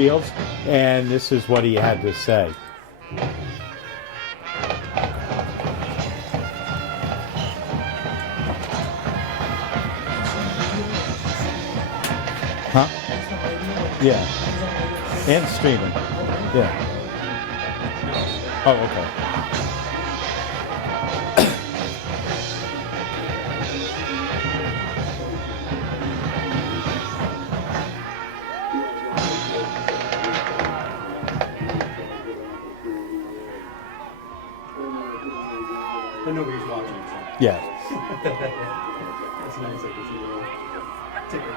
Fields, and this is what he had to say. Huh? Yeah. And streaming. Yeah. Oh, okay. But nobody's watching, so. Yeah. That's nice. I can see the ticker.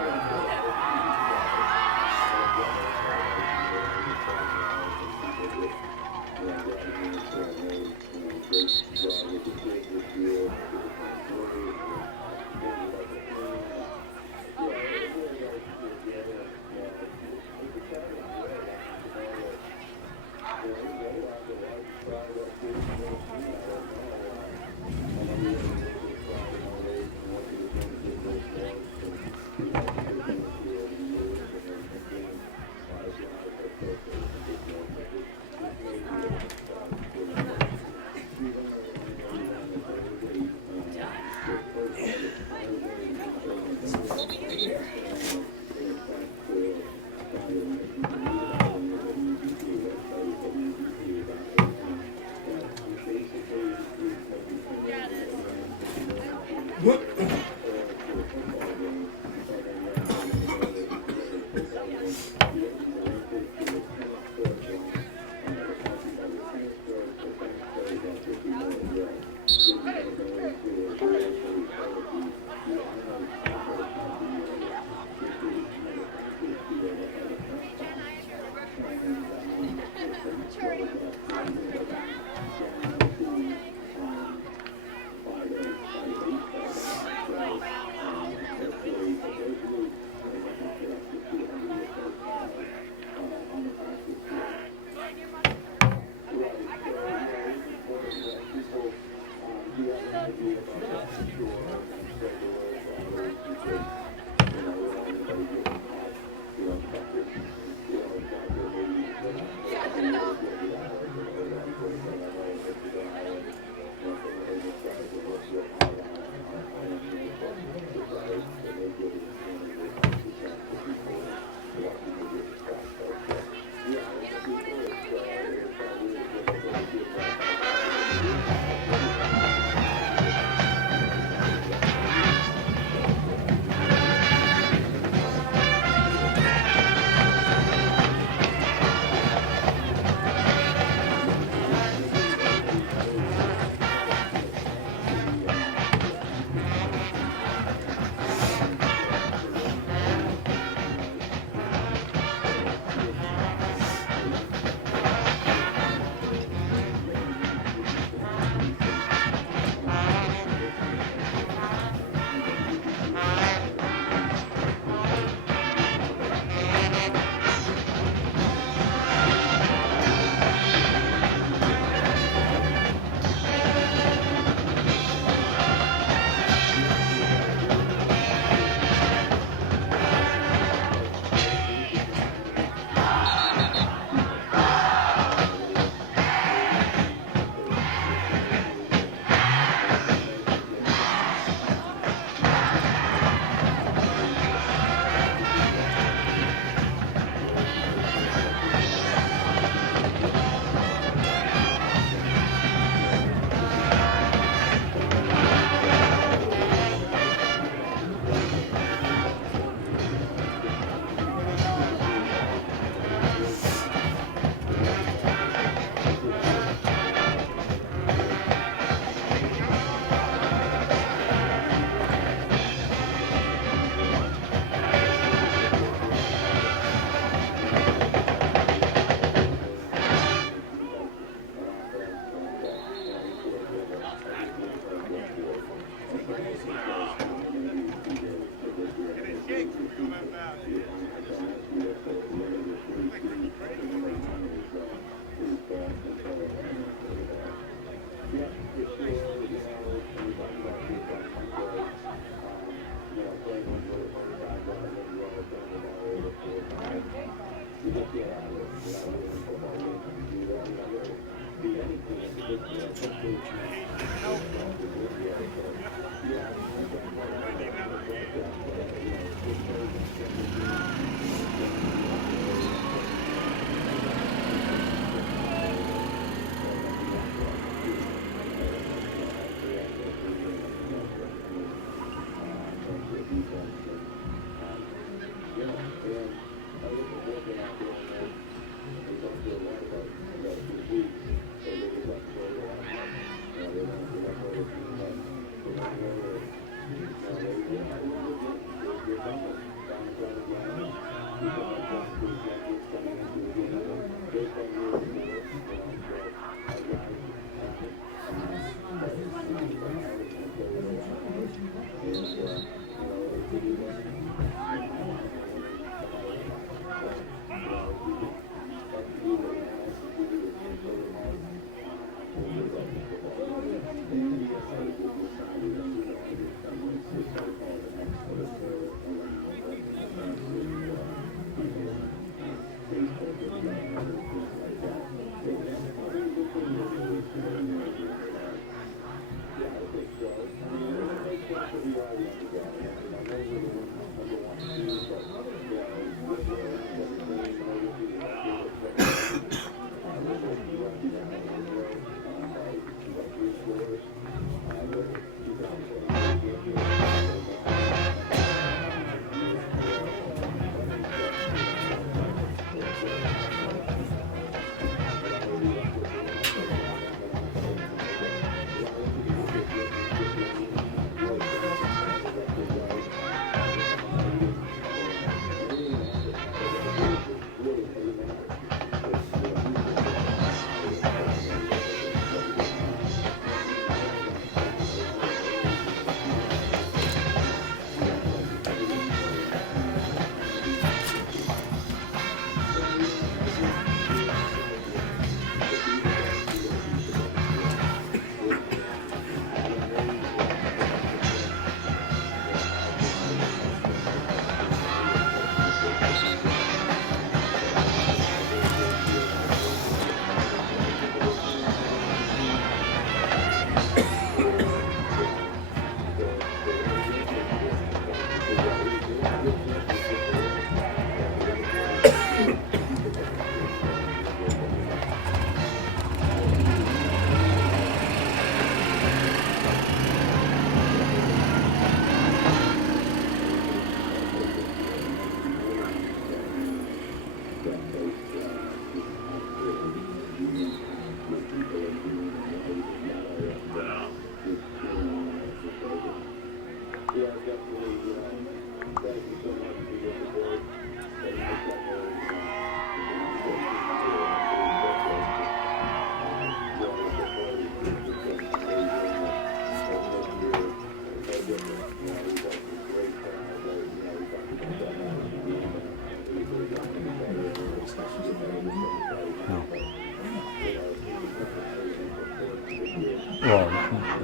Well,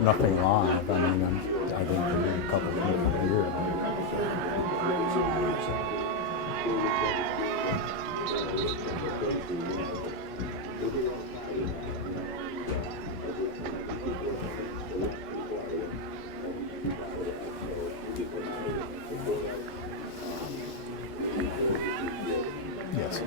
nothing live. I mean, I think there'll be a couple people here. Yes.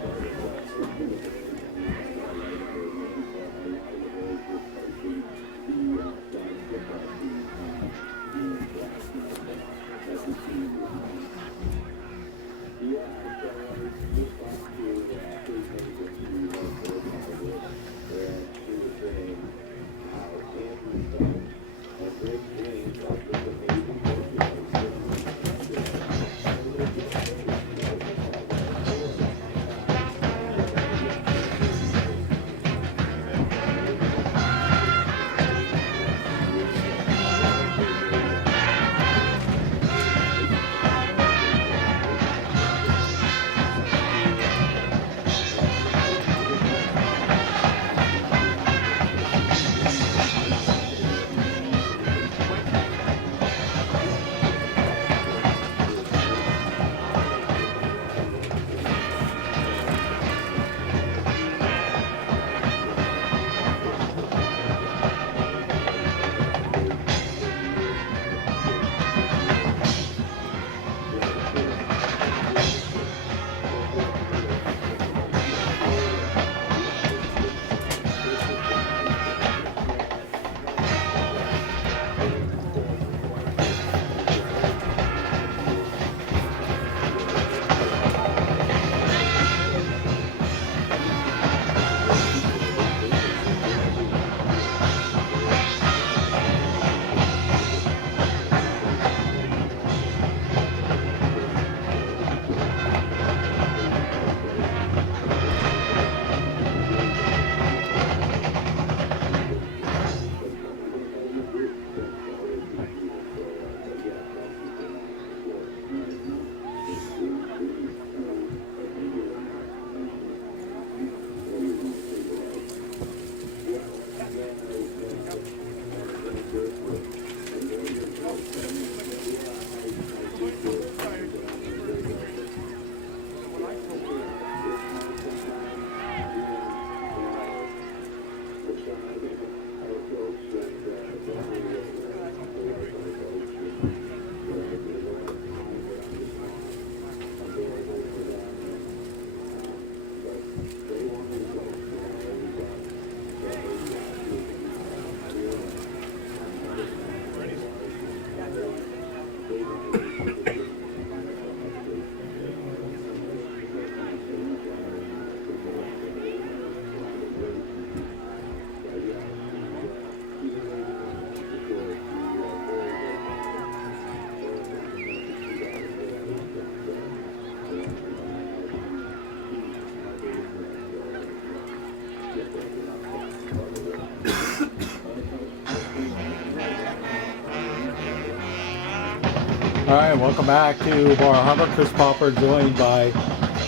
All right, welcome back to Bar Harbor. Chris Popper joined by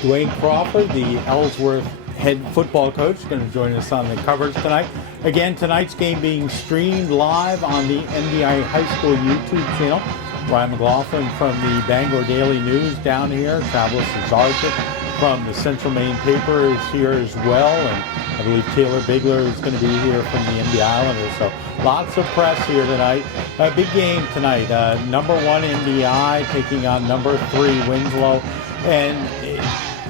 Dwayne Crawford, the Ellsworth head football coach, going to join us on the coverage tonight. Again, tonight's game being streamed live on the MDI High School YouTube channel. Ryan McLaughlin from the Bangor Daily News down here. Travis Zarczyk from the Central Maine paper is here as well. And I believe Taylor Bigler is going to be here from the MD Islanders. So lots of press here tonight. A big game tonight. Number 1 MDI taking on number 3 Winslow. And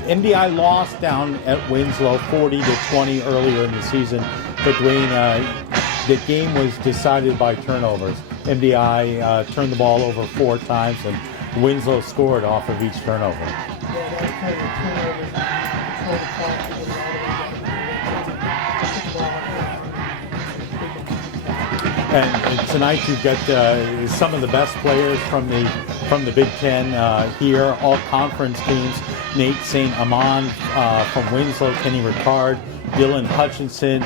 MDI lost down at Winslow 40-20 earlier in the season. But Dwayne, the game was decided by turnovers. MDI turned the ball over 4 times, and Winslow scored off of each turnover. Yeah, that's kind of turnovers and control the clock to get it all the way And tonight you've got some of the best players from the Big Ten here, all conference teams. Nate St. Amand from Winslow, Kenny Ricard, Dylan Hutchinson,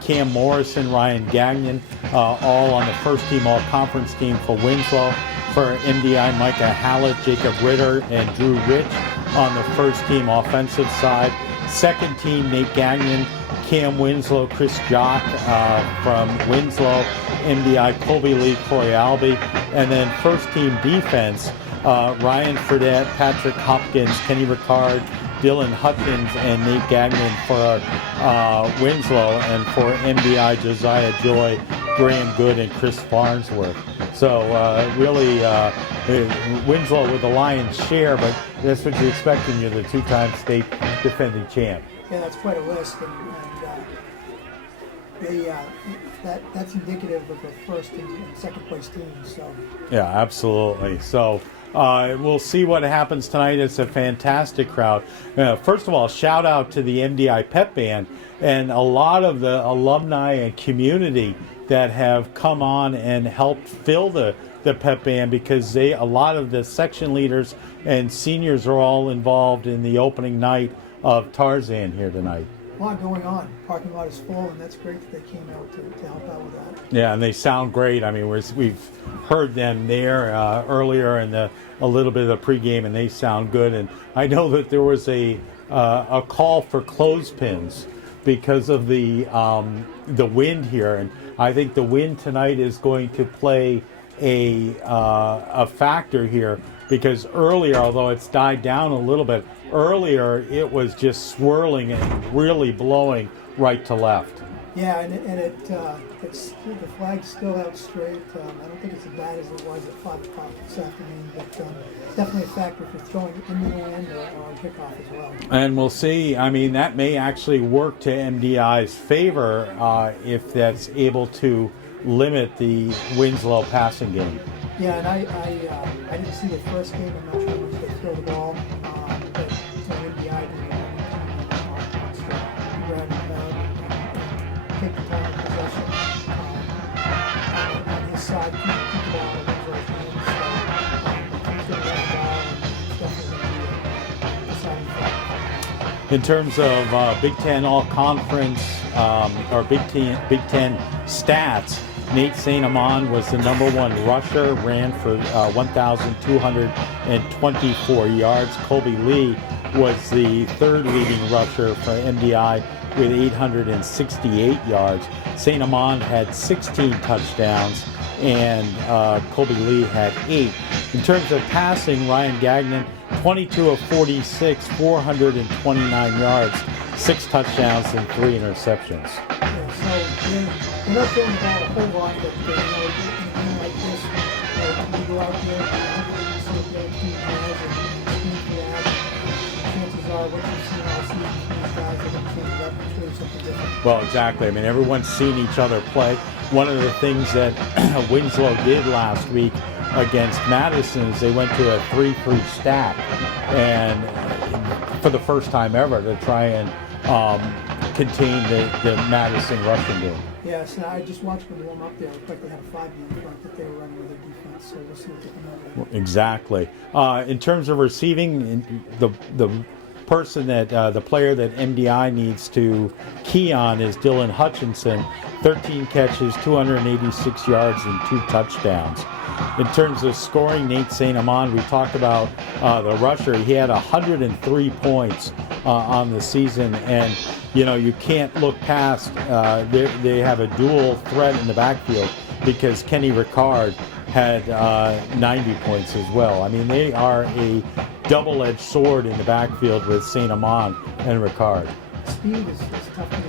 Cam Morrison, Ryan Gagnon, all on the first team all-conference team for Winslow. For MDI, Micah Hallett, Jacob Ritter, and Drew Rich on the first team offensive side. Second team, Nate Gagnon, Cam Winslow, Chris Jock from Winslow, MDI, Colby Lee, Corey Albee. And then first team defense, Ryan Fredette, Patrick Hopkins, Kenny Ricard, Dylan Hutkins, and Nate Gagnon for Winslow, and for MDI, Josiah Joy, Graham Good, and Chris Farnsworth. So really, Winslow with the lion's share, but that's what you expect when you're the 2-time state defending champ. Yeah, that's quite a list, and that's indicative of the first and second place teams. So yeah, absolutely. So we'll see what happens tonight. It's a fantastic crowd. First of all, shout out to the MDI Pep Band and a lot of the alumni and community that have come on and helped fill the Pep Band, because a lot of the section leaders and seniors are all involved in the opening night of Tarzan here tonight. a lot going on. Parking lot is full, and that's great that they came out to help out with that. Yeah, and they sound great. I mean, we've heard them there earlier in a little bit of the pregame, and they sound good. And I know that there was a call for clothespins because of the wind here, and I think the wind tonight is going to play a factor here, because earlier, although it's died down a little bit, earlier it was just swirling and really blowing right to left. Yeah, and it's the flag's still out straight. I don't think it's as bad as it was at 5 o'clock this afternoon, but it's definitely a factor if you're throwing it into the wind or on kickoff as well. And we'll see. I mean, that may actually work to MDI's favor if that's able to limit the Winslow passing game. Yeah, and I didn't see the first game. I'm not sure how much they throw the ball, but MDI did grab the ball and take the time of possession on his side, keep the ball in Winslow's hands. So he's going to run the ball, and it's definitely going to be a deciding factor. In terms of Big Ten All-Conference or Big Ten stats, Nate St. Amand was the #1 rusher, ran for 1,224 yards. Colby Lee was the third leading rusher for MDI with 868 yards. St. Amand had 16 touchdowns, and Colby Lee had 8. In terms of passing, Ryan Gagnon, 22 of 46, 429 yards, 6 touchdowns, and 3 interceptions. Yeah, so we're not throwing the ball a whole lot, but in a game like this, you go out there and see what the other team has and scheme for that. Chances are what you've seen all season from these guys are going to change it up and show you something different. Well, exactly. I mean, everyone's seen each other play. One of the things that Winslow did last week against Madison is they went to a 3-3 stack, and for the first time ever, to try and contain the Madison rushing game. Yes, and I just watched them warm up there. It looked like they had a 5-man front that they were running with their defense, so we'll see what they come out with. Exactly. In terms of receiving, the person that the player that MDI needs to key on is Dylan Hutchinson. 13 catches, 286 yards, and 2 touchdowns. In terms of scoring, Nate St. Amand, we talked about the rusher. He had 103 points on the season, and you can't look past. They have a dual threat in the backfield because Kenny Ricard had 90 points as well. I mean, they are a double-edged sword in the backfield with St. Amand and Ricard. Speed is tough to do.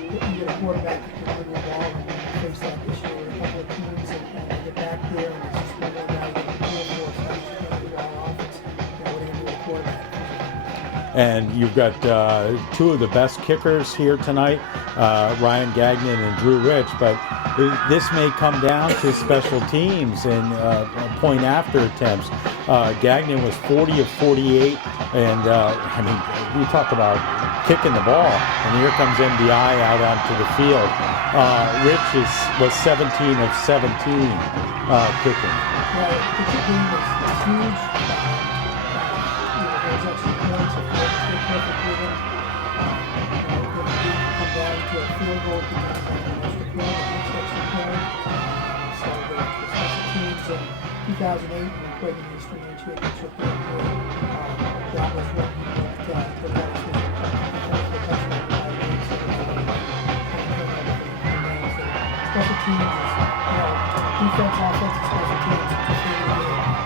You get a quarterback that can run the ball and face that this year with a couple of teams and get back there and it's just one more guy that can do more stuff to the ball offense. What are you going to do with quarterback? And you've got two of the best kickers here tonight, Ryan Gagnon and Drew Rich, but this may come down to special teams and point after attempts. Gagnon was 40 of 48, and we talk about kicking the ball, and here comes MDI out onto the field. Rich was 17 of 17 kicking. Yeah, the kicking is huge. There's extra points if they're perfect with them. If they come down to a field goal, because of an extra point, it's extra point. So the special teams in 2008, when we played in the Eastern Championship game, that was when the Reds was special teams is, defense, offense, and special teams.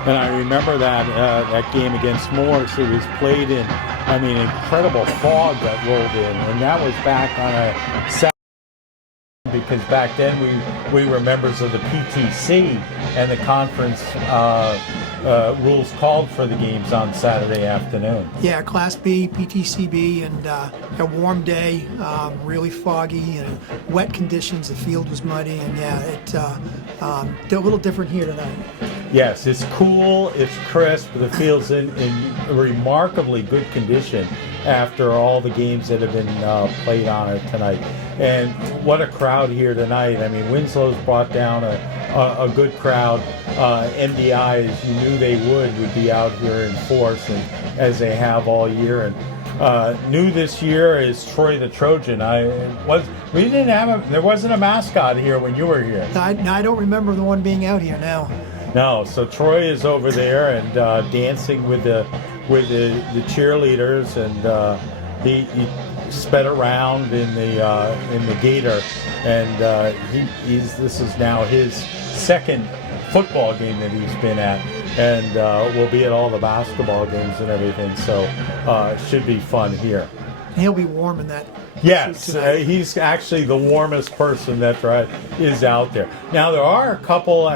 And I remember that game against Morris. It was played in, incredible fog that rolled in, and that was back on a Saturday because back then we were members of the PTC, and the conference rules called for the games on Saturday afternoon. Yeah, Class B, PTCB, and a warm day, really foggy and wet conditions. The field was muddy, and a little different here tonight. Yes, it's cool, it's crisp, the field's in remarkably good condition after all the games that have been played on it tonight. And what a crowd here tonight. I mean, Winslow's brought down a good crowd. MDI, as you knew they would be out here in force, and as they have all year. And new this year is Troy the Trojan. There wasn't a mascot here when you were here. I don't remember the one being out here now. No, so Troy is over there and dancing with the cheerleaders, and he sped around in the gator, and this is now his second football game that he's been at, and will be at all the basketball games and everything. So it should be fun here. He'll be warm in that. Yes, he's actually the warmest person that is out there. Now there are a couple.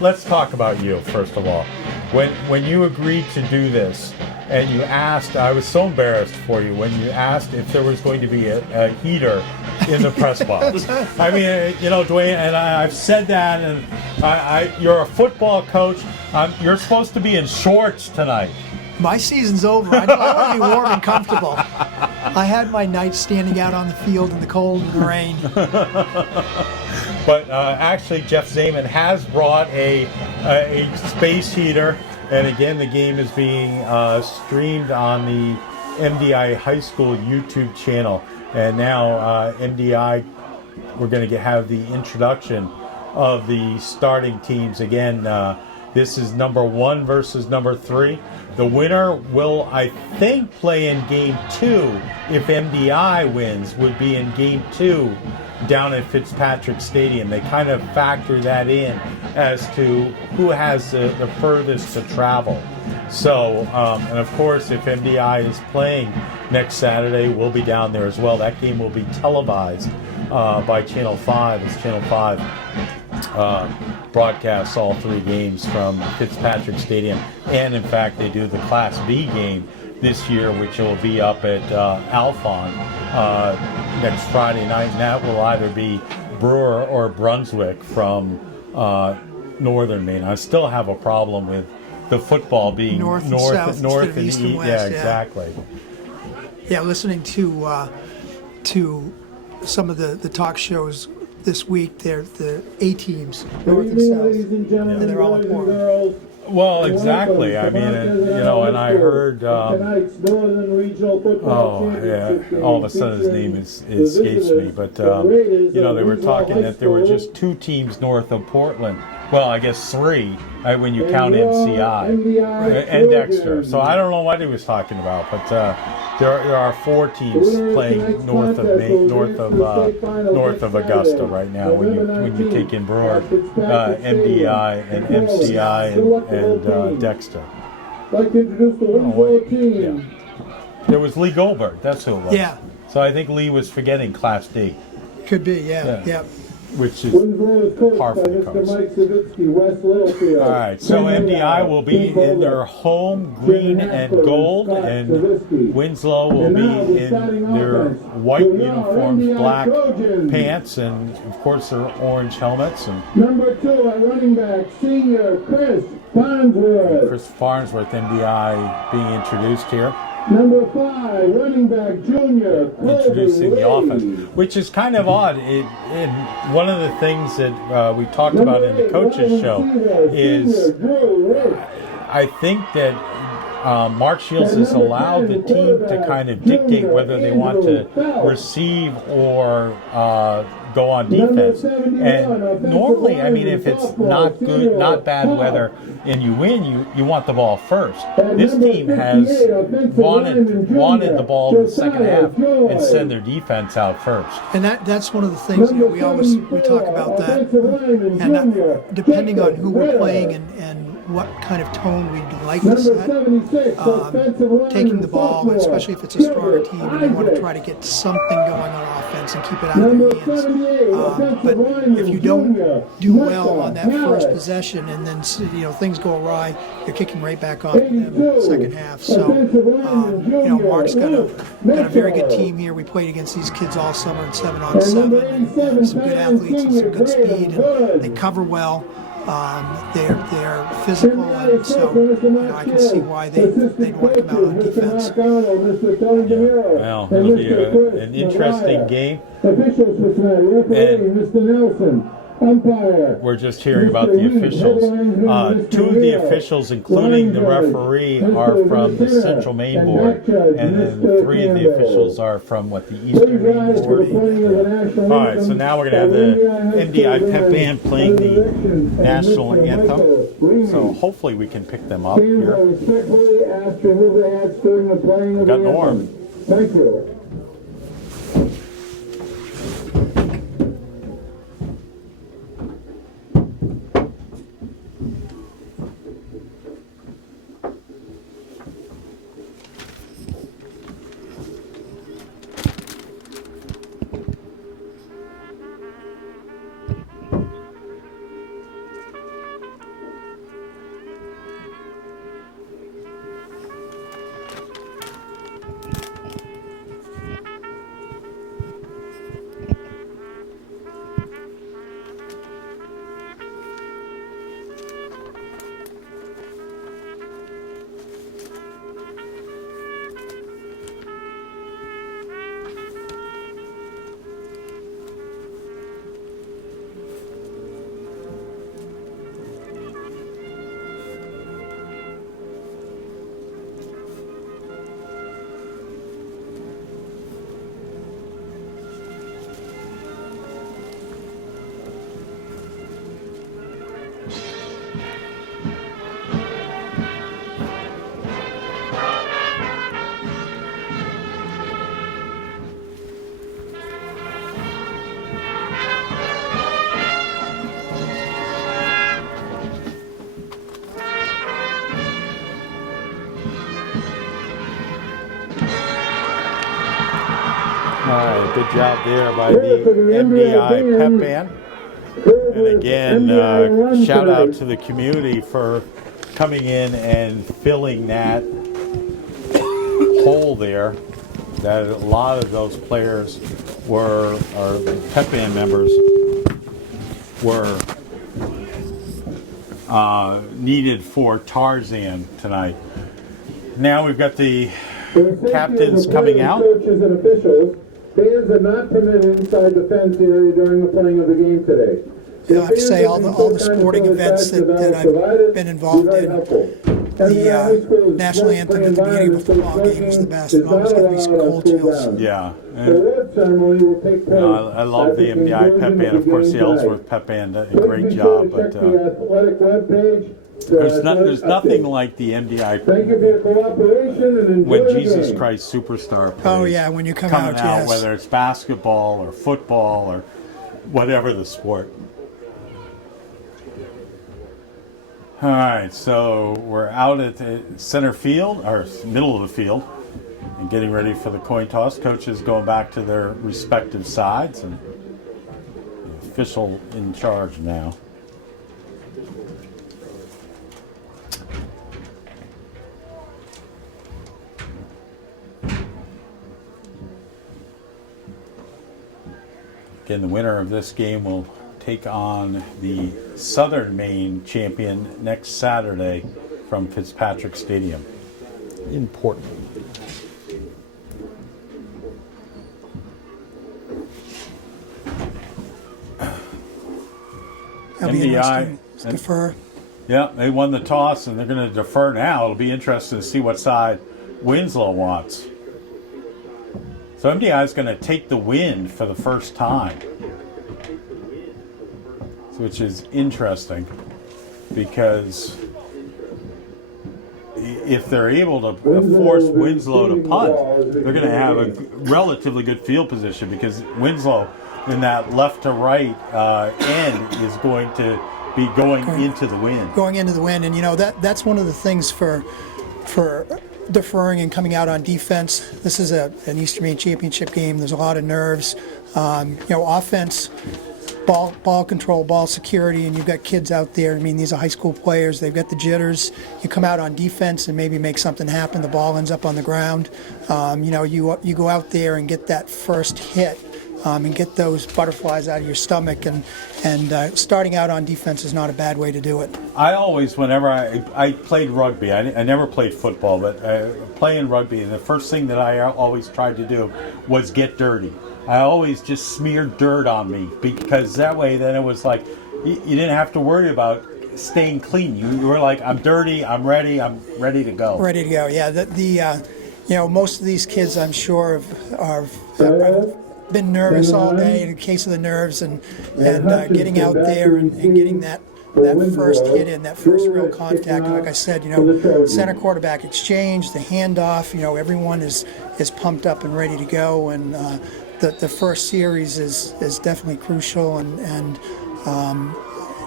Let's talk about you first of all. When you agreed to do this, and you asked, I was so embarrassed for you when you asked if there was going to be a heater in the press box. Dwayne, and I've said that, and you're a football coach. You're supposed to be in shorts tonight. My season's over. I want to be warm and comfortable. I had my nights standing out on the field in the cold and the rain. But actually, Jeff Zaman has brought a space heater, and again, the game is being streamed on the MDI High School YouTube channel. And now MDI, we're going to have the introduction of the starting teams again. This is number 1 versus number 3. The winner will, I think, play in game 2. If MDI wins, would be in game 2 down at Fitzpatrick Stadium. They kind of factor that in as to who has the furthest to travel. So, and of course, if MDI is playing next Saturday, we'll be down there as well. That game will be televised by Channel 5. It's Channel 5 broadcasts all 3 games from Fitzpatrick Stadium. And in fact, they do the Class B game this year, which will be up at Alphon next Friday night. And that will either be Brewer or Brunswick from northern Maine. I still have a problem with the football being north and east. West, yeah, exactly. Yeah, listening to some of the talk shows this week. They're the A teams, north and south, and they're all important. Well, exactly. I mean, and I heard. Oh, yeah. All of a sudden, his name escapes me. But they were talking that there were just 2 teams north of Portland. Well, I guess 3 when you count MCI and Dexter. So I don't know what he was talking about, but there are 4 teams playing north of Augusta right now. When you take in Brewer, MDI and MCI and Dexter. I'd like to introduce the Winslow team. Yeah. There was Lee Goldberg. That's who it was. Yeah. So I think Lee was forgetting Class D. Could be, yeah. Which is Winslow is coached par by for the Mr. course. Mike Savitsky, West Littlefield. All right, so MDI will be in their home green and gold, and Winslow will be in their white uniforms, black pants, and of course their orange helmets. And Number 2 at running back, senior Chris Farnsworth. Chris Farnsworth, MDI, being introduced here. Number 5, running back, junior Introducing the Colby offense, Lee. which is kind of odd. One of the things that we talked about in the coaches show is I think that Mark Shields has allowed the team to kind of dictate whether they want to receive or go on defense. And normally, I mean, if it's not good, not bad weather, and you win, you want the ball first. This team has wanted the ball in the second half and send their defense out first. And that's one of the things we talk about that, and depending on who we're playing and what kind of tone we'd like to set, taking the ball, especially if it's a stronger team, and you want to try to get something going on offense and keep it out of their hands. But if you don't do well on that first possession, and then things go awry, you're kicking right back off in the second half. So Mark's got a very good team here. We played against these kids all summer in 7-on-7, and some good athletes and some good speed, and they cover well. They're physical, and so I can see why they'd want to come out on defense. Well, it'll be an interesting game. Officials for tonight, referee Mr. Nelson. Umpire. We're just hearing about the officials. 2 of the officials, including the referee, are from the Central Maine Board, and then 3 of the officials are from the Eastern Maine Board. All right, so now we're going to have the MDI Pep Band playing the national anthem. So hopefully we can pick them up here. We've got Norm. Thank you. All right, good job there by the MDI Pep Band. And again, shout out to the community for coming in and filling that hole there. That a lot of those players were, or Pep Band members were needed for Tarzan tonight. Now we've got the captains coming out. Coaches and officials. Fans are not permitted inside the fence area during the playing of the game today. I have to say, all the sporting events that I've been involved in, the national anthem at the beginning of a football game is the best. It always gives me some cold chills. Yeah. The award ceremony will take place. I love the MDI pep band. Of course, the Ellsworth pep band did a great job. But there's nothing like the MDI Thank you for your cooperation and enjoy when the Jesus game. Christ Superstar plays. Oh yeah, when you come coming out, yes. whether it's basketball or football or whatever the sport. All right, so we're out at the center field, or middle of the field, and getting ready for the coin toss. Coaches going back to their respective sides, and the official in charge now. Again, the winner of this game will take on the Southern Maine champion next Saturday from Fitzpatrick Stadium in Portland. That'll be interesting. Defer. Yeah, they won the toss and they're going to defer now. It'll be interesting to see what side Winslow wants. So MDI is going to take the win for the first time, which is interesting because if they're able to force Winslow to punt, they're going to have a relatively good field position because Winslow in that left to right end is going to be going into the wind. Going into the wind, and you know that's one of the things for deferring and coming out on defense. This is an Eastern Maine Championship game. There's a lot of nerves. Offense, ball control, ball security, and you've got kids out there. I mean, these are high school players. They've got the jitters. You come out on defense and maybe make something happen. The ball ends up on the ground. You go out there and get that first hit. And get those butterflies out of your stomach, and starting out on defense is not a bad way to do it. I always, whenever I played rugby, I never played football, but playing rugby, the first thing that I always tried to do was get dirty. I always just smeared dirt on me because that way then it was like you didn't have to worry about staying clean. You were like, I'm dirty, I'm ready to go. Ready to go, yeah. Most of these kids, I'm sure, have been nervous all day in case of the nerves, and getting out there and getting that first hit in, that first real contact. And like I said, center quarterback exchange, the handoff, everyone is pumped up and ready to go, and the first series is definitely crucial and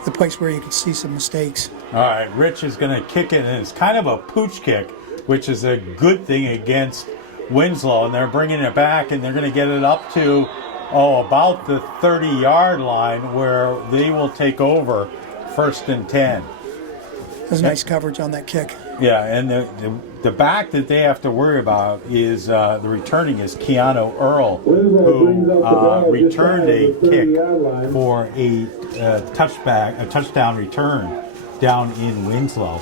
the place where you can see some mistakes. All right, Rich is going to kick it, and it's kind of a pooch kick, which is a good thing against Winslow, and they're bringing it back, and they're going to get it up to about the 30-yard line where they will take over 1st and 10. There's nice coverage on that kick. Yeah, and the back that they have to worry about is the returning is Keanu Earl, who returned a kick for a touchdown return down in Winslow.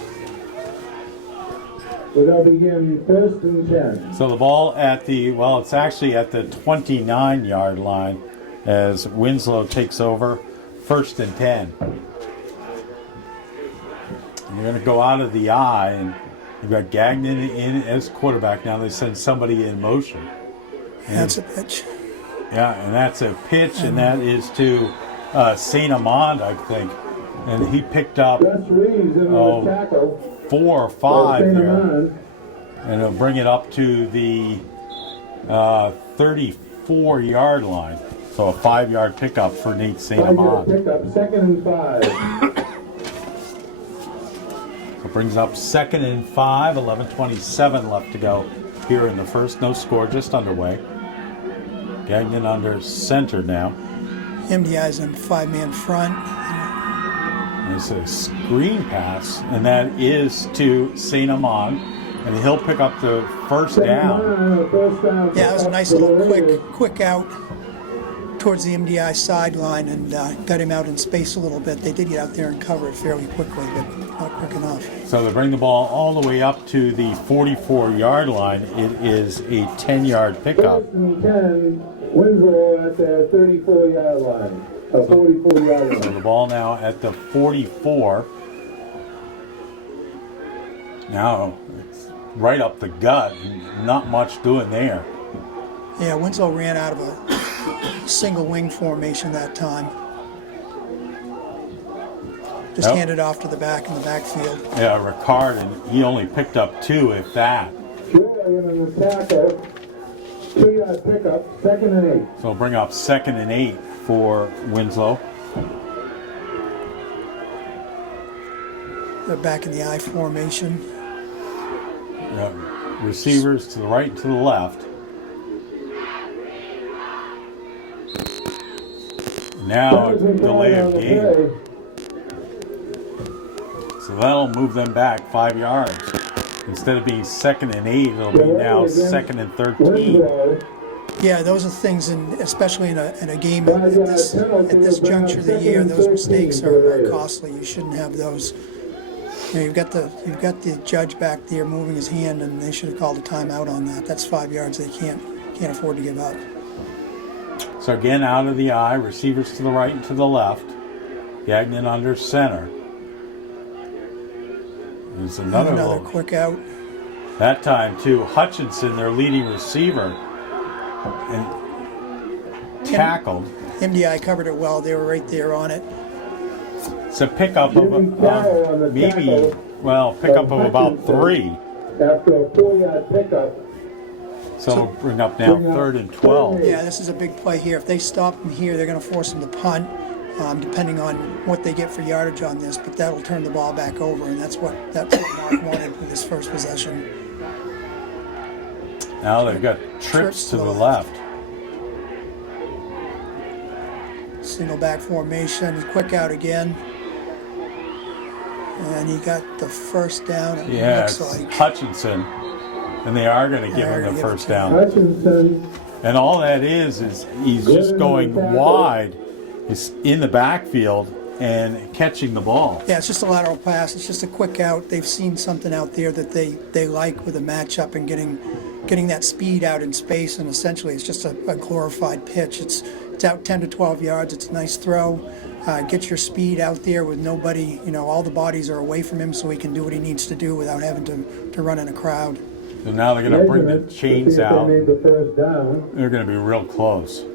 They'll begin 1st and 10. So the ball it's actually at the 29-yard line as Winslow takes over 1st and 10. And you're going to go out of the eye, and you've got Gagnon in as quarterback. Now they send somebody in motion. And that's a pitch. Yeah, and that's a pitch, and that is to St. Amand, I think. And he picked up 4 or 5 there, and it'll bring it up to the 34-yard line. So a 5-yard pickup for Nate St. Amand. Pickup, 2nd and 5. So it brings up 2nd and 5, 11:27 left to go here in the first. No score, just underway. Gagnon under center now. MDI's in 5-man front. It's a screen pass, and that is to St. Amand, and he'll pick up the first down. Yeah, it was a nice little quick out towards the MDI sideline, and got him out in space a little bit. They did get out there and cover it fairly quickly, but not quick enough. So they bring the ball all the way up to the 44-yard line. It is a 10-yard pickup. 1st and 10, Winslow at the 34-yard line. 44-yard So line. the ball now at the 44. Now it's right up the gut. Not much doing there. Yeah, Winslow ran out of a single wing formation that time. Just Yep. handed off to the back in the backfield. Yeah, Ricard, and he only picked up 2, if that. Julian in the tackle. 2-yard pickup, 2nd and 8. So bring up 2nd and 8 for Winslow. They're back in the I formation. Receivers to the right and to the left. Now it's delay of game. So that'll move them back 5 yards. Instead of being 2nd and 8, it'll be now 2nd and 13. Yeah, those are things, especially in a game at this juncture of the year, those mistakes are costly. You shouldn't have those. You know, you've got the judge back there moving his hand, and they should have called a timeout on that. That's 5 yards they can't afford to give up. So again, out of the eye, receivers to the right and to the left. Gagnon under center. There's another little, quick out. that time too. Hutchinson, their leading receiver, and tackled. MDI covered it well. They were right there on it. It's a pickup of pickup of about 3. After a 4-yard pickup. So we'll bring up now 3rd and 12. Yeah, this is a big play here. If they stop them here, they're going to force them to punt, depending on what they get for yardage on this. But that'll turn the ball back over, and that's what Mark wanted with his first possession. Now they've got trips to the left. Single back formation, quick out again. And he got the first down, it Yeah, looks it's like. Hutchinson. And they are going to give him the first down. Hutchinson. And all that is he's just going wide. He's in the backfield and catching the ball. Yeah, it's just a lateral pass. It's just a quick out. They've seen something out there that they like with a matchup and getting that speed out in space. And essentially, it's just a glorified pitch. It's out 10 to 12 yards. It's a nice throw. Get your speed out there with nobody. You know, all the bodies are away from him, so he can do what he needs to do without having to run in a crowd. So now they're going to bring the chains out. They made the first down. They're going to be real close.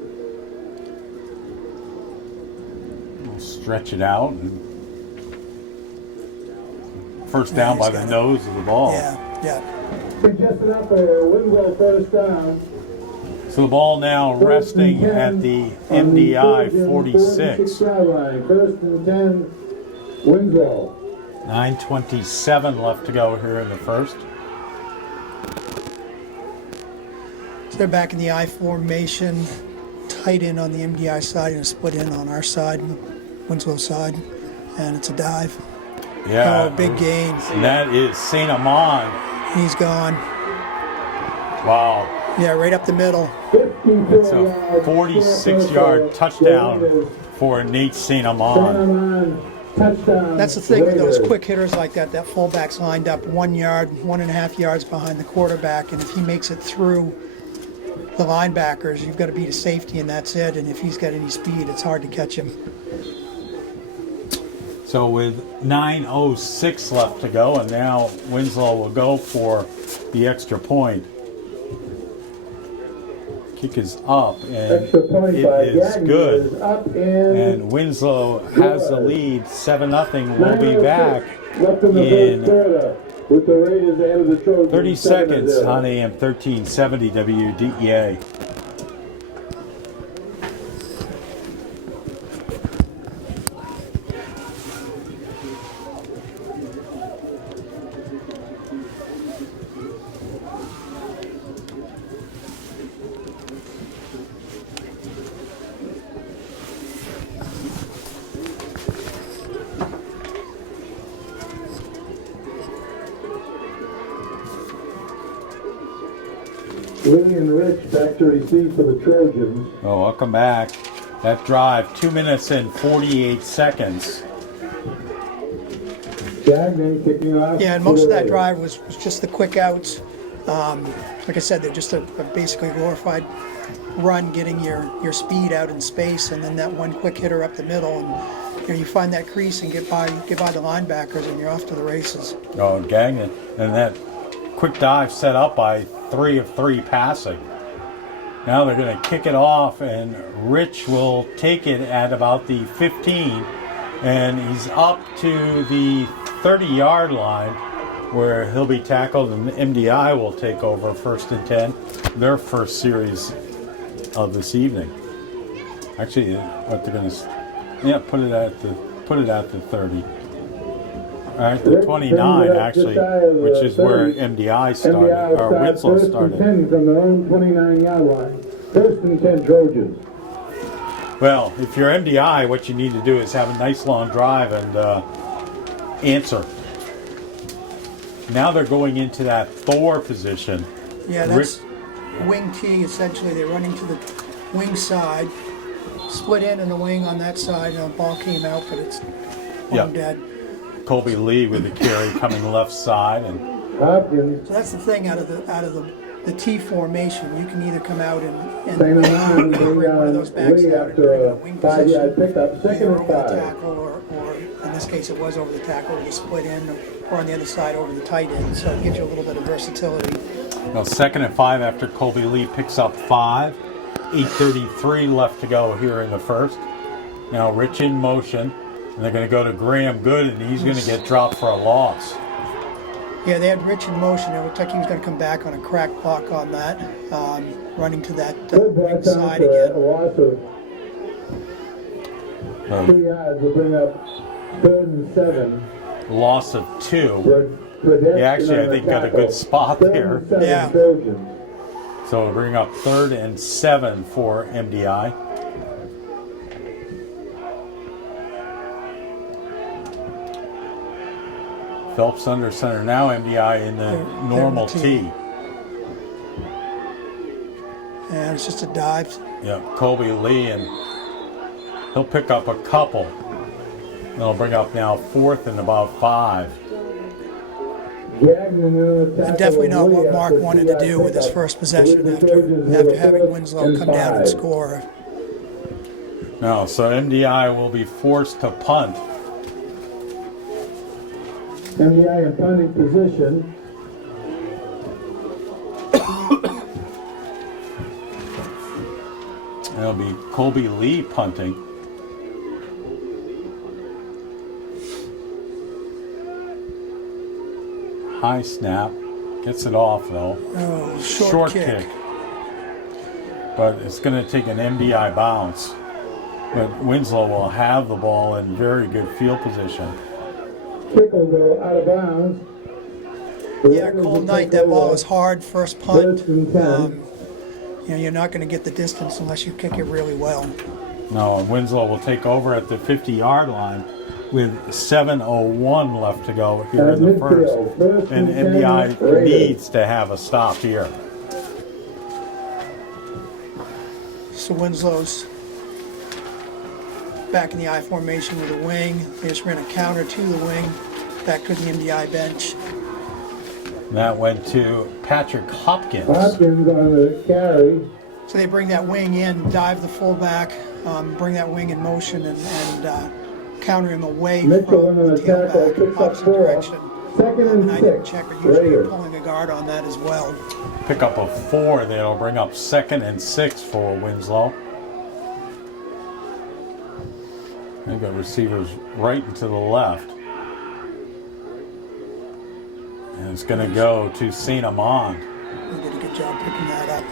We'll stretch it out. And first down by the nose of the ball. Yeah. Suggested up a Winslow first down. So the ball now resting at the MDI 46. First and 10, Winslow. 9:27 left to go here in the first. So they're back in the I formation, tight end on the MDI side and a split in on our side, Winslow side, and it's a dive. Yeah. Oh, big gain. And that is St. Amand. He's gone. Wow. Yeah, right up the middle. It's a 46-yard touchdown for Nate St. Amand. Touchdown. That's the thing with those quick hitters like that. That fullback's lined up 1 yard, 1.5 yards behind the quarterback, and if he makes it through the linebackers, you've got to beat a safety, and that's it. And if he's got any speed, it's hard to catch him. So with 9:06 left to go, and now Winslow will go for the extra point. Kick is up, and it is good. And Winslow has the lead, 7-0. We'll be back in 30 seconds on AM 1370 WDEA. Lee and Rich back to receive for the Trojans. Oh, welcome back. That drive, 2 minutes and 48 seconds. Gagnon kicking off. Yeah, and most of that drive was just the quick outs. Like I said, they're just a basically glorified run getting your speed out in space, and then that one quick hitter up the middle, and you find that crease and get by the linebackers, and you're off to the races. Oh, Gagnon. And that quick dive set up by 3 of 3 passing. Now they're going to kick it off, and Rich will take it at about the 15, and he's up to the 30-yard line where he'll be tackled, and MDI will take over 1st and 10, their first series of this evening. Actually, what they're going to put it at the 30. All right, the 29 actually, which is where MDI started, or Winslow started. 10 from their own 29-yard line. 1st and 10 Trojans. Well, if you're MDI, what you need to do is have a nice long drive and answer. Now they're going into that Thor position. Yeah, that's wing T. Essentially, they're running to the wing side, split in the wing on that side. The ball came out, but it's dead. Colby Lee with the carry coming left side, and Hopkins. So that's the thing out of the T formation. You can either come out and Same amount, bring one of those backs Lee out and after bring a a wing 5-yard position, pickup. 2nd either and over the 5. tackle, or in this case it was over the tackle, you split in, or on the other side over the tight end. So it gives you a little bit of versatility. now 2nd and 5 after Colby Lee picks up 5. 8:33 left to go here in the first. Now Rich in motion, and they're going to go to Graham Good, and he's going to get dropped for a loss. Yeah, they had Rich in motion. It looked like he was going to come back on a crack block on that, running to that wing side A again. loss of 2 yards will bring up 3rd and 7. Loss of 2. He actually, I think, got a good spot there. Yeah. So we'll bring up 3rd and 7 for MDI. Phelps under center now. MDI in the normal T. And it's just a dive. Yeah, Colby Lee, and he'll pick up a couple. They'll bring up now 4th and about 5. And definitely not what Mark wanted to do with his first possession after having Winslow come down and score. No, so MDI will be forced to punt. MDI in punting position. It'll be Colby Lee punting. High snap. Gets it off though. Oh, short kick. But it's going to take an MDI bounce. But Winslow will have the ball in very good field position. Kick will go out of bounds. Yeah, cold night. That ball was hard. First punt. You're not going to get the distance unless you kick it really well. No, and Winslow will take over at the 50-yard line with 7:01 left to go here in the first. And MDI needs to have a stop here. So Winslow's back in the I formation with a wing. They just ran a counter to the wing, back to the MDI bench. And that went to Patrick Hopkins. Hopkins on the carry. So they bring that wing in, dive the fullback, bring that wing in motion, and counter him away Mitchell from on the the tackle, tailback, picks up opposite 4. direction. 2nd and And I didn't 6. check, but usually you're Raiders. pulling a guard on that as well. Pick up a 4. That'll bring up 2nd and 6 for Winslow. They've got receivers right and to the left. And it's going to go to St. Amand. They did a good job picking that up.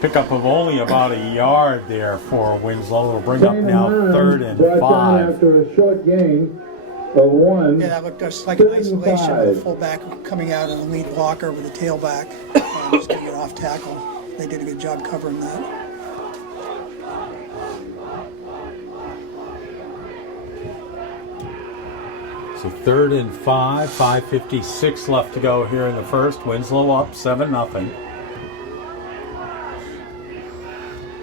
Pickup of only about a yard there for Winslow. It'll bring up now 3rd and 5. After a short gain of 1. Yeah, that looked just like an isolation with the fullback coming out and the lead blocker with the tailback just getting it off tackle. They did a good job covering that. So 3rd and 5, 5:56 left to go here in the first. Winslow up 7-0.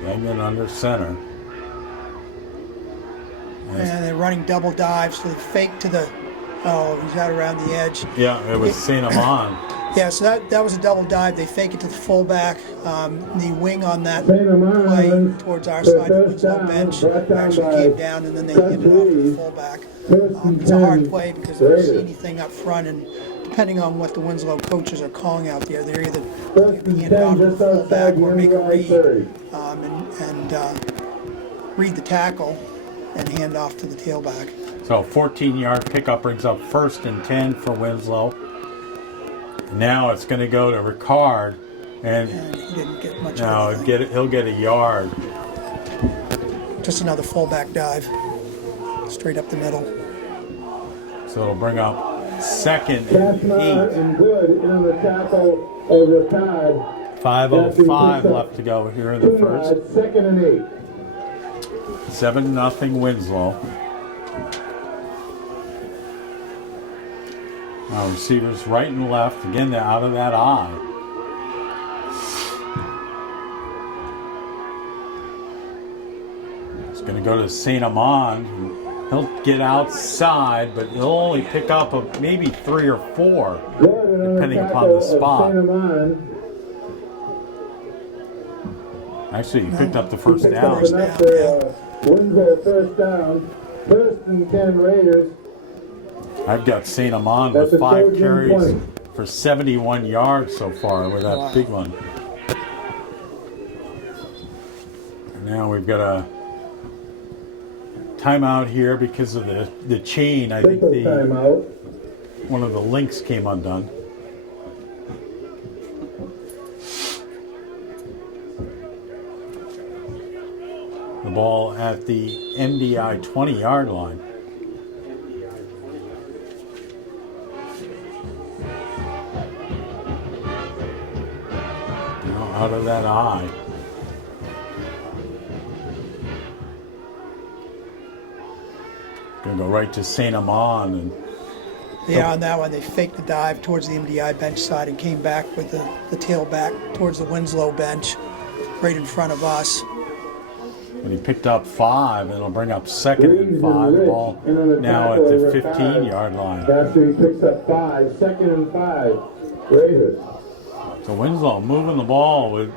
Gagnon under center. And they're running double dives, so they fake to the, he's out around the edge. Yeah, it was St. Amand. Yeah, so that was a double dive. They fake it to the fullback. The wing on that St. play Amand towards our for side of the first Winslow down, bench brought down actually by came down, and then they handed it off to the fullback. First and It's a hard 10 play because if you see Raiders. anything up front, and depending on what the Winslow coaches are calling out there, they're either First and hand it off 10 to the just outside fullback the or make a MDI read 30. and read the tackle and hand off to the tailback. So 14-yard pickup brings up 1st and 10 for Winslow. Now it's going to go to Ricard, and And he didn't get much no, of anything. he'll get a yard. Just another fullback dive, straight up the middle. So it'll bring up 2nd Cashmar and 8. and Good in on the tackle of Ricard. 5:05 left to go here in the first. 2nd and 8. 7-0 Winslow. Now receivers right and left. Again, they're out of that eye. It's going to go to St. Amand. He'll get outside, but he'll only pick up maybe 3 or 4, depending upon the spot. Actually, he picked up the first down. Winslow first down. 1st and 10 Raiders. I've got St. Amand with 5 carries for 71 yards so far with that big one. And now we've got a timeout here because of the chain. I think one of the links came undone. The ball at the MDI 20-yard line. Out of that eye. Gonna go right to St. Amand, and Yeah, on that one, they faked the dive towards the MDI bench side and came back with the tail back towards the Winslow bench, right in front of us. and he picked up 5, and it'll bring up 2nd and 5. The ball now at the 15-yard line. After he picks up 5, 2nd and 5 Raiders. So Winslow moving the ball with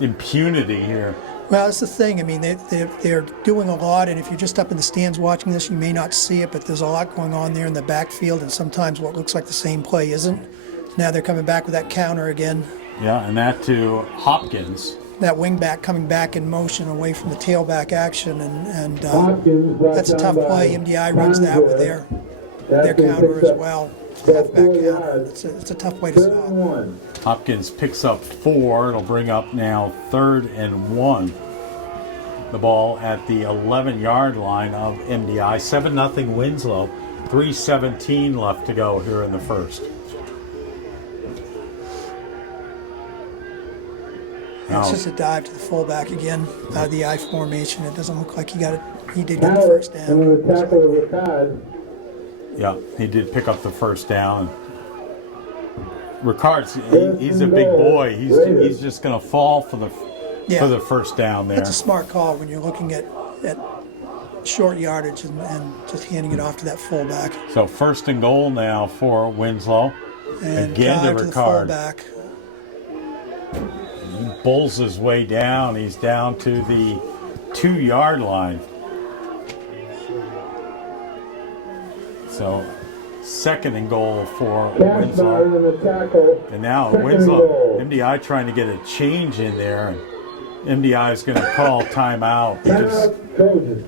impunity here. Well, that's the thing. I mean, they're doing a lot, and if you're just up in the stands watching this, you may not see it, but there's a lot going on there in the backfield, and sometimes what looks like the same play isn't. Now they're coming back with that counter again. Yeah, and that to Hopkins. That wingback coming back in motion away from the tailback action, and That's that's a tough play. MDI runs that with their counter as well. Halfback counter. It's a tough way to stop. Hopkins picks up 4. It'll bring up now 3rd and 1. The ball at the 11-yard line of MDI. 7-0 Winslow. 3:17 left to go here in the first. It's just a dive to the fullback again out of the I formation. It doesn't look like he got it. He did get the first down. And the tackle of Ricard. Yeah, he did pick up the first down. Ricard's he's a big boy. He's just going to fall for the first down there. That's a smart call when you're looking at short yardage and just handing it off to that fullback. So 1st and goal now for Winslow. And Again dive to to the Ricard. fullback. He bulls his way down. He's down to the 2-yard line. So 2nd and goal for Winslow. And now Winslow, MDI trying to get a change in there. And MDI is going to call timeout.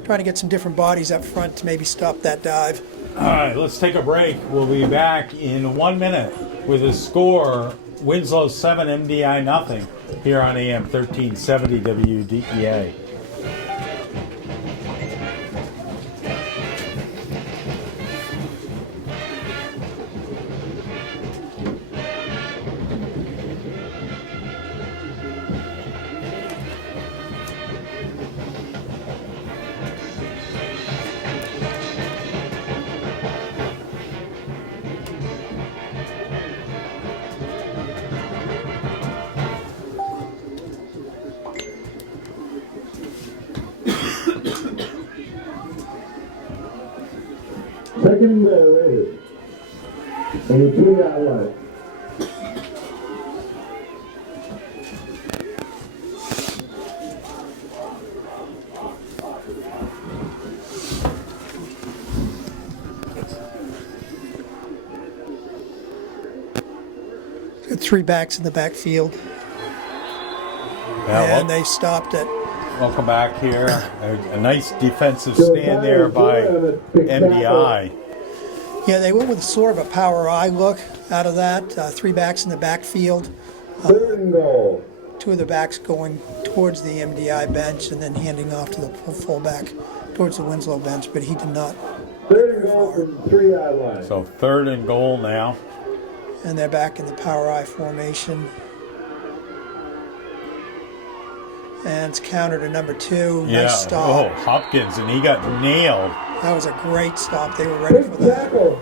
Trying to get some different bodies up front to maybe stop that dive. All right, let's take a break. We'll be back in 1 minute with a score. Winslow 7, MDI nothing here on AM 1370 WDEA. Second and goal, Raiders. On the 2-yard line. 3 backs in the backfield. Yeah, And they stopped it. welcome back here. A nice defensive stand there by MDI. Yeah, they went with sort of a power I look out of that. 3 backs in the backfield. 3rd and goal. 2 of the backs going towards the MDI bench and then handing off to the fullback towards the Winslow bench, but he did not. 3rd and goal from 3-yard line. So 3rd and goal now. And they're back in the power I formation. And it's counter to number 2. Yeah. Nice stop. Oh, Hopkins, and he got nailed. That was a great stop. They were ready for Big that. tackle.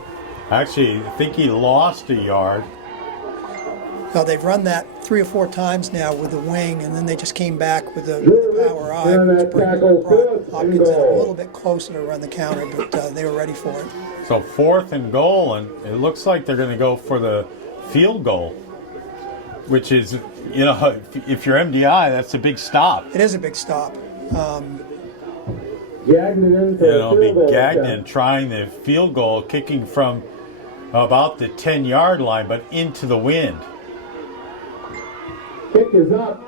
Actually, I think he lost a yard. Well, they've run that 3 or 4 times now with the wing, and then they just came back with the power I, And which that tackle brought fits and Hopkins in a goal. little bit closer to run the counter, but they were ready for it. So 4th and goal, and it looks like they're going to go for the field goal, which is, you know, if you're MDI, that's a big stop. It is a big stop. Gagnon in for You a know, field be goal Gagnon attempt. trying the field goal, kicking from about the 10-yard line, but into the wind. Kick is up.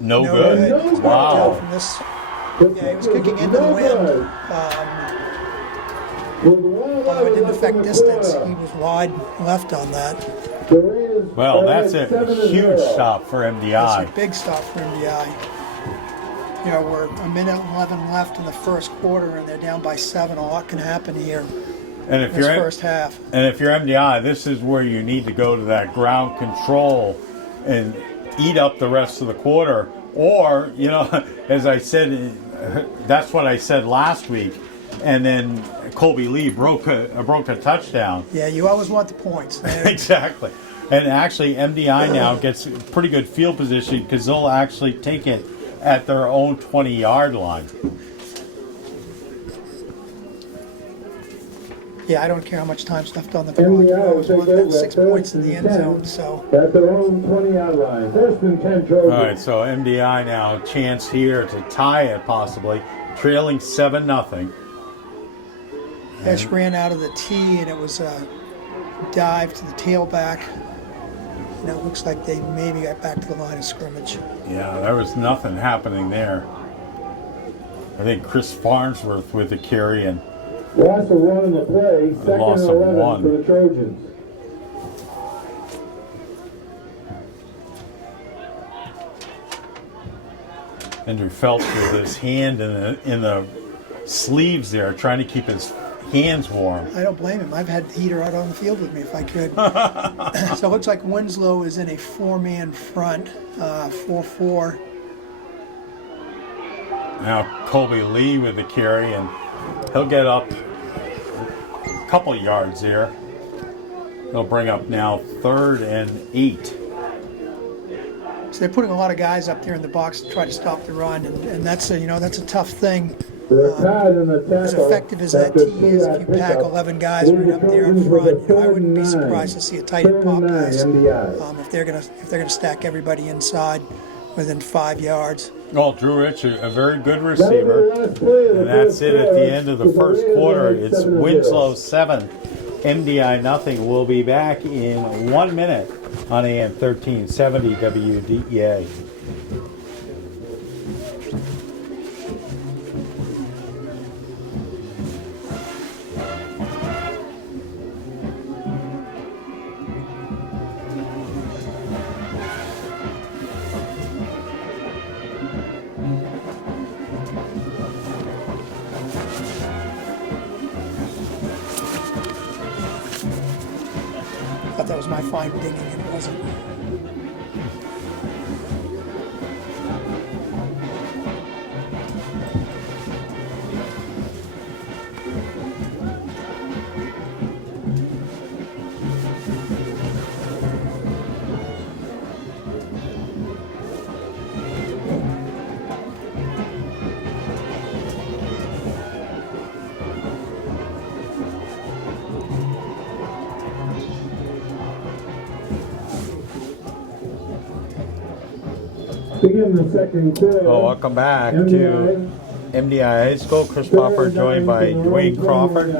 No No good. good. Tell Wow. from this, The yeah, he was kick kicking is into the no wind. good. With one Although it didn't left affect in the distance, quarter. he was wide left on that. The Raiders Well, are that's at a 7-0. huge stop for It's MDI. a big stop for MDI. You know, we're a minute 11 left in the first quarter, and they're down by 7. A lot can happen here And in if this you're first half. And if you're MDI, this is where you need to go to that ground control and eat up the rest of the quarter. Or, you know, as I said, that's what I said last week. And then Colby Lee broke a touchdown. Yeah, you always want the points. Exactly. And actually, MDI now gets pretty good field position because they'll actually take it at their own 20-yard line. Yeah, I don't care how much time's left on the clock. MDI You always will want take that over 6 at points in the end 1st and zone. 10. So At their own 20-yard line. 1st and 10 Trojans. All right, so MDI now chance here to tie it possibly, trailing 7-0. Esh ran out of the tee, and it was a dive to the tailback. And it looks like they maybe got back to the line of scrimmage. Yeah, there was nothing happening there. I think Chris Farnsworth with the carry, and Loss of 1 in the play. 2nd loss and of 11 1. for the Trojans. Andrew Phelps with his hand in the sleeves there, trying to keep his hands warm. I don't blame him. I've had the heater out on the field with me if I could. So it looks like Winslow is in a 4-man front, 4-4. Now Colby Lee with the carry, and he'll get up a couple yards there. He'll bring up now 3rd and 8. So they're putting a lot of guys up there in the box to try to stop the run, and that's that's a tough thing. They're tied in the tackle. As effective as that after tee is, if you pack 11 guys right up there in front, I wouldn't be surprised to see a tight end pop pass if they're gonna stack everybody inside within 5 yards. Well, Drew Rich, a very good receiver. And that's it at the end of the first quarter. It's Winslow 7, MDI nothing. We'll be back in 1 minute on AM 1370 WDEA. I thought that was my fine digging, and it wasn't. Begin the second quarter. Well, welcome back to MDI High School. Chris Popper joined by Dwayne Crawford.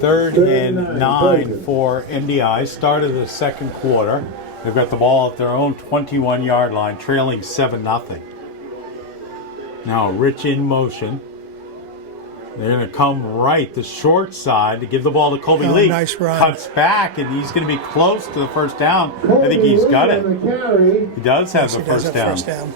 3rd and 9 for MDI. Start of the second quarter. They've got the ball at their own 21-yard line, trailing 7-0. Now Rich in motion. They're going to come right, the short side, to give the ball to Colby Lee. Nice run. Cuts back, and he's going to be close to the first down. I think he's got it. He does have the first down.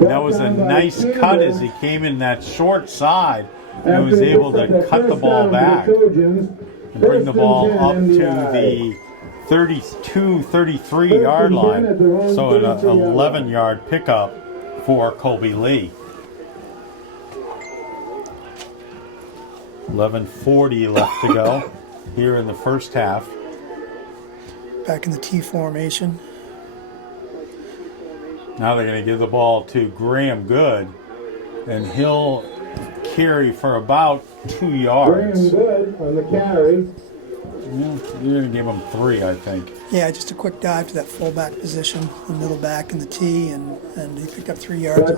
That was a nice cut as he came in that short side and was able to cut the ball back and bring the ball up to the 32, 33-yard line. So an 11-yard pickup for Colby Lee. 11:40 left to go here in the first half. Back in the T formation. Now they're going to give the ball to Graham Good, and he'll carry for about 2 yards. Graham Good on the carry. Yeah, you're going to give him 3, I think. Yeah, just a quick dive to that fullback position, the middle back in the T, and he picked up 3 yards.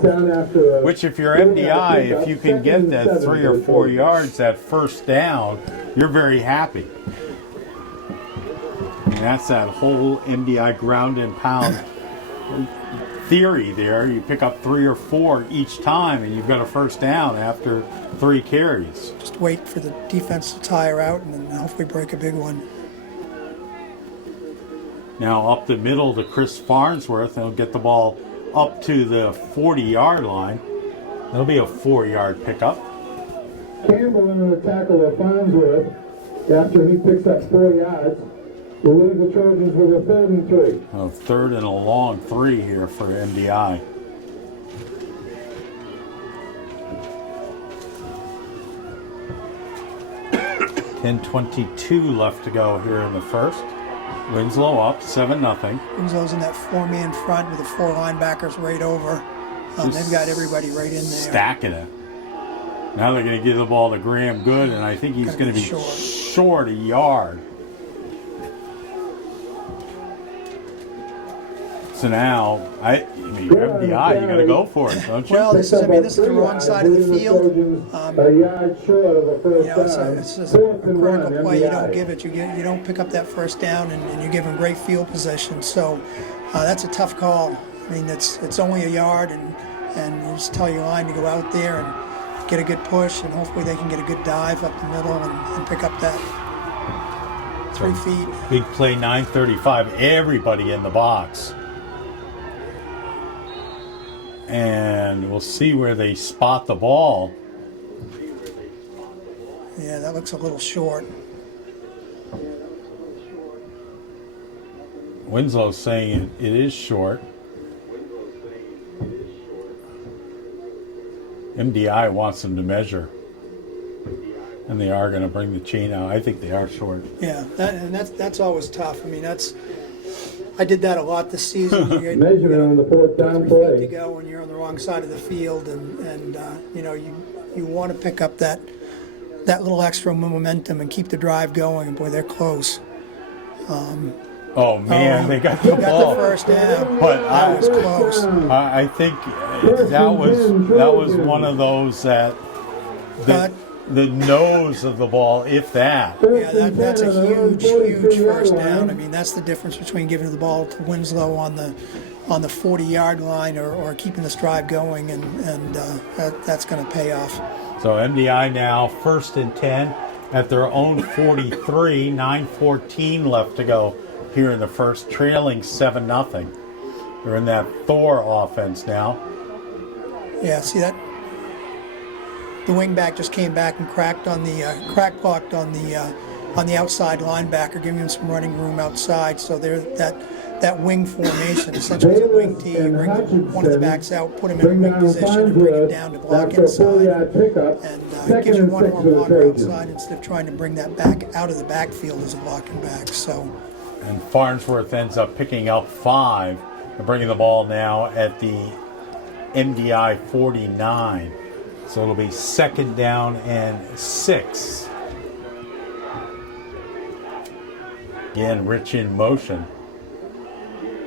Which, if you're MDI, if you can get that 3 or 4 yards, that first down, you're very happy. And that's that whole MDI ground and pound theory there. You pick up 3 or 4 each time, and you've got a first down after 3 carries. Just wait for the defense to tire out, and then hopefully break a big one. Now up the middle to Chris Farnsworth, and he'll get the ball up to the 40-yard line. That'll be a 4-yard pickup. Campbell in the tackle of Farnsworth after he picks up 4 yards. Will leave the Trojans with a 3rd and 3. A 3rd and a long 3 here for MDI. $10:22 left to go here in the first. Winslow up 7-0. Winslow's in that 4-man front with the 4 linebackers right over. They've got everybody right in there. Stacking it. Now they're going to give the ball to Graham Good, and I think he's going to be short a yard. So now, I mean, MDI, you got to go for it, don't you? Well, this is the wrong side of the field. A yard short of the first down. It's a critical play. You don't give it. You don't pick up that first down, and you give them great field position. So that's a tough call. I mean, it's only a yard, and you just tell your line to go out there and get a good push, and hopefully they can get a good dive up the middle and pick up that 3 feet. Big play, 9:35. Everybody in the box. And we'll see where they spot the ball. Yeah, that looks a little short. Winslow's saying it is short. MDI wants them to measure. And they are going to bring the chain out. I think they are short. Yeah, that's always tough. I mean, I did that a lot this season. Measuring on the 4th down 3 feet play. to go when you're on the wrong side of the field, and you want to pick up that little extra momentum and keep the drive going. And boy, they're close. Oh man, they got the ball. Got the first down, but that was close. I think that was one of those that the nose of the ball, if that. Yeah, that's a huge first down. I mean, that's the difference between giving the ball to Winslow on the 40-yard line or keeping this drive going, and that's going to pay off. So MDI now 1st and 10 at their own 43, 9:14 left to go here in the first, trailing 7-0. They're in that Thor offense now. Yeah, see that? The wingback just came back and cracked on the crack blocked on the outside linebacker, giving him some running room outside. So they're that wing formation. Essentially, it's a wing tee. You bring one of the backs out, put him in a wing position, and bring him down to block inside, and gives you one more blocker outside instead of trying to bring that back out of the backfield as a blocking back. So. And Farnsworth ends up picking up 5 and bringing the ball now at the MDI 49. So it'll be 2nd down and 6. Again, Rich in motion.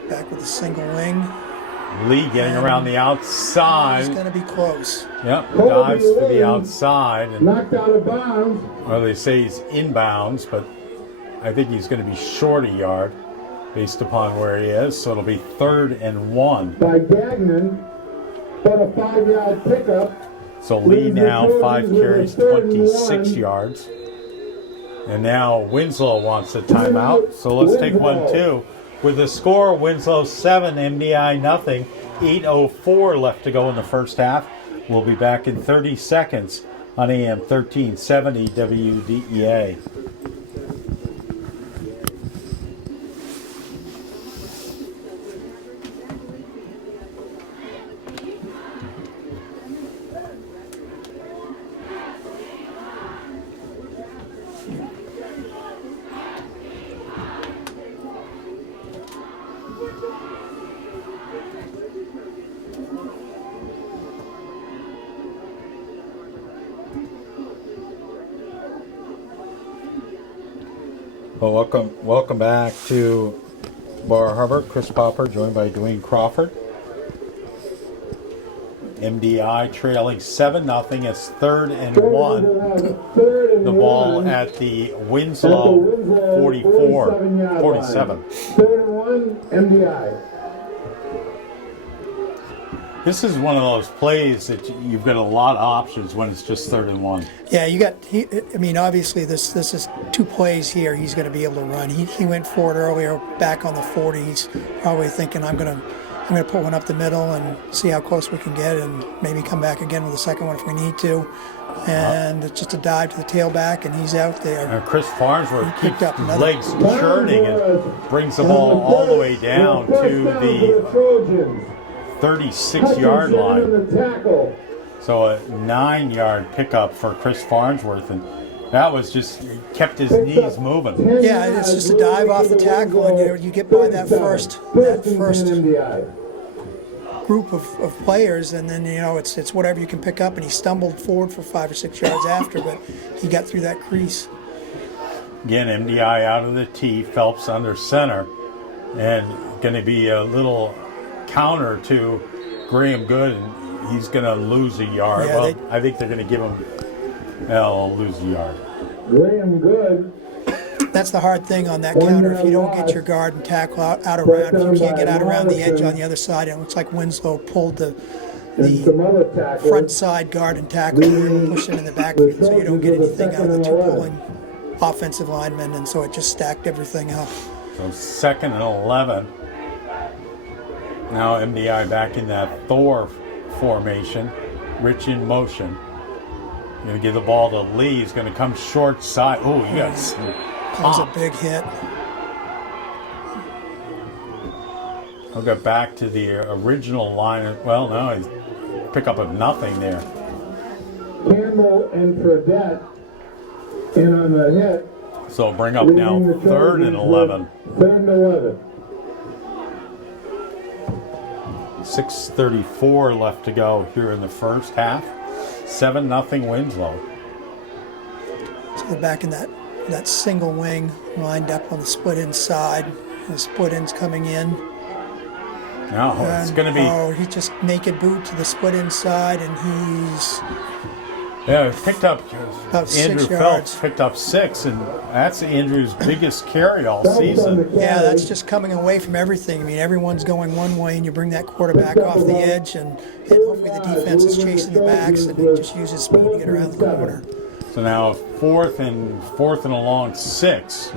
Back with a single wing. Lee getting around the It's outside. going to be close. Yep, dives for the outside. And, Knocked out of bounds well, they say he's inbounds, but I think he's going to be short a yard based upon where he is. So it'll be 3rd and 1. by Gagnon, but a 5-yard pickup. So Lee now 5 carries, 26 yards. And now Winslow wants a timeout. So let's take one too. With the score, Winslow 7, MDI nothing. 8:04 left to go in the first half. We'll be back in 30 seconds on AM 1370 WDEA. Well, welcome back to Bar Harbor. Chris Popper, joined by Dwayne Crawford. MDI trailing 7-0. It's 3rd and 1. The ball at the Winslow 47. 3rd and 1, MDI. This is one of those plays that you've got a lot of options when it's just 3rd and 1. Yeah, I mean, obviously, this is 2 plays here he's going to be able to run. He went forward earlier, back on the 40. He's probably thinking, I'm going to put one up the middle and see how close we can get and maybe come back again with a second one if we need to. And it's just a dive to the tailback, and he's out there. And Chris Farnsworth He keeps picked up his another- legs churning and brings the ball all the way down to the 36-yard line. So a 9-yard pickup for Chris Farnsworth, and that was just kept his knees moving. Yeah, it's just a dive off the tackle, and you get by that first group of players, and then it's whatever you can pick up. And he stumbled forward for 5 or 6 yards after, but he got through that crease. Again, MDI out of the tee, Phelps under center, and going to be a little counter to Graham Good, and he's going to lose a yard. Yeah, well, I think they're going to give him, lose a yard. Graham Good. That's the hard thing on that counter. If you don't get your guard and tackle out around, if you can't get out around the edge on the other side, it looks like Winslow pulled the front side guard and tackle and pushed it in the backfield, so you don't get anything out of the 2 pulling offensive linemen, and so it just stacked everything up. So 2nd and 11. Now MDI back in that Thor formation. Rich in motion. Going to give the ball to Lee. He's going to come short side. Oh, he got That was a big hit. He'll get back to the original line. Well, no, he's pick up of nothing there. Campbell and Fredette in on the hit. So bring up now 3rd and 11. 3rd and 11. 6:34 left to go here in the first half. 7-0 Winslow. So they're back in that single wing, lined up on the split inside. The split end's coming in. No, it's going to be. Oh, he just naked boot to the split inside, and he's. Yeah, picked up. About 6 Andrew yards. Phelps picked up 6, and that's Andrew's biggest carry all season. Yeah, that's just coming away from everything. I mean, everyone's going one way, and you bring that quarterback off the edge, and hopefully the defense is chasing the backs, and he just uses speed to get around the corner. So now 4th and a long 6.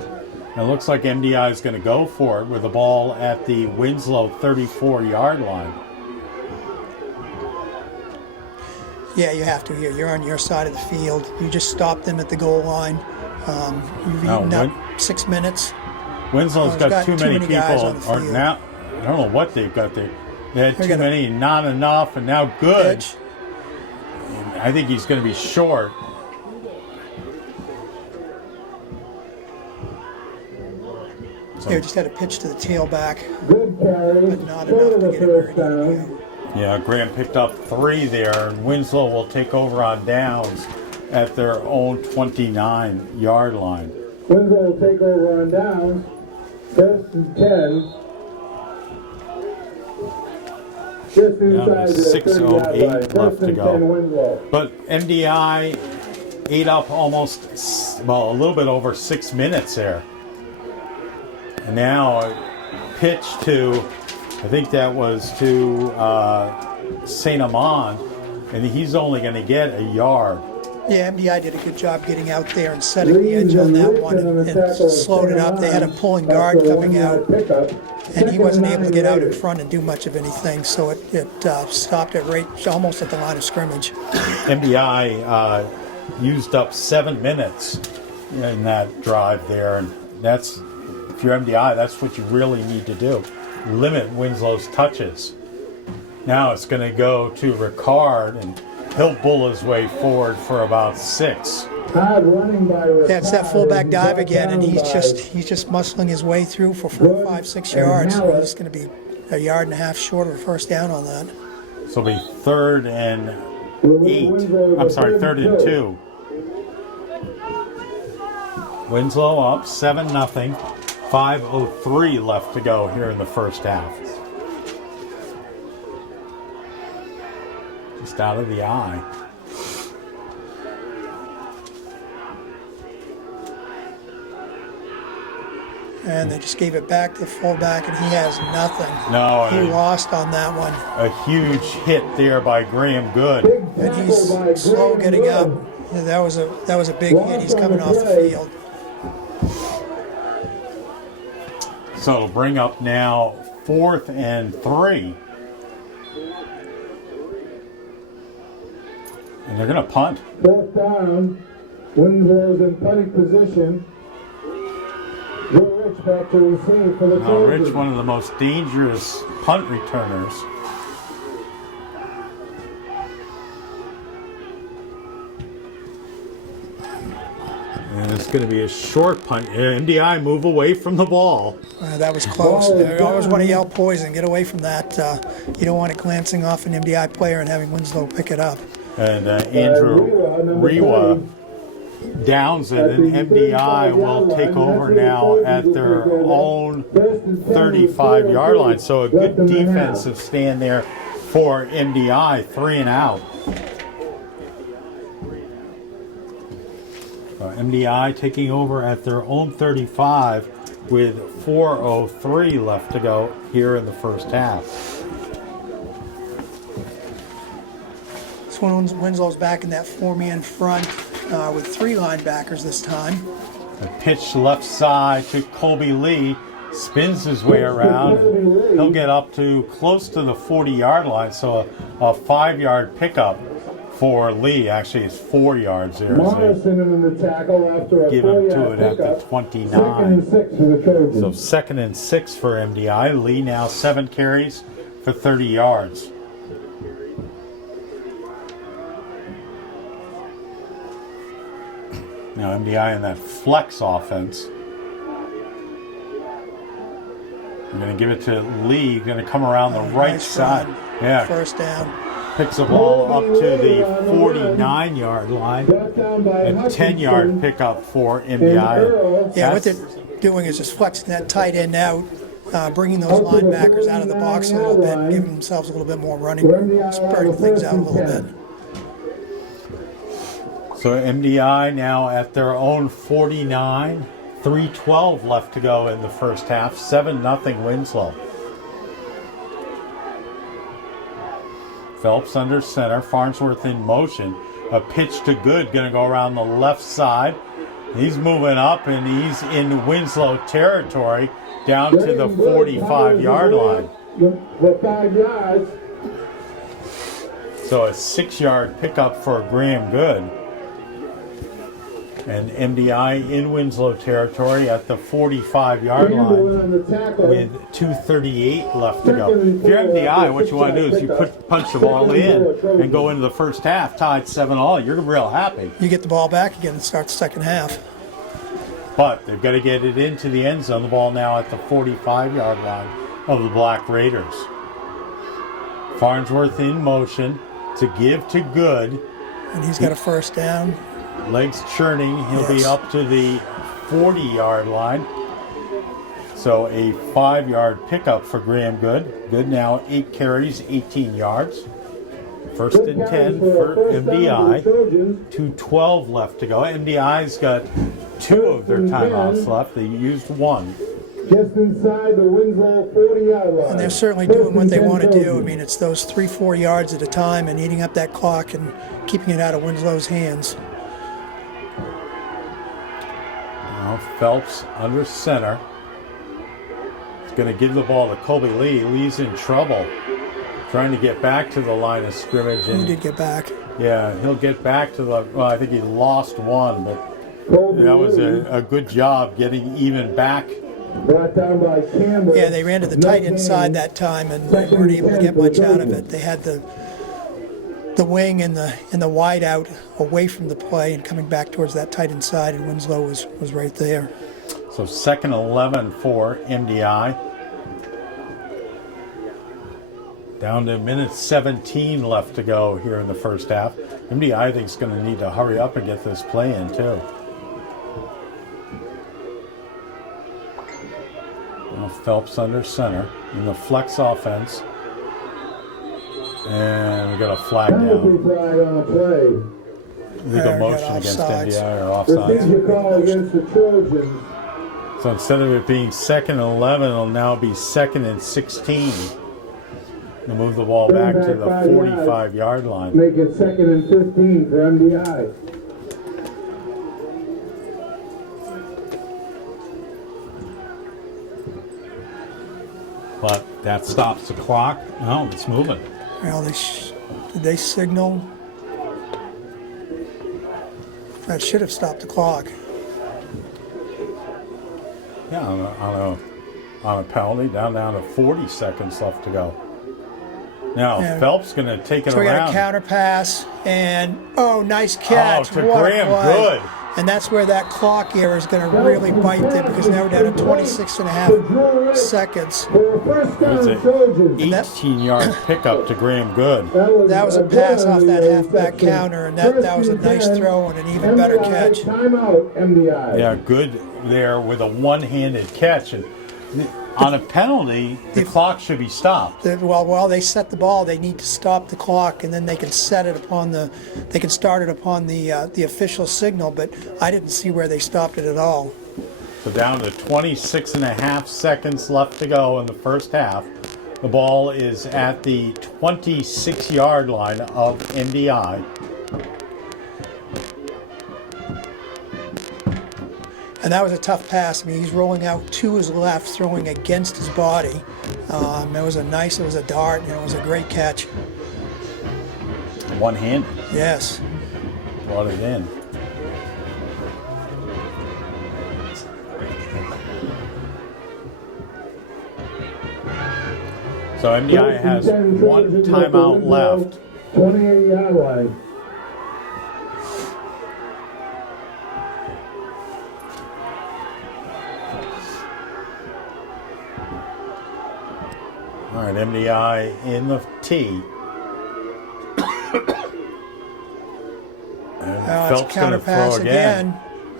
And it looks like MDI is going to go for it with the ball at the Winslow 34-yard line. Yeah, you have to here. You're on your side of the field. You just stop them at the goal line. You've eaten up 6 minutes. Winslow's got too many guys on people. the Or field. now, I don't know what they've got there. They had They're too gonna- many, not enough, and now Good. Pitch. I think he's going to be short. They just had a pitch to the tailback, Good carry. but not enough to get it where it needed to go. Yeah, Graham picked up 3 there, and Winslow will take over on downs at their own 29-yard line. Winslow will take over on downs. 1st and 10. Just Down to inside the 30-yard 6:08 line. left First to and go. 10 Winslow. But MDI ate up almost, well, a little bit over 6 minutes there. And now a pitch to, I think that was to St. Amand, and he's only going to get a yard. Yeah, MDI did a good job getting out there and setting the edge on that one and slowed it up. They had a pulling guard coming out, and he wasn't able to get out in front and do much of anything, so it stopped it right almost at the line of scrimmage. MDI used up 7 minutes in that drive there, and that's, if you're MDI, that's what you really need to do. Limit Winslow's touches. Now it's going to go to Ricard, and he'll bull his way forward for about 6. Yeah, it's that fullback dive again, and he's just muscling his way through for 4, 5, 6 yards. So he's going to be a yard and a half short of a first down on that. So it'll be 3rd and 8. I'm sorry, 3rd and 2. Winslow up 7-0. 5:03 left to go here in the first half. Just out of the eye. And they just gave it back to the fullback, and he has nothing. No, He lost on that one. a huge hit there by Graham Good. And he's slow getting up. Yeah, that was a big hit. He's coming off the field. So it'll bring up now 4th and 3. And they're going to punt. 4th down. Winslow's in punting position. Joe Rich back to receive for the Now, Trojans. Rich, one of the most dangerous punt returners. And it's going to be a short punt. MDI move away from the ball. That was close. I always want to yell poison. Get away from that. You don't want it glancing off an MDI player and having Winslow pick it up. And Andrew Rewa downs it, and MDI will take over now at their own 35-yard line. So a good defensive stand there for MDI, 3 and out. MDI taking over at their own 35 with 4:03 left to go here in the first half. This one, Winslow's back in that 4-man front with 3 linebackers this time. A pitch left side to Colby Lee, spins his way around, and he'll get up to close to the 40-yard line, so a 5-yard pickup for Lee. Actually, it's 4 yards there. Morrison in the tackle after a Give him to 4-yard it at the pickup. 29. 2nd and 6 for the Trojans. So 2nd and 6 for MDI. Lee now 7 carries for 30 yards. Now MDI in that flex offense. I'm going to give it to Lee. Going to come around the right Nice side. run. Yeah, First down. picks the ball up to the 49-yard line. Brought down by A 10-yard Hutchinson pickup for and MDI. Earl. Yeah, what That's- they're doing is just flexing that tight end out, bringing those linebackers out of the box a little bit, and giving themselves a little bit more running, spreading things out a little bit. So MDI now at their own 49. 3:12 left to go in the first half. 7-0 Winslow. Phelps under center. Farnsworth in motion. A pitch to Good. Going to go around the left side. He's moving up, and he's in Winslow territory down to the 45-yard line. The 5 yards. So a 6-yard pickup for Graham Good. And MDI in Winslow territory at the 45-yard line On the tackle. with 2:38 left to go. If you're MDI, what you want to do is you punch the ball in and go into the first half, tied 7-all. You're real happy. You get the ball back again and start the second half. But they've got to get it into the end zone. The ball now at the 45-yard line of the Black Raiders. Farnsworth in motion to give to Good. And he's got a first down. Legs churning. He'll be Yes. up to the 40-yard line. So a 5-yard pickup for Graham Good. Good now 8 carries, 18 yards. First and 10 for MDI. 2:12 left to go. MDI's got 2 of their timeouts left. They used 1. Just inside the Winslow 40-yard line. And they're certainly doing what they want to do. I mean, it's those 3-4 yards at a time and eating up that clock and keeping it out of Winslow's hands. Now Phelps under center. He's going to give the ball to Colby Lee. Lee's in trouble, trying to get back to the line of scrimmage. And He did get back. yeah, he'll get back to the. Well, I think he lost one, but that was a good job getting even back. Brought down by Campbell. Yeah, they ran to the tight inside that time and they weren't able to get much out of it. They had the wing and the wide out away from the play and coming back towards that tight inside, and Winslow was right there. So 2nd and 11 for MDI. Down to minute 17 left to go here in the first half. MDI, I think, is going to need to hurry up and get this play in too. Now Phelps under center in the flex offense. And we got a flag Penalty down. flag on a play. Legal motion against MDI or offsides. Procedure call against the Trojans. So instead of it being 2nd and 11, it'll now be 2nd and 16. To move the ball back to the 45-yard line. Make it 2nd and 15 for MDI. But that stops the clock. No, it's moving. Well, did they signal? That should have stopped the clock. Yeah, on a penalty, down to 40 seconds left to go. Now, Yeah. Phelps going to take it So we got around. a counter pass, and nice catch. to What a Graham play. Good. And that's where that clock error is going to really bite them, because now we're down to 26 and a half seconds. For a first It was down, an Trojans. 18-yard pickup to Graham Good. That was a pass off that halfback interception. counter, and that was a nice throw and an even better MDI, catch. Timeout, MDI. Yeah, Good there with a one-handed catch. And on a penalty, the clock should be stopped. While they set the ball, they need to stop the clock, and then they can set it upon they can start it upon the official signal. But I didn't see where they stopped it at all. So down to 26 and a half seconds left to go in the first half. The ball is at the 26-yard line of MDI. And that was a tough pass. I mean, he's rolling out to his left, throwing against his body. It was a dart, and it was a great catch. One-handed. Yes. Brought it in. So MDI has one timeout left. 28-yard line. All right, MDI in the tee. And It's a Phelps going counter to pass throw again.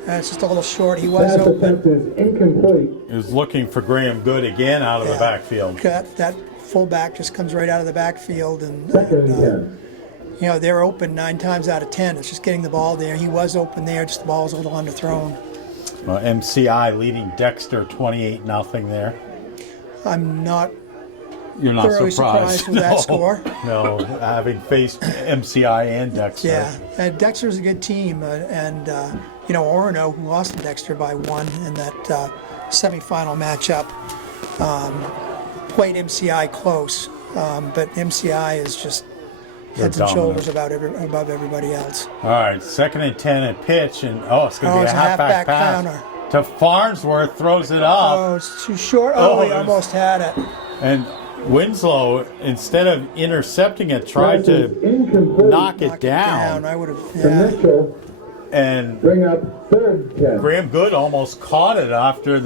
It's just a little short. He was Pass open. attempt is incomplete. He was looking for Graham Good again out of the Yeah. backfield. That fullback just comes right out of the backfield, and 2nd and 10. they're open 9 times out of 10. It's just getting the ball there. He was open there, just the ball was a little underthrown. MCI leading Dexter 28-0 there. I'm not You're not thoroughly surprised with that score. No, having faced MCI and Dexter. Yeah, Dexter's a good team, and Orono, who lost to Dexter by 1 in that semifinal matchup, played MCI close, but MCI is just heads and shoulders above everybody else. All right, 2nd and 10 at pitch, and it's going to be it's a a halfback pass counter. to Farnsworth, throws it up, Oh, it's too short. Oh, he it was- almost had it. and Winslow, instead of intercepting it, tried to Incomplete. knock it down, I would have. To Yeah. Mitchell. and Bring up 3rd 10. Graham Good almost caught it after it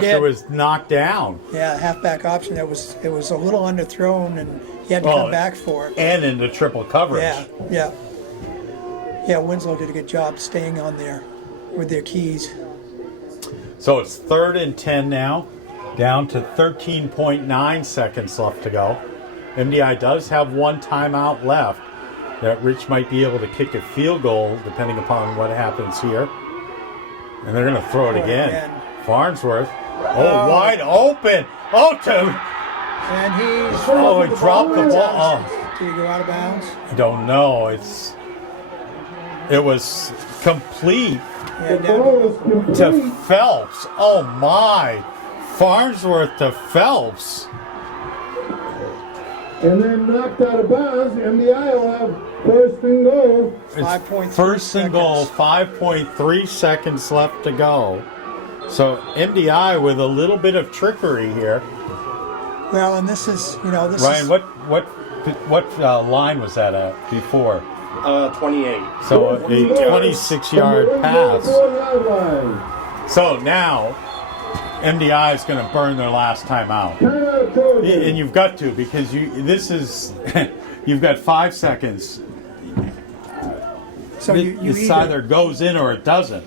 did. was knocked down, Yeah, halfback option. It was a little underthrown, and he had to come back for it. and into triple coverage. Yeah. Winslow did a good job staying on there with their keys. So it's 3rd and 10 now. down to 13.9 seconds left to go. MDI does have one timeout left that Rich might be able to kick a field goal depending upon what happens here. And they're going to throw it again. Farnsworth. Oh, wide open. Oh, dude. And he dropped the ball. Did he go out of bounds? I don't know. It was complete to Phelps. Oh, my. Farnsworth to Phelps. And then knocked out of bounds. MDI will have first and goal. It's first and goal, 5.3 seconds left to go. So MDI with a little bit of trickery here. Well, and this is, this Ryan, is... what line was that at before? 28. So a 26-yard pass. So now MDI is going to burn their last time out. And you've got to, because you've got 5 seconds. So it's either goes in or it doesn't.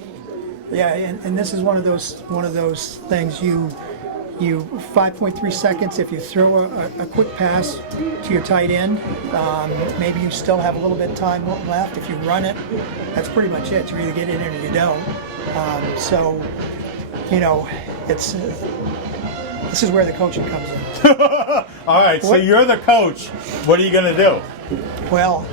Yeah, and this is one of those things. You 5.3 seconds. If you throw a quick pass to your tight end, maybe you still have a little bit of time left. If you run it, that's pretty much it. You either get in or you don't. This is where the coaching comes in. All right, so you're the coach. What are you going to do? Well,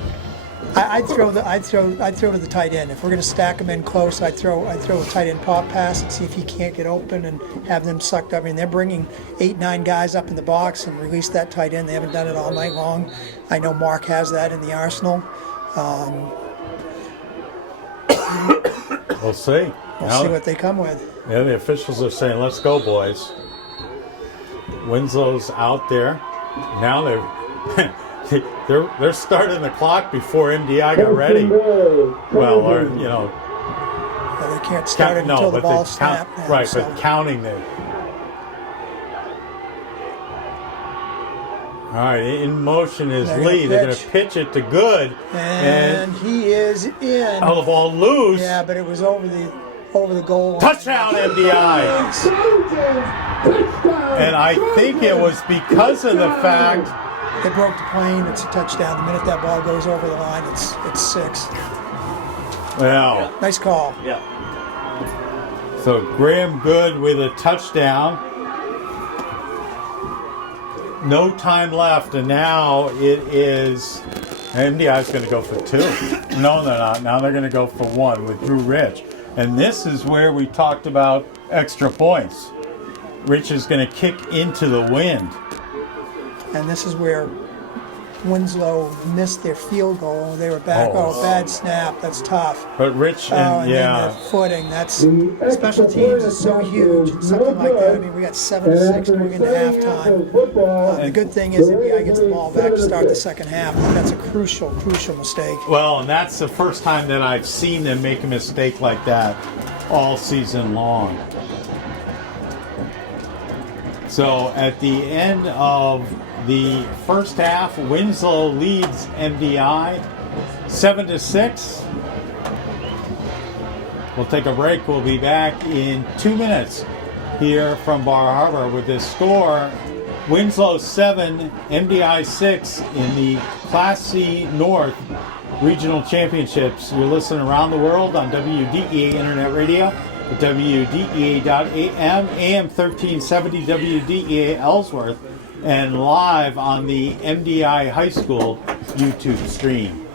I'd throw to the tight end. If we're going to stack them in close, I'd throw a tight end pop pass and see if he can't get open and have them sucked up. I mean, they're bringing 8-9 guys up in the box and release that tight end. They haven't done it all night long. I know Mark has that in the arsenal. We'll see. We'll see what they come with. Yeah, the officials are saying, "Let's go, boys." Winslow's out there. Now they're starting the clock before MDI got ready. Well, or they can't start it until the ball snapped. Right, so. But counting the. All right, in motion is Lee. They're going to pitch it to Good, and he is in. Oh, the ball loose. Yeah, but it was over the goal. Touchdown, MDI. And I think it was because of the fact they broke the plane. It's a touchdown. The minute that ball goes over the line, it's 6. Well, nice call. Yeah. So Graham Good with a touchdown. No time left, and now it is. MDI is going to go for 2. No, they're not. Now they're going to go for 1 with Drew Rich. And this is where we talked about extra points. Rich is going to kick into the wind. And this is where Winslow missed their field goal. They were back. Bad snap. That's tough. But Rich and then the footing. That's special teams is so huge. Something like that. I mean, we got 7-6 going into halftime. The good thing is MDI gets the ball back to start the second half. That's a crucial mistake. Well, and that's the first time that I've seen them make a mistake like that all season long. So at the end of the first half, Winslow leads MDI 7-6. We'll take a break. We'll be back in 2 minutes here from Bar Harbor with this score. Winslow 7, MDI 6 in the Class C North Regional Championships. You're listening around the world on WDEA Internet Radio at WDEA.AM, AM 1370 WDEA Ellsworth, and live on the MDI High School YouTube stream.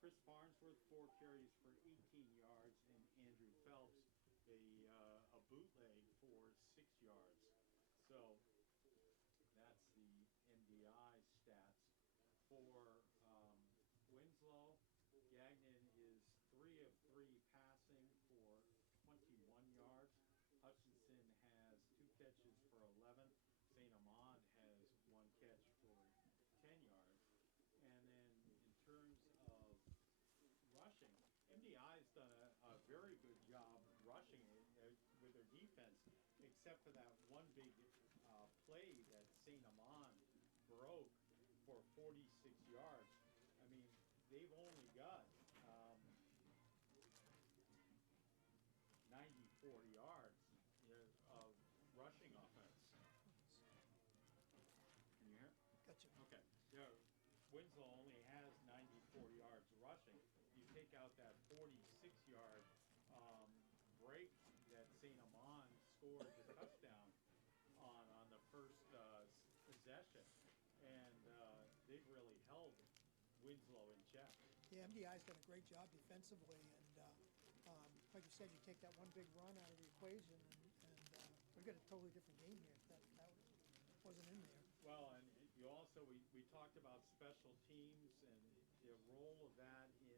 Chris Farnsworth, 4 carries for 18 yards, and Andrew Phelps, a bootleg for 6 yards. So that's the MDI stats. For Winslow, Gagnon is 3 of 3 passing for 21 yards. Hutchinson has 2 catches for 11. St. Amand has 1 catch for 10 yards. And then in terms of rushing, MDI has done a very good job rushing it, with their defense, except for that one big play that St. Amand broke for 46 yards. I mean, they've only got 94 yards of rushing offense. Can you hear? Gotcha. Okay. Yeah. Winslow only has 94 yards rushing. You take out that 46-yard break that St. Amand scored the touchdown on the first possession, and they've really held Winslow in check. Yeah, MDI's done a great job defensively, and like you said, you take that one big run out of the equation, and we've got a totally different game here. That wasn't in there. Well, and you also, we talked about special teams and the role of that in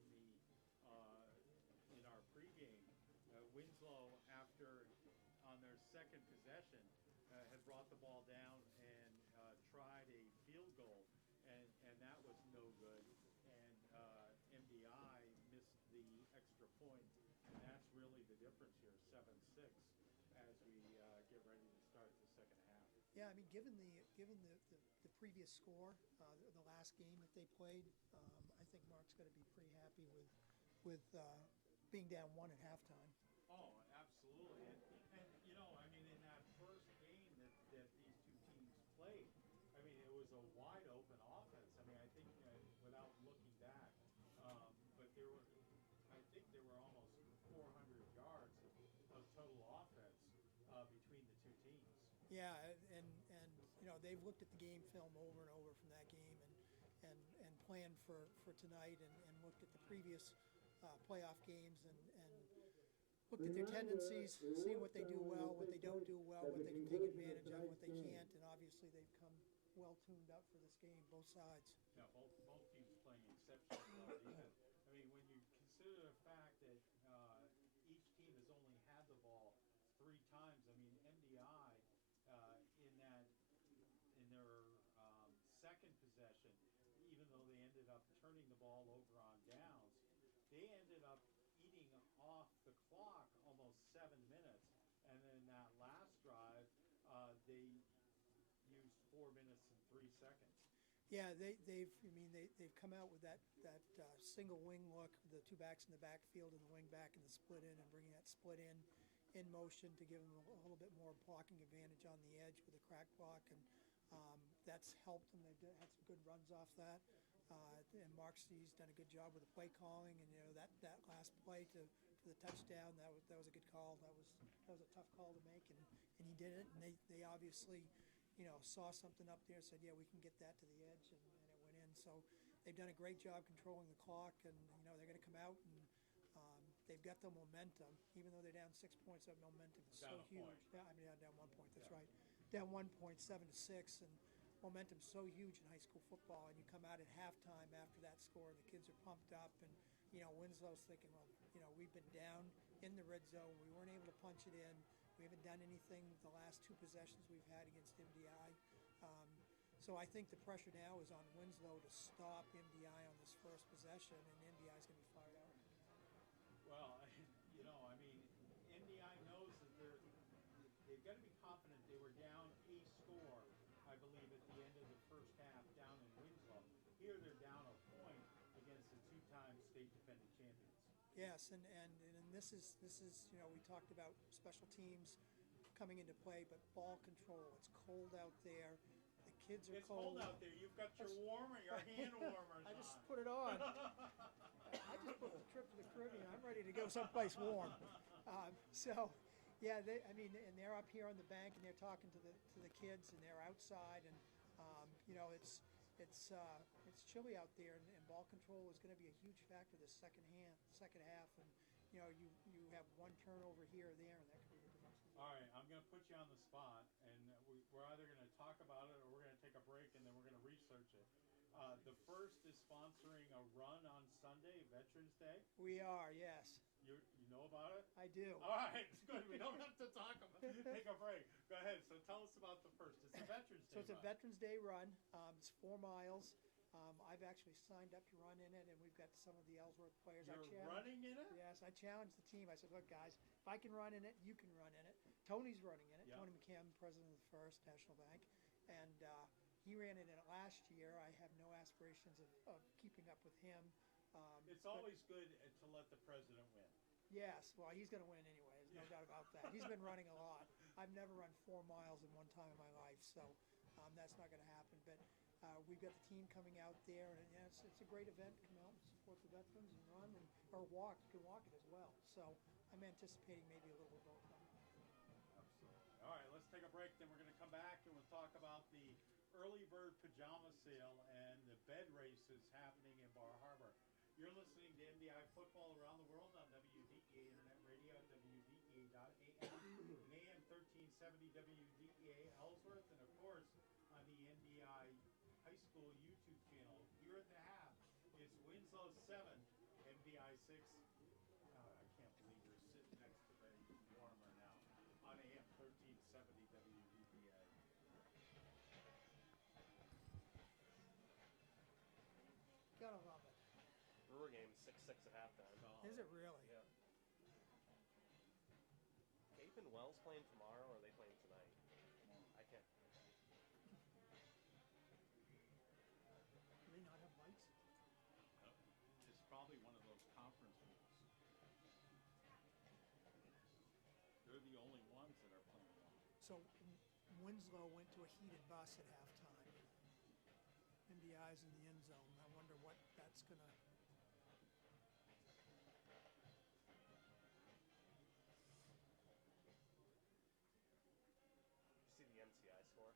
our pregame. Winslow, on their second possession, had brought the ball down and tried a field goal, and that was no good. And MDI missed the extra point, and that's really the difference here, 7-6, as we get ready to start the second half. Yeah, I mean, given the previous score, the last game that they played, I think Mark's got to be pretty happy with being down 1 at halftime. Oh, absolutely. And you know, I mean, in that first game that these two teams played, I mean, it was a wide open offense. I mean, I think without looking back, but I think there were almost 400 yards of total offense between the two teams. Yeah, and you know, they've looked at the game film over and over from that game and planned for tonight and looked at the previous playoff games and looked at their tendencies, seeing what they do well, what they don't do well, what they can take advantage of, what they can't, and obviously they've come well tuned up for this game, both sides. Yeah, both teams playing exceptionally well. Even, I mean, when you consider the fact that each team has only had the ball 3 times. I mean, MDI in their second possession, even though they ended up turning the ball over on downs, they ended up eating off the clock almost 7 minutes. And then that last drive, they used 4 minutes and 3 seconds. Yeah, they've come out with that single wing look, the 2 backs in the backfield and the wing back in the split in, and bringing that split in motion to give them a little bit more blocking advantage on the edge with a crack block, and that's helped them. They've had some good runs off that, and Mark's done a good job with the play calling, and you know that last play to the touchdown, that was a good call. That was a tough call to make, and he did it, and they obviously, you know, saw something up there, said, yeah, we can get that to the edge, and it went in. So they've done a great job controlling the clock, and you know they're going to come out and they've got the momentum, even though they're down 6 points. That momentum is so huge. Yeah, I mean, down 1 point. That's right. Down 1 point, 7-6, and momentum's so huge in high school football. And you come out at halftime after that score, and the kids are pumped up, and you know Winslow's thinking, well, you know, we've been down in the red zone. We weren't able to punch it in. We haven't done anything the last 2 possessions we've had against MDI. So I think the pressure now is on Winslow to stop MDI on this first possession, and MDI is going to be fired out. Well, you know, I mean, MDI knows that they've got to be confident. They were down a score, I believe, at the end of the first half down in Winslow. Here they're down a point against the 2-time state defending champions. Yes, and this is you know, we talked about special teams coming into play, but ball control. It's cold out there. The kids are It's cold. cold out there. You've got your warmer, your hand warmers I just on. put it on. I just booked a trip to the Caribbean. I'm ready to go someplace warm. So, yeah, and they're up here on the bank, and they're talking to the kids, and they're outside, and you know, it's it's chilly out there, and ball control is going to be a huge factor this second half, and you have one turnover here or there, and that could be the difference. All right, I'm going to put you on the spot, and we're either going to talk about it or we're going to take a break, and then we're going to research it. The First is sponsoring a run on Sunday, Veterans Day. We are, yes. You know about it? I do. All right, good. We don't have to talk about it. Take a break. Go ahead. So tell us about the First. It's a Veterans Day. So it's run. a Veterans Day run. It's 4 miles. I've actually signed up to run in it, and we've got some of the Ellsworth players. You're running in it? Yes, I challenged the team. I said, look, guys, if I can run in it, you can run in it. Tony's running in it. Yep. Tony McCann, president of the First National Bank. And he ran in it last year. I have no aspirations of keeping up with him. It's always good to let the president win. Yes, well, he's going to win anyway. There's no doubt about that. He's been running a lot. I've never run 4 miles in one time in my life, so that's not going to happen. But we've got the team coming out there, and it's a great event. Come out and support the veterans and run, or walk. You can walk it as well. So I'm anticipating maybe a little bit of both. Absolutely. All right, let's take a break. Then we're going to come back and we'll talk about the early bird pajama sale and the bed races happening in Bar Harbor. You're listening to MDI football around the world on WDEA Internet Radio at WDEA.AM and AM 1370 WDEA Ellsworth, and of course on the MDI High School YouTube channel. Here at the half, it's Winslow 7, MDI 6. I can't believe you're sitting next to the warmer now on AM 1370 WDEA. Gotta love it. Pregame 6-6 at halftime. Is it really? Yeah. Cape and Wells playing tomorrow, or are they playing tonight? I can't. Do they not have lights? It's probably one of those conference weeks. They're the only ones that are playing well. So Winslow went to a heated bus at halftime. MDI's in the end zone. I wonder what that's going to... Did you see the MCI score?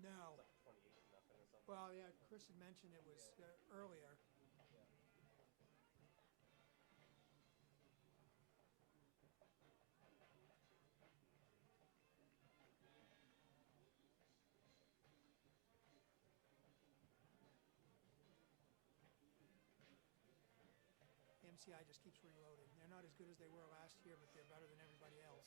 No. It's like 28-0 or something. Well, yeah, Chris had mentioned it was earlier. MCI just keeps reloading. They're not as good as they were last year, but they're better than everybody else.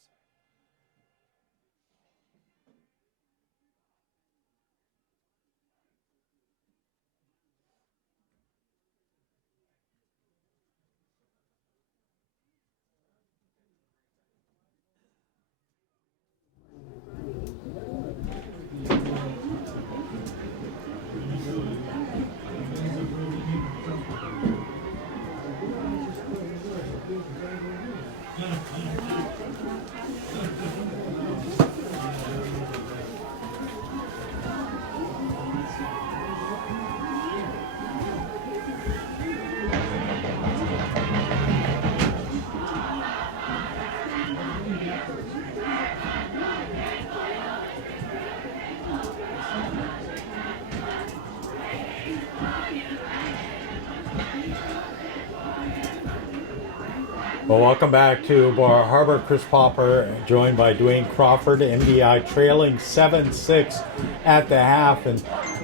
Well, welcome back to Bar Harbor. Chris Popper, joined by Dwayne Crawford. MDI trailing 7-6 at the half. And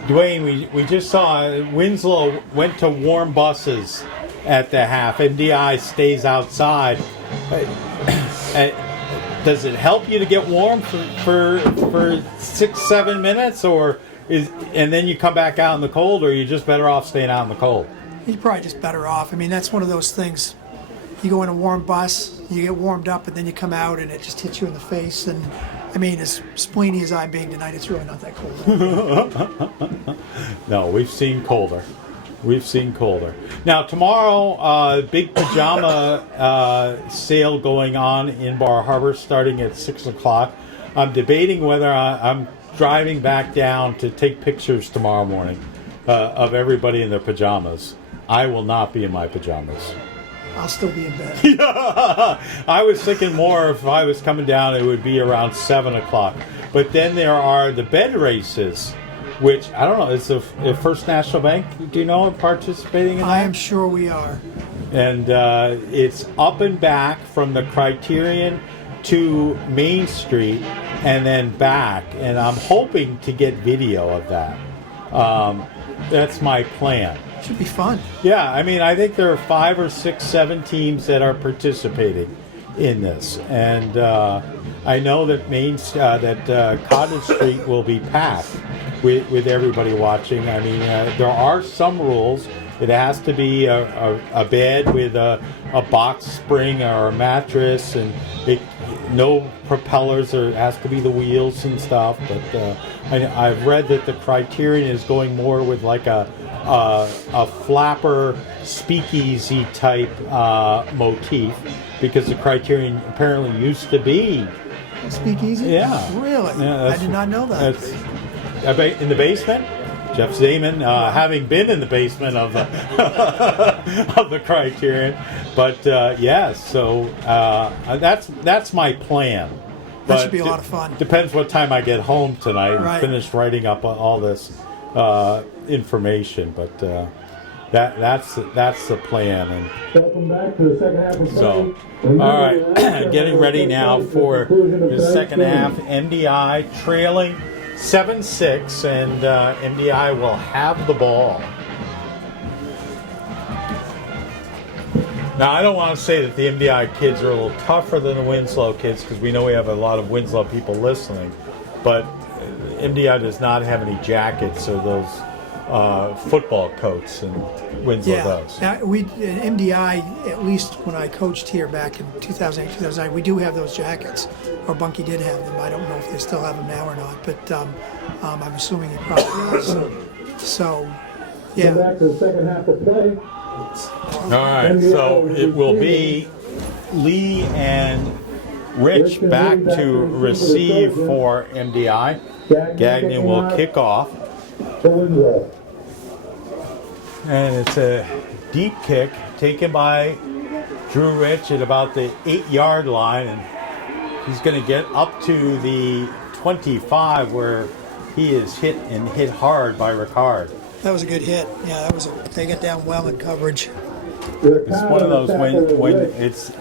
Dwayne, we just saw Winslow went to warm buses at the half. MDI stays outside. Does it help you to get warm for 6-7 minutes, and then you come back out in the cold, or are you just better off staying out in the cold? You're probably just better off. I mean, that's one of those things. You go in a warm bus, you get warmed up, and then you come out and it just hits you in the face. And I mean, as spleeny as I'm being tonight, it's really not that cold. No, we've seen colder. Now tomorrow, big pajama sale going on in Bar Harbor starting at 6 o'clock. I'm debating whether I'm driving back down to take pictures tomorrow morning of everybody in their pajamas. I will not be in my pajamas. I'll still be in bed. I was thinking more if I was coming down, it would be around 7 o'clock. But then there are the bed races which I don't know, is the First National Bank, do you know, participating in that? I am sure we are. And it's up and back from the Criterion to Main Street and then back. And I'm hoping to get video of that. That's my plan. Should be fun. Yeah, I mean, I think there are 5 or 6, 7 teams that are participating in this. And I know that Cottage Street will be packed with everybody watching. I mean, there are some rules. It has to be a bed with a box spring or a mattress, and no propellers. There has to be the wheels and stuff. But I've read that the Criterion is going more with like a flapper speakeasy type motif, because the Criterion apparently used to be Speakeasy? Yeah. Really? Yeah, I did not know that. That's in the basement. Jeff Zeman, having been in the basement of the of the Criterion, but yes, so that's my plan. That should be a lot of fun. Depends what time I get home tonight and Right. finish writing up all this information, but that's the plan. And Welcome back to the second half of so, play. all right, getting ready now for the second half. MDI trailing 7-6, and MDI will have the ball. Now, I don't want to say that the MDI kids are a little tougher than the Winslow kids, because we know we have a lot of Winslow people listening, but MDI does not have any jackets or those football coats, and Winslow does. Now, we MDI, at least when I coached here back in 2008, 2009, we do have those jackets, or Bunky did have them. I don't know if they still have them now or not, but I'm assuming he probably does. So, yeah. Back to the second half of play. All right, so it will be Lee and Rich back to receive for MDI. Gagnon will kick off. And it's a deep kick taken by Drew Rich at about the 8-yard line, and he's going to get up to the 25 where he is hit hard by Ricard. That was a good hit. Yeah, they got down well in coverage. It's one of those when it's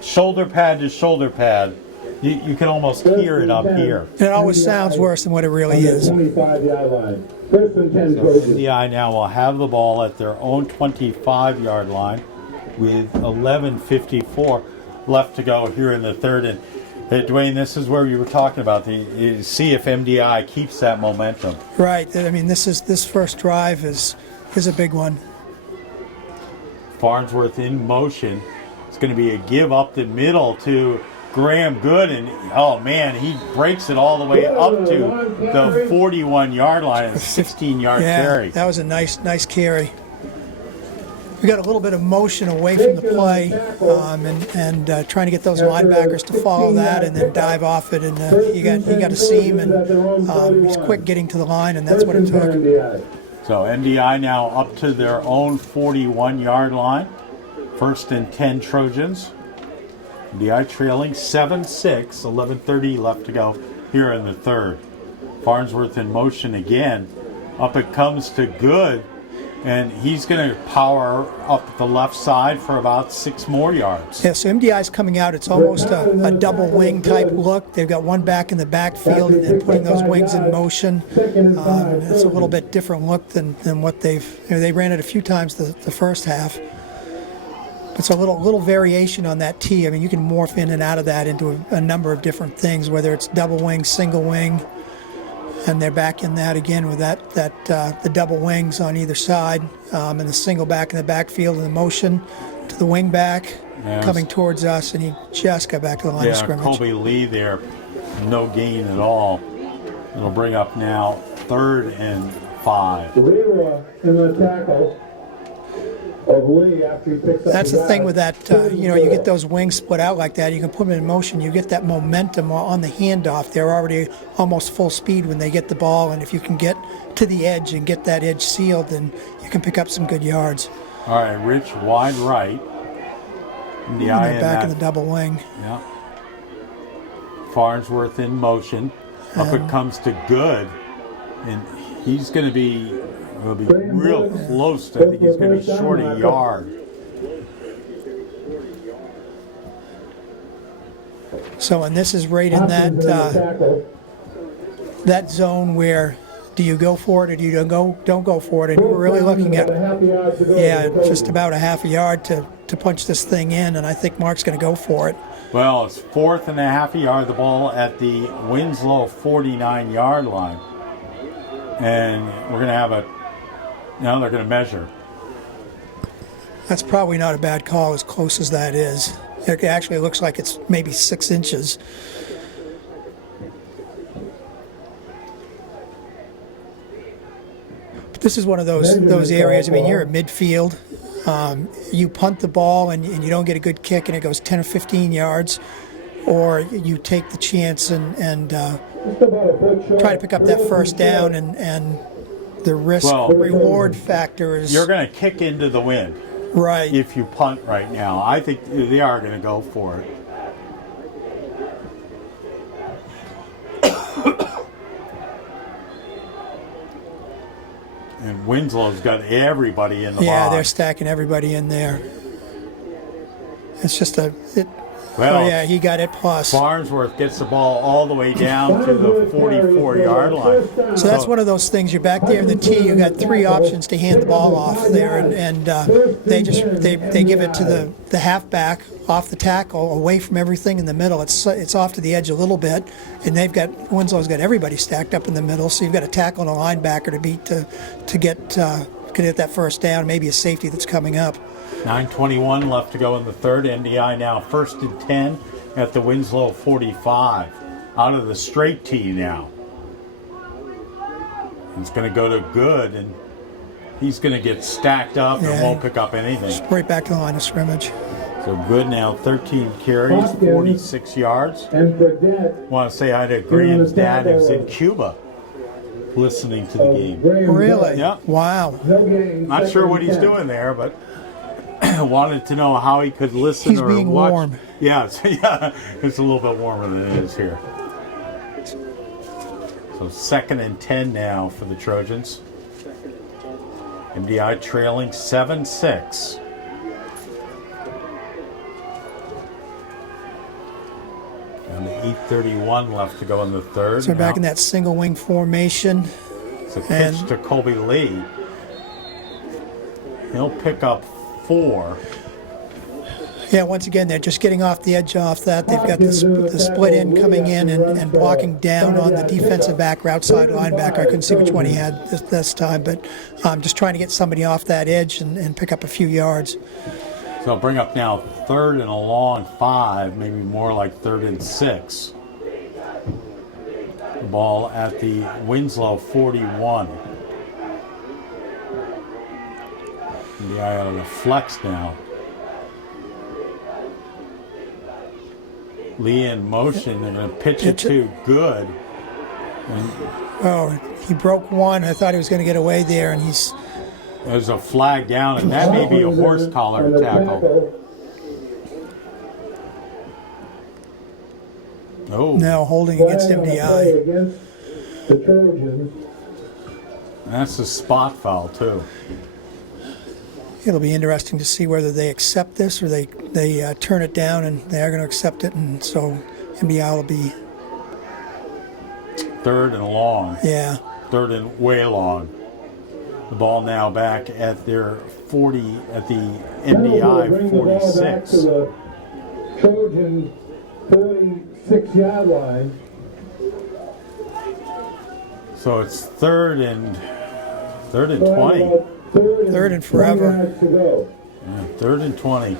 shoulder pad to shoulder pad, you can almost hear it up here. It always sounds worse than what it really is. 25-yard line. First and 10 So Trojans. MDI now will have the ball at their own 25-yard line with 11:54 left to go here in the third. And Dwayne, this is where you were talking about see if MDI keeps that momentum. Right. I mean, this first drive is a big one. Farnsworth in motion. It's going to be a give up the middle to Graham Good, and oh man, he breaks it all the way up to the 41-yard line, a 16-yard carry. That was a nice carry. We got a little bit of motion away from the play, and trying to get those linebackers to follow that and then dive off it, and he got a seam, and he's quick getting to the line, and that's what it took. So MDI now up to their own 41-yard line. First and 10 Trojans. MDI trailing 7-6, 11:30 left to go here in the third. Farnsworth in motion again. Up it comes to Good, and he's going to power up the left side for about 6 more yards. Yeah, so MDI's coming out. It's almost a double wing type look. They've got one back in the backfield and then putting those wings in motion. It's a little bit different look than what they ran it a few times the first half. It's a little variation on that T. I mean, you can morph in and out of that into a number of different things, whether it's double wing, single wing, and they're back in that again with the double wings on either side, and the single back in the backfield and the motion to the wing back coming towards us, and he just got back to the line of scrimmage. Colby Lee there, no gain at all. It'll bring up now 3rd and 5. Leroy in the tackle of Lee after he picks up. That's the thing with that, you get those wings split out like that, you can put them in motion, you get that momentum on the handoff. They're already almost full speed when they get the ball, and if you can get to the edge and get that edge sealed, then you can pick up some good yards. All right, Rich wide right. And they're back in the double wing. Yeah. Farnsworth in motion. Up it comes to Good, and He's going to be real close. I think he's going to be short a yard. So, and this is right in that zone where do you go for it or do you don't go for it? And we're really looking at, just about a half a yard to punch this thing in, and I think Mark's going to go for it. Well, it's 4th and a half a yard, the ball at the Winslow 49-yard line. And we're going to have now they're going to measure. That's probably not a bad call as close as that is. It actually looks like it's maybe 6 inches. But this is one of those areas, I mean, you're at midfield. You punt the ball and you don't get a good kick and it goes 10 or 15 yards, or you take the chance and try to pick up that first down, and the risk-reward factor is... You're going to kick into the wind. Right. If you punt right now. I think they are going to go for it. And Winslow's got everybody in the box. Yeah, they're stacking everybody in there. It's just he got it plus. Farnsworth gets the ball all the way down to the 44-yard line. So that's one of those things. You're back there in the tee. You got 3 options to hand the ball off there, and they give it to the halfback off the tackle, away from everything in the middle. It's off to the edge a little bit, and Winslow's got everybody stacked up in the middle. So you've got a tackle and a linebacker to beat to get that first down. Maybe a safety that's coming up. 9:21 left to go in the third. MDI now 1st and 10 at the Winslow 45. Out of the straight tee now. It's going to go to Good, and he's going to get stacked up and won't pick up anything. Right back to the line of scrimmage. So Good now 13 carries, 46 yards. Want to say hi to Graham's dad who's in Cuba listening to the game. Really? Yeah. Wow. Not sure what he's doing there, but wanted to know how he could listen He's or being watch. warm. Yeah, it's a little bit warmer than it is here. So 2nd and 10 now for the Trojans. MDI trailing 7-6. And 8:31 left to go in the third. So back in that single wing formation. It's a pitch to Colby Lee. He'll pick up 4. Yeah, once again, they're just getting off the edge off that. They've got the split in coming in and blocking down on the defensive back or outside linebacker. I couldn't see which one he had this time, but just trying to get somebody off that edge and pick up a few yards. So bring up now 3rd and a long 5, maybe more like 3rd and 6. The ball at the Winslow 41. The eye out of the flex now. Lee in motion and a pitch it to Good. And he broke one. I thought he was going to get away there, and there's a flag down, and that may be a horse collar tackle. Oh. Now holding against MDI. That's a spot foul, too. It'll be interesting to see whether they accept this or they turn it down, and they are going to accept it, and so MDI will be 3rd and long. Yeah. 3rd and way long. The ball now back at their 40, at the MDI 46. The Trojan 46-yard line. So it's 3rd and 20. 3rd and forever. Yeah, 3rd and 20.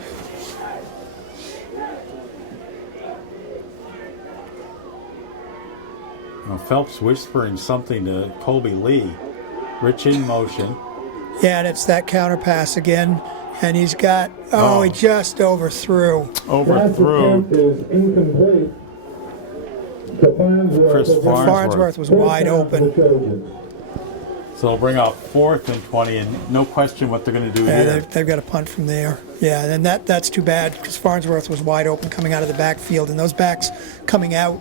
Now Phelps whispering something to Colby Lee. Rich in motion. Yeah, and it's that counter pass again. And he's got, he just overthrew. Overthrew. Is incomplete. Chris Farnsworth was wide open. So they'll bring out 4th and 20, and no question what they're going to do here. They've got a punt from there. Yeah, and that's too bad because Farnsworth was wide open coming out of the backfield, and those backs coming out,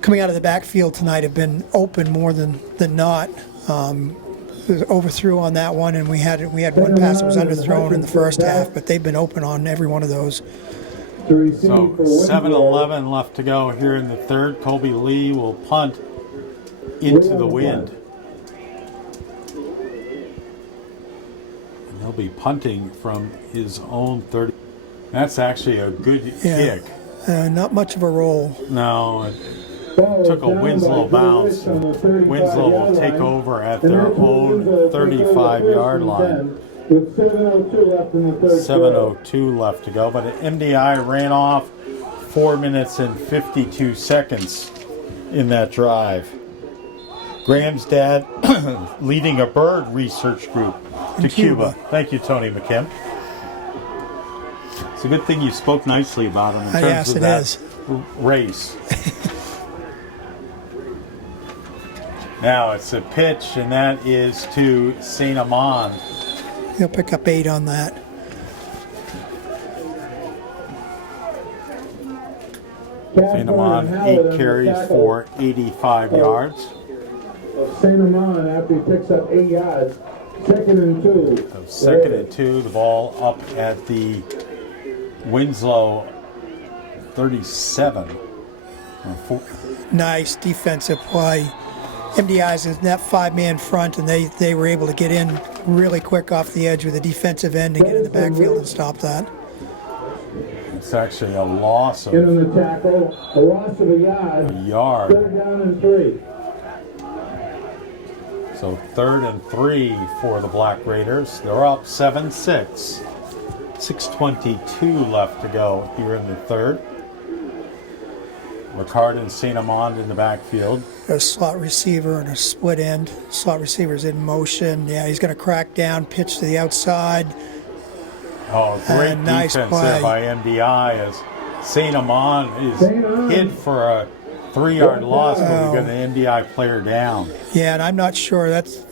coming out of the backfield tonight have been open more than not. Overthrew on that one, and we had one pass that was underthrown in the first half, but they've been open on every one of those. So 7:11 left to go here in the third. Colby Lee will punt into the wind. And he'll be punting from his own 30. That's actually a good kick. Not much of a roll. No, it took a Winslow bounce. Winslow will take over at their own 35-yard line. With 7:02 left in the third. 7:02 left to go, but MDI ran off 4 minutes and 52 seconds in that drive. Graham's dad leading a bird research group to Cuba. Thank you, Tony McKim. It's a good thing you spoke nicely about him in terms of that race. Now it's a pitch, and that is to St. Amand. He'll pick up 8 on that. St. Amand, 8 carries for 85 yards. St. Amand, after he picks up 8 yards, 2nd and 2. So 2nd and 2, the ball up at the Winslow 37. Nice defensive play. MDI's in that 5-man front, and they were able to get in really quick off the edge with a defensive end and get in the backfield and stop that. It's actually a loss of in the tackle, a loss of a yard. 3rd down and 3. So 3rd and 3 for the Black Raiders. They're up 7-6. 6:22 left to go here in the third. Ricard and St. Amand in the backfield. A slot receiver and a split end. Slot receiver's in motion. Yeah, he's going to crack down, pitch to the outside. Oh, great nice defense play there by MDI as St. Amand is hit for a 3-yard loss, but we got an MDI player down. Yeah, and I'm not sure that's...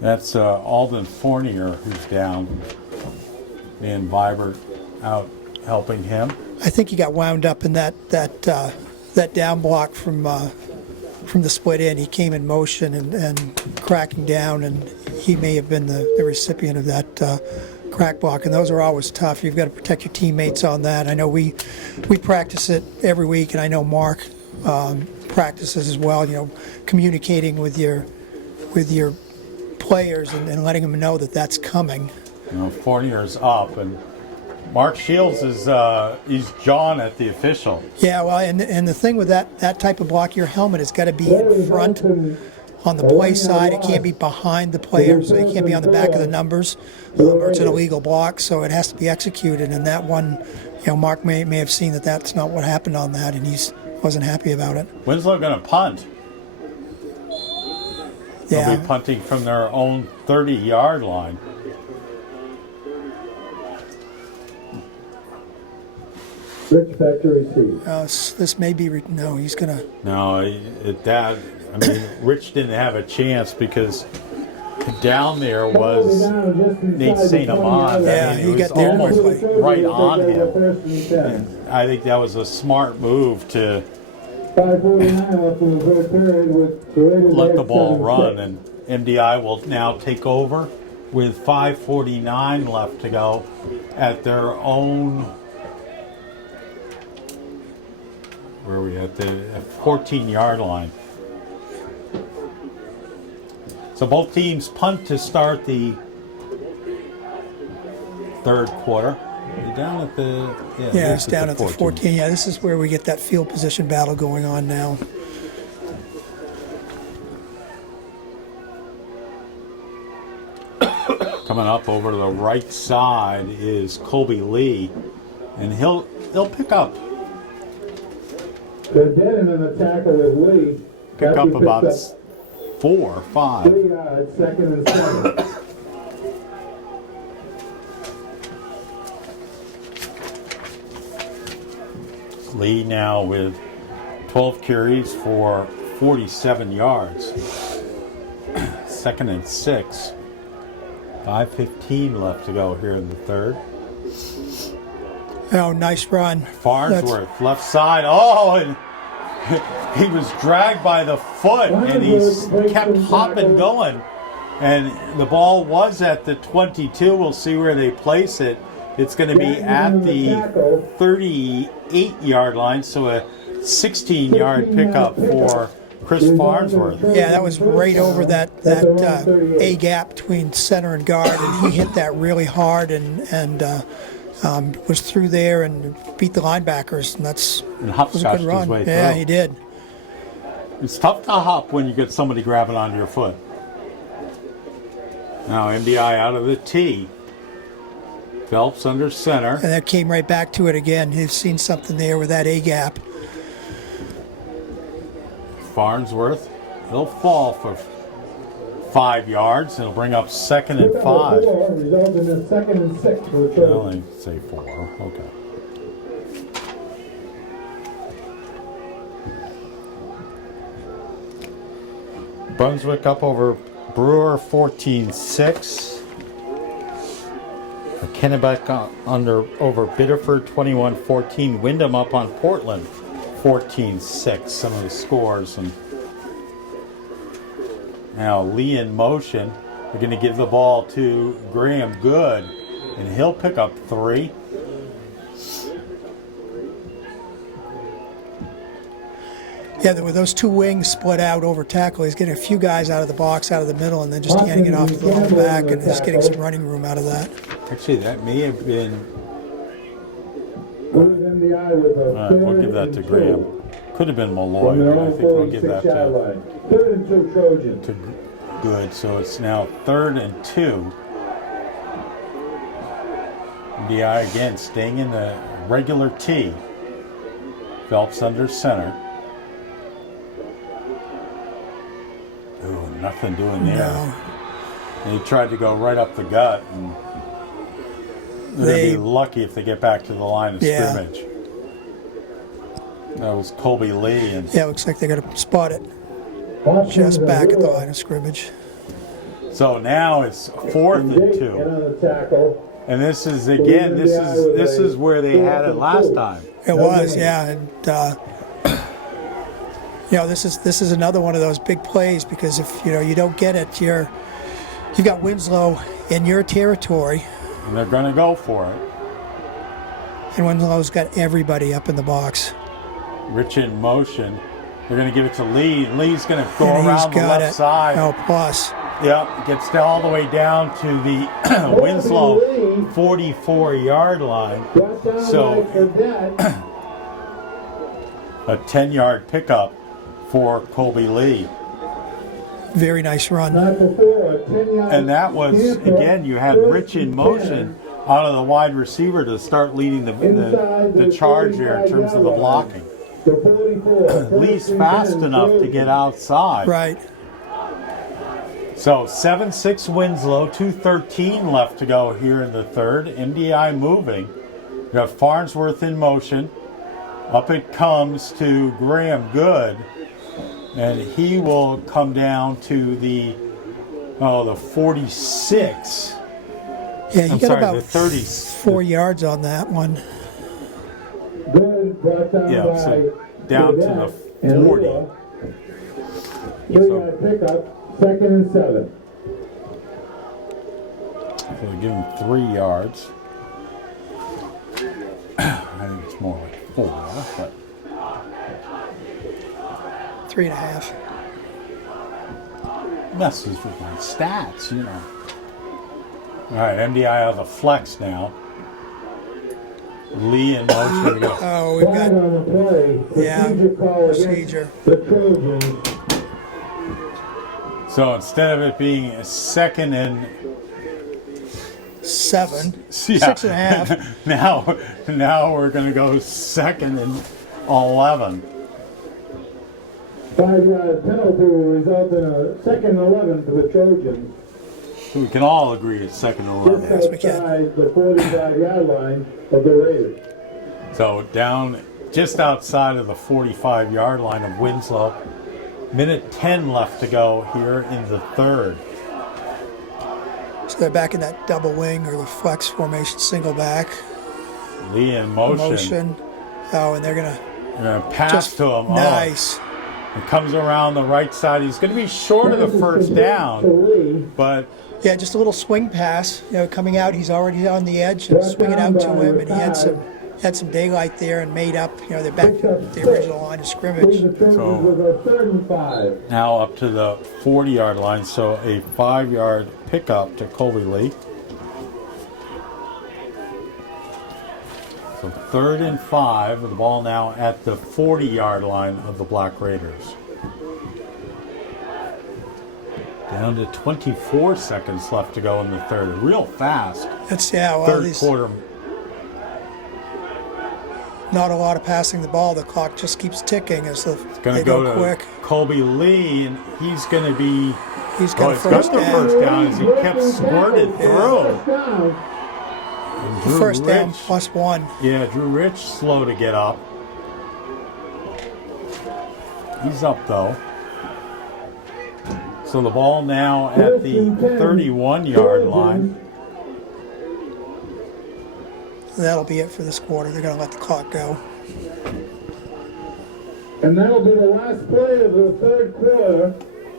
That's Alden Fournier who's down. And Vibert out helping him. I think he got wound up in that down block from the split end. He came in motion and cracking down, and he may have been the recipient of that crack block. And those are always tough. You've got to protect your teammates on that. I know we practice it every week, and I know Mark practices as well. You know, communicating with your players and letting them know that that's coming. You know, Fournier's up, and Mark Shields is he's jawing at the official. Yeah, well, and the thing with that type of block, your helmet has got to be in front on the play side. It can't be behind the player, so it can't be on the back of the numbers, or it's an illegal block. So it has to be executed. And that one, you know, Mark may have seen that that's not what happened on that, and he wasn't happy about it. Winslow going to punt. Yeah. They'll be punting from their own 30-yard line. Rich back to receive. This may be no. He's gonna. No, Rich didn't have a chance because down there was Nate St. Amand. Yeah, he he was got there almost quickly. right on him. And I think that was a smart move to 5:49 left in the third period with the Raiders let the at ball 7-6. run, and MDI will now take over with 5:49 left to go at their own. Where are we at? The 14-yard line. So both teams punt to start the third quarter. You're down at the It's down at the 14. Yeah, this is where we get that field position battle going on now. Coming up over to the right side is Colby Lee, and he'll pick up. They're dead in the tackle with Lee. Pick up about 4 or 5. 3 yards, 2nd and 7. Lee now with 12 carries for 47 yards. 2nd and 6. 5:15 left to go here in the third. Oh, nice run. Farnsworth, left side. Oh, and he was dragged by the foot, and he's kept hopping going. And the ball was at the 22. We'll see where they place it. It's going to be at the 38-yard line, so a 16-yard pickup for Chris Farnsworth. Yeah, that was right over that A gap between center and guard, and he hit that really hard and was through there and beat the linebackers, and was a good run. Yeah, he did. It's tough to hop when you get somebody grabbing onto your foot. Now MDI out of the T. Phelps under center. And that came right back to it again. He's seen something there with that A gap. Farnsworth, he'll fall for 5 yards. It'll bring up 2nd and 5. Results in a 2nd and 6 for the Well, they say 4. Okay. Brunswick up over Brewer 14-6. Kennebec over Biddeford 21-14. Wyndham up on Portland 14-6. Some of the scores. And now Lee in motion. They're going to give the ball to Graham Good, and he'll pick up 3. Yeah, with those two wings split out over tackle, he's getting a few guys out of the box, out of the middle, and then just handing it off to the whole back, and just getting some running room out of that. Actually, that may have been... We'll give that to Graham. Could have been Malloy, but I think we'll give that to 3rd and 2 Trojans. Good. So it's now 3rd and 2. MDI again staying in the regular T. Phelps under center. Ooh, nothing doing there. No. And he tried to go right up the gut, and they're going to be lucky if they get back to the line of scrimmage. That was Colby Lee. And yeah, it looks like they're going to spot it just back at the line of scrimmage. so now it's 4th and 2. And this is again, this is where they had it last time. It was, yeah, and this is another one of those big plays, because if you don't get it, you've got Winslow in your territory, and they're going to go for it. And Winslow's got everybody up in the box. Rich in motion. They're going to give it to Lee. Lee's going to go around the left side. Oh, plus. Yep, gets all the way down to the Winslow 44-yard line. So a 10-yard pickup for Colby Lee. Very nice run. And that was, again, you had Rich in motion out of the wide receiver to start leading the charge here in terms of the blocking. Lee's fast enough to get outside. Right. So 7-6 Winslow, 2:13 left to go here in the third. MDI moving. You got Farnsworth in motion. Up it comes to Graham Good. And he will come down to the 46. Yeah, he got about the 30. 4 yards on that one. Yeah, so down to the 40. So, pickup, 2nd and 7. So they give him 3 yards. I think it's more like 4, but 3.5. messes with my stats, All right, MDI out of the flex now. Lee in motion. We go. Oh, we've got On the play, procedure. the Trojans. So instead of it being a 2nd and 7, yeah, 6.5. now we're going to go 2nd and 11. 5-yard penalty will result in a 2nd and 11 for the Trojans. We can all agree it's 2nd and 11. Yes, we can. Outside the 45-yard line of the Raiders. So down just outside of the 45-yard line of Winslow. Minute 10 left to go here in the third. So they're back in that double wing or the flex formation, single back. Lee in motion. Motion. Oh, and they're going to Pass just to him. nice. Oh, it comes around the right side. He's going to be short of the first down, but Yeah, just a little swing pass. Coming out, he's already on the edge and swinging out to him, and he had some daylight there and made up. They're back to the original line of scrimmage. so now up to the 40-yard line. So a 5-yard pickup to Colby Lee. So 3rd and 5, with the ball now at the 40-yard line of the Black Raiders. Down to 24 seconds left to go in the third. Real fast. Third quarter. Not a lot of passing the ball. The clock just keeps ticking as they go go quick. Colby Lee, and he's going to be. He's got the first down as he kept squirted through. And First down Rich, +1. Yeah, Drew Rich slow to get up. He's up though. So the ball now at the 31-yard line. That'll be it for this quarter. They're going to let the clock go. And that'll be the last play of the third quarter.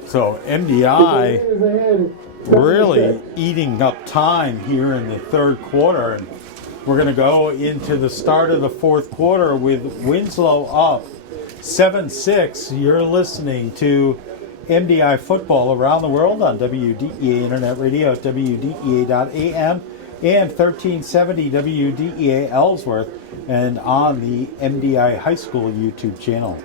So MDI really eating up time here in the third quarter. And we're going to go into the start of the fourth quarter with Winslow up 7-6. You're listening to MDI football around the world on WDEA Internet Radio at WDEA.AM and 1370 WDEA Ellsworth and on the MDI High School YouTube channel.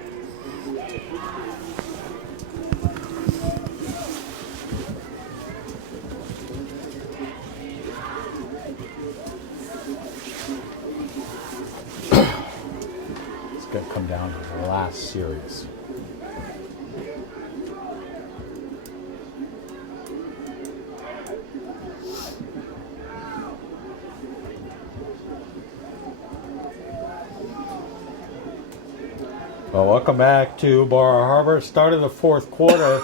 It's going to come down to the last series. Well, welcome back to Bar Harbor. Start of the fourth quarter.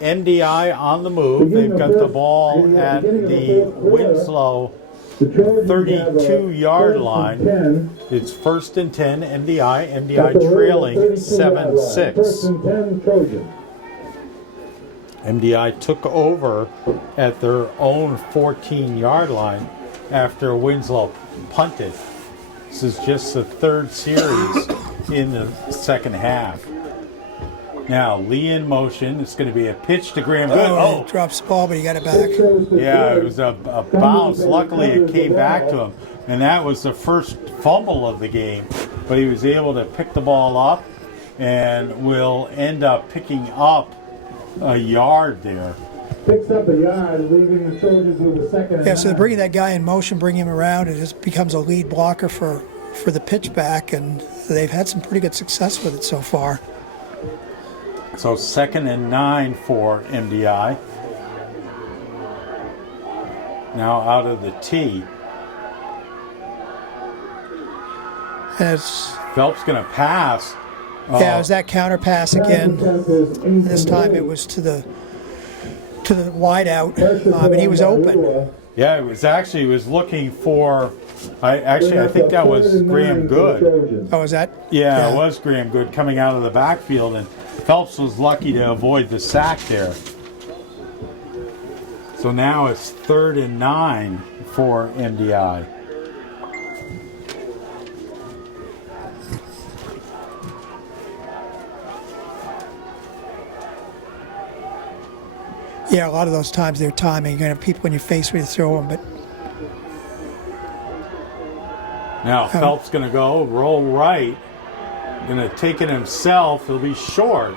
MDI on the move. They've got the ball at the Winslow 32-yard line. It's 1st and 10, MDI. MDI trailing 7-6. MDI took over at their own 14-yard line after Winslow punted. This is just the third series in the second half. Now, Lee in motion. It's going to be a pitch to Graham Good. Oh, he drops the ball, but he got it back. Yeah, it was a bounce. Luckily, it came back to him. And that was the first fumble of the game. But he was able to pick the ball up and will end up picking up a yard there. Picks up a yard, leaving the Trojans with a second. Yeah, so bringing that guy in motion, bring him around, it just becomes a lead blocker for the pitch back, and they've had some pretty good success with it so far. So 2nd and 9 for MDI. Now out of the tee. And it's Phelps going to pass. Yeah, it was that counter pass again. This time it was to the wide out, and he was open. Yeah, it was looking for. I think that was Graham Good. Oh, was that? Yeah, it was Graham Good coming out of the backfield, and Phelps was lucky to avoid the sack there. So now it's 3rd and 9 for MDI. Yeah, a lot of those times they're timing. You're going to have people in your face when you throw them, but. Now Phelps going to go roll right. Going to take it himself. He'll be short.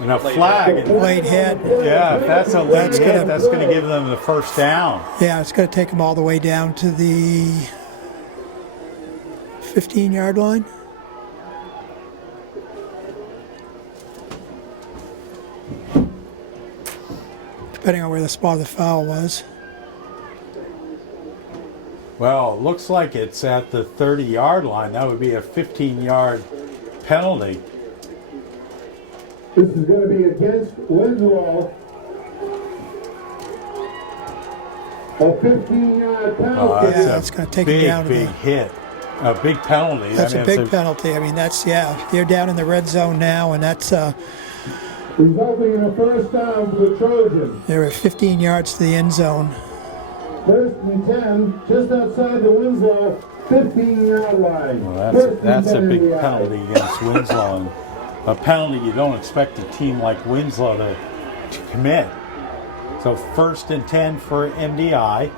And a flag. Late hit. Yeah, if that's a late hit, that's going to give them the first down. Yeah, it's going to take them all the way down to the 15-yard line. Depending on where the spot of the foul was. Well, it looks like it's at the 30-yard line. That would be a 15-yard penalty. This is going to be against Winslow. A 15-yard penalty. That's yeah, it's going to take him down to big the hit. A big penalty. That's I mean, a big it's penalty. I mean, that's, yeah, they're down in the red zone now, and that's, Resulting in a first down for the Trojans. they're at 15 yards to the end zone. First and 10, just outside the Winslow 15-yard line. Well, that's a big penalty against Winslow, and a penalty you don't expect a team like Winslow to commit. So first and 10 for MDI.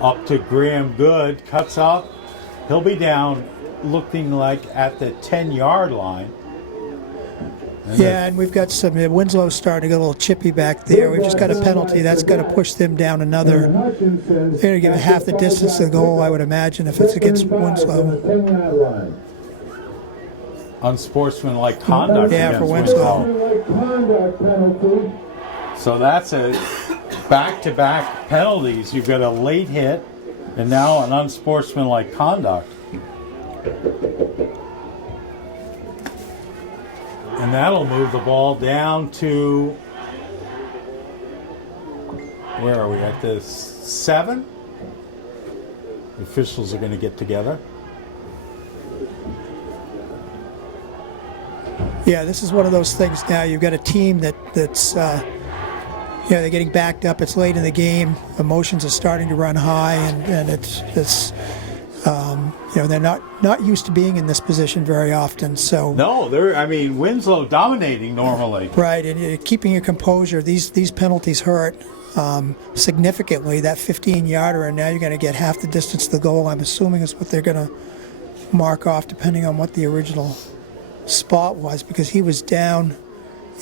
Up to Graham Good, cuts up. He'll be down looking like at the 10-yard line. Yeah, and we've got some, Winslow's starting to get a little chippy back there. We've just got a penalty. That's going to push them down another. They're going to give it half the distance to the goal, I would imagine, if it's against Winslow. Unsportsmanlike conduct Yeah, against for Winslow. So that's a back-to-back penalties. You've got a late hit and now an unsportsmanlike conduct. And that'll move the ball down to, where are we, at the 7? The officials are going to get together. Yeah, this is one of those things now. You've got a team that's they're getting backed up. It's late in the game. Emotions are starting to run high, and it's they're not used to being in this position very often. So No, Winslow dominating normally. right, and keeping your composure. These penalties hurt significantly. That 15-yarder, and now you're going to get half the distance to the goal. I'm assuming is what they're going to mark off, depending on what the original spot was, because he was down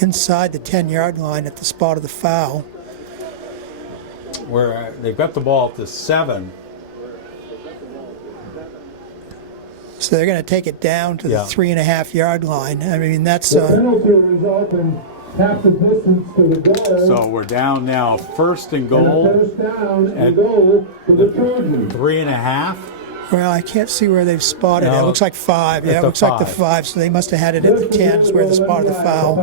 inside the 10-yard line at the spot of the foul. Where they've got the ball at the 7. So they're going to take it down to the 3.5-yard line. I mean, that's The penalty will result in half the distance to the goal. So we're down now, first and And goal, a first down at and goal for the Trojans. 3.5. well, I can't see where they've spotted it. It No, looks like 5. Yeah, at it the looks like the 5. 5. So they must have had it at the 10. Is where the spot of the foul.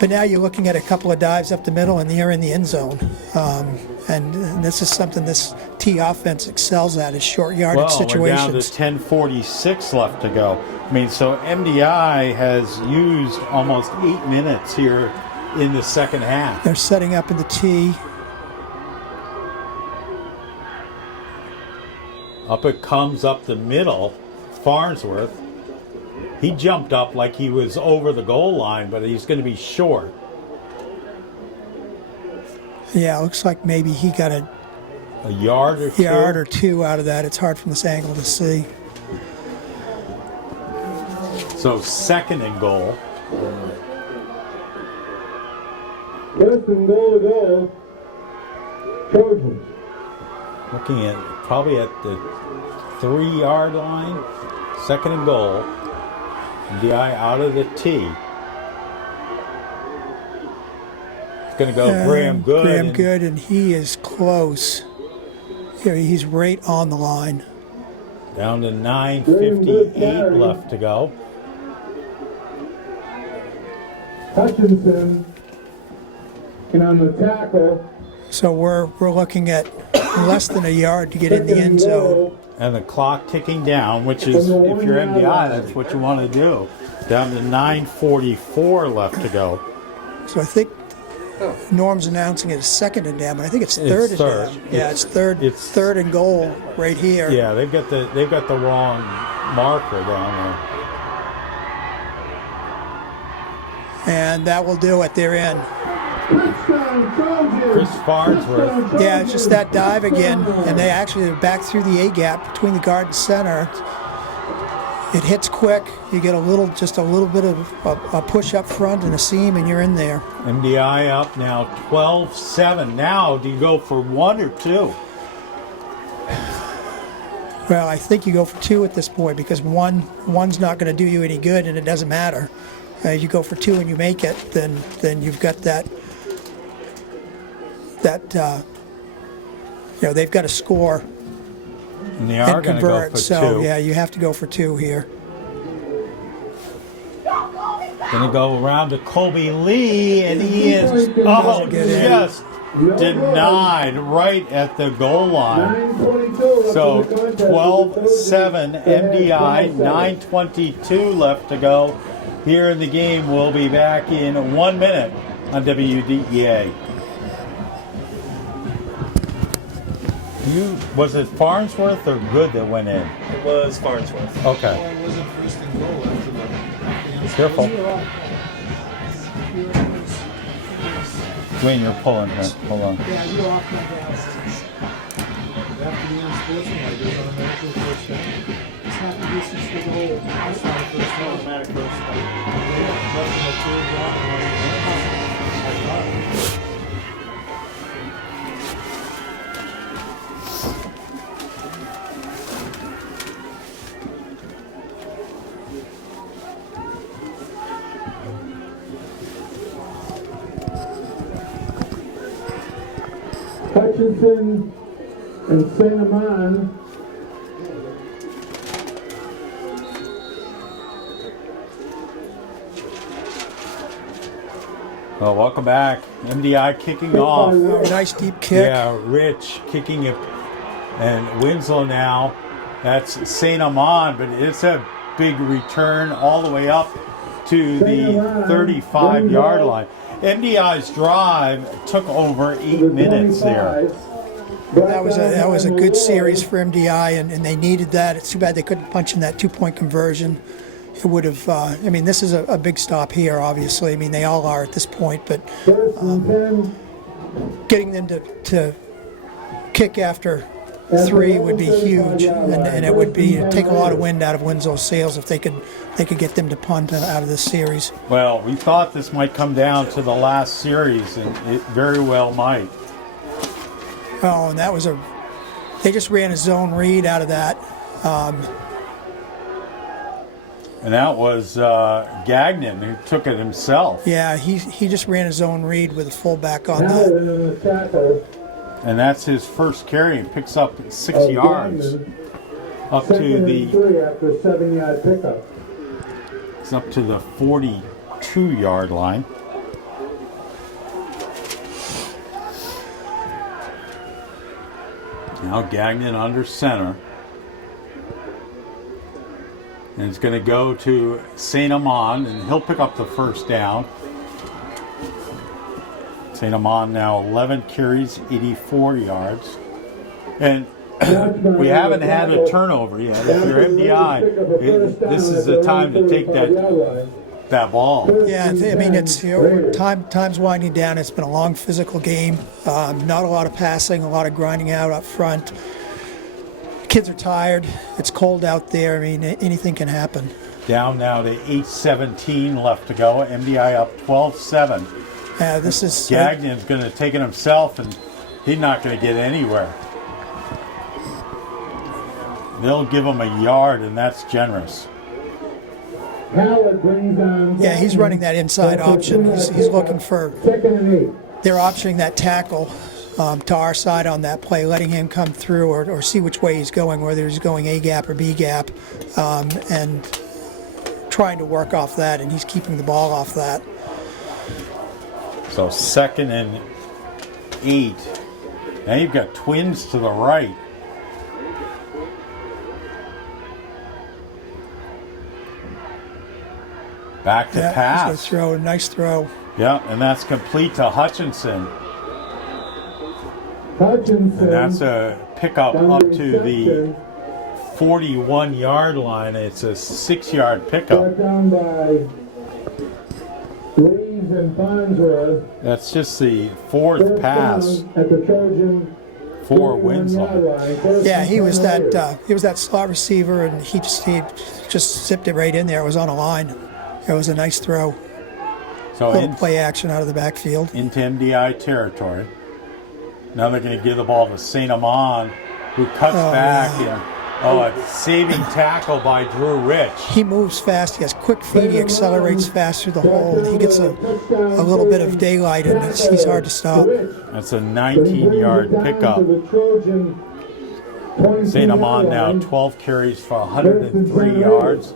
But now you're looking at a couple of dives up the middle, and they're in the end zone. And this is something this T offense excels at, is short yardage Well, situations. we're down to 10:46 left to go. I mean, so MDI has used almost 8 minutes here in the second half. They're setting up in the T. Up it comes up the middle, Farnsworth. He jumped up like he was over the goal line, but he's going to be short. Yeah, it looks like maybe he got a Yard or two. yard or two out of that. It's hard from this angle to see. So second and goal. First and goal to go. Trojans. Looking at probably at the 3-yard line. Second and goal. MDI out of the T. It's going to go Graham Good. Graham and Good, and he is close. Here, he's right on the line. Down to 9:58 left to go. Hutchinson. And on the tackle. So we're looking at less than a yard to get in the end zone. And the clock ticking down, which is, if you're MDI, that's what you want to do. Down to 9:44 left to go. So I think Norm's announcing it as second and down, but I think it's third and third. down. Yeah, it's third and goal right here. Yeah, they've got the wrong marker down And that will do it. They're in. there. Chris Farnsworth. Yeah, it's just that dive again, and they actually are back through the A gap between the guard and center. It hits quick. You get just a little bit of a push up front and a seam, and you're in there. MDI up now 12-7. Now, do you go for 1 or 2? Well, I think you go for 2 at this point, because one's not going to do you any good, and it doesn't matter. You go for 2 and you make it, then you've got that they've got to score And they are and going to go convert. for So 2. yeah, you have to go for 2 here. Going to go around to Colby Lee, and he is Doesn't get in. just denied right at the goal line. 9:22 So left in the contest. 12-7 MDI, 9:22 left to go here in the game. We'll be back in 1 minute on WDEA. Was it Farnsworth or Good that went in? It was Farnsworth. Okay. Why wasn't first and goal after the Careful. You were off. Wayne, you're pulling here. Hold on. Yeah, you were off my house. after the unsportsmanlike, there's automatically first down. It's not the distance for the whole. That's not a first down. Automatic first down. Yeah, that's a third down. I thought. Hutchinson and St. Amand. Well, welcome back. MDI kicking off. Nice deep kick. Yeah, Rich kicking it. And Winslow now. That's St. Amand, but it's a big return all the way up to the 35-yard line. MDI's drive took over 8 minutes there. That was a good series for MDI, and they needed that. It's too bad they couldn't punch in that 2-point conversion. It would have. I mean, this is a big stop here. Obviously, I mean they all are at this point, but getting them to kick after 3 would be huge, and it would be take a lot of wind out of Winslow's sails if they could get them to punt out of this series. Well, we thought this might come down to the last series, and it very well might. Oh, and that was they just ran a zone read out of that. And that was Gagnon who took it himself. Yeah, he just ran his own read with a fullback on that. And that's his first carry and picks up 6 yards. Up to the after a 7-yard pickup. It's up to the 42-yard line. Now Gagnon under center. And it's going to go to St. Amand, and he'll pick up the first down. St. Amand now 11 carries, 84 yards. And we haven't had a turnover yet. If you're MDI, this is the time to take that ball. Yeah, I mean, it's time's winding down. It's been a long physical game. Not a lot of passing, a lot of grinding out up front. Kids are tired. It's cold out there. I mean, anything can happen. Down now to 8:17 left to go. MDI up 12-7. This is Gagnon's going to take it himself, and he's not going to get anywhere. They'll give him a yard, and that's generous. Yeah, he's running that inside option. He's looking for. They're optioning that tackle to our side on that play, letting him come through or see which way he's going, whether he's going A gap or B gap, and trying to work off that, and he's keeping the ball off that. So 2nd and 8. Now you've got Twins to the right. Back to pass. Nice throw. Yeah, and that's complete to Hutchinson. And that's a pickup up to the 41-yard line. It's a 6-yard pickup. Down by Lees and Farnsworth. That's just the 4th pass at the Trojan for Winslow. Yeah, he was that slot receiver, and he just zipped it right in there. It was on a line. It was a nice throw. So play action out of the backfield into MDI territory. Now they're going to give the ball to St. Amand, who cuts back. And a saving tackle by Drew Rich. He moves fast. He has quick feet. He accelerates fast through the hole. He gets a little bit of daylight, and he's hard to stop. That's a 19-yard pickup. St. Amand now 12 carries for 103 yards,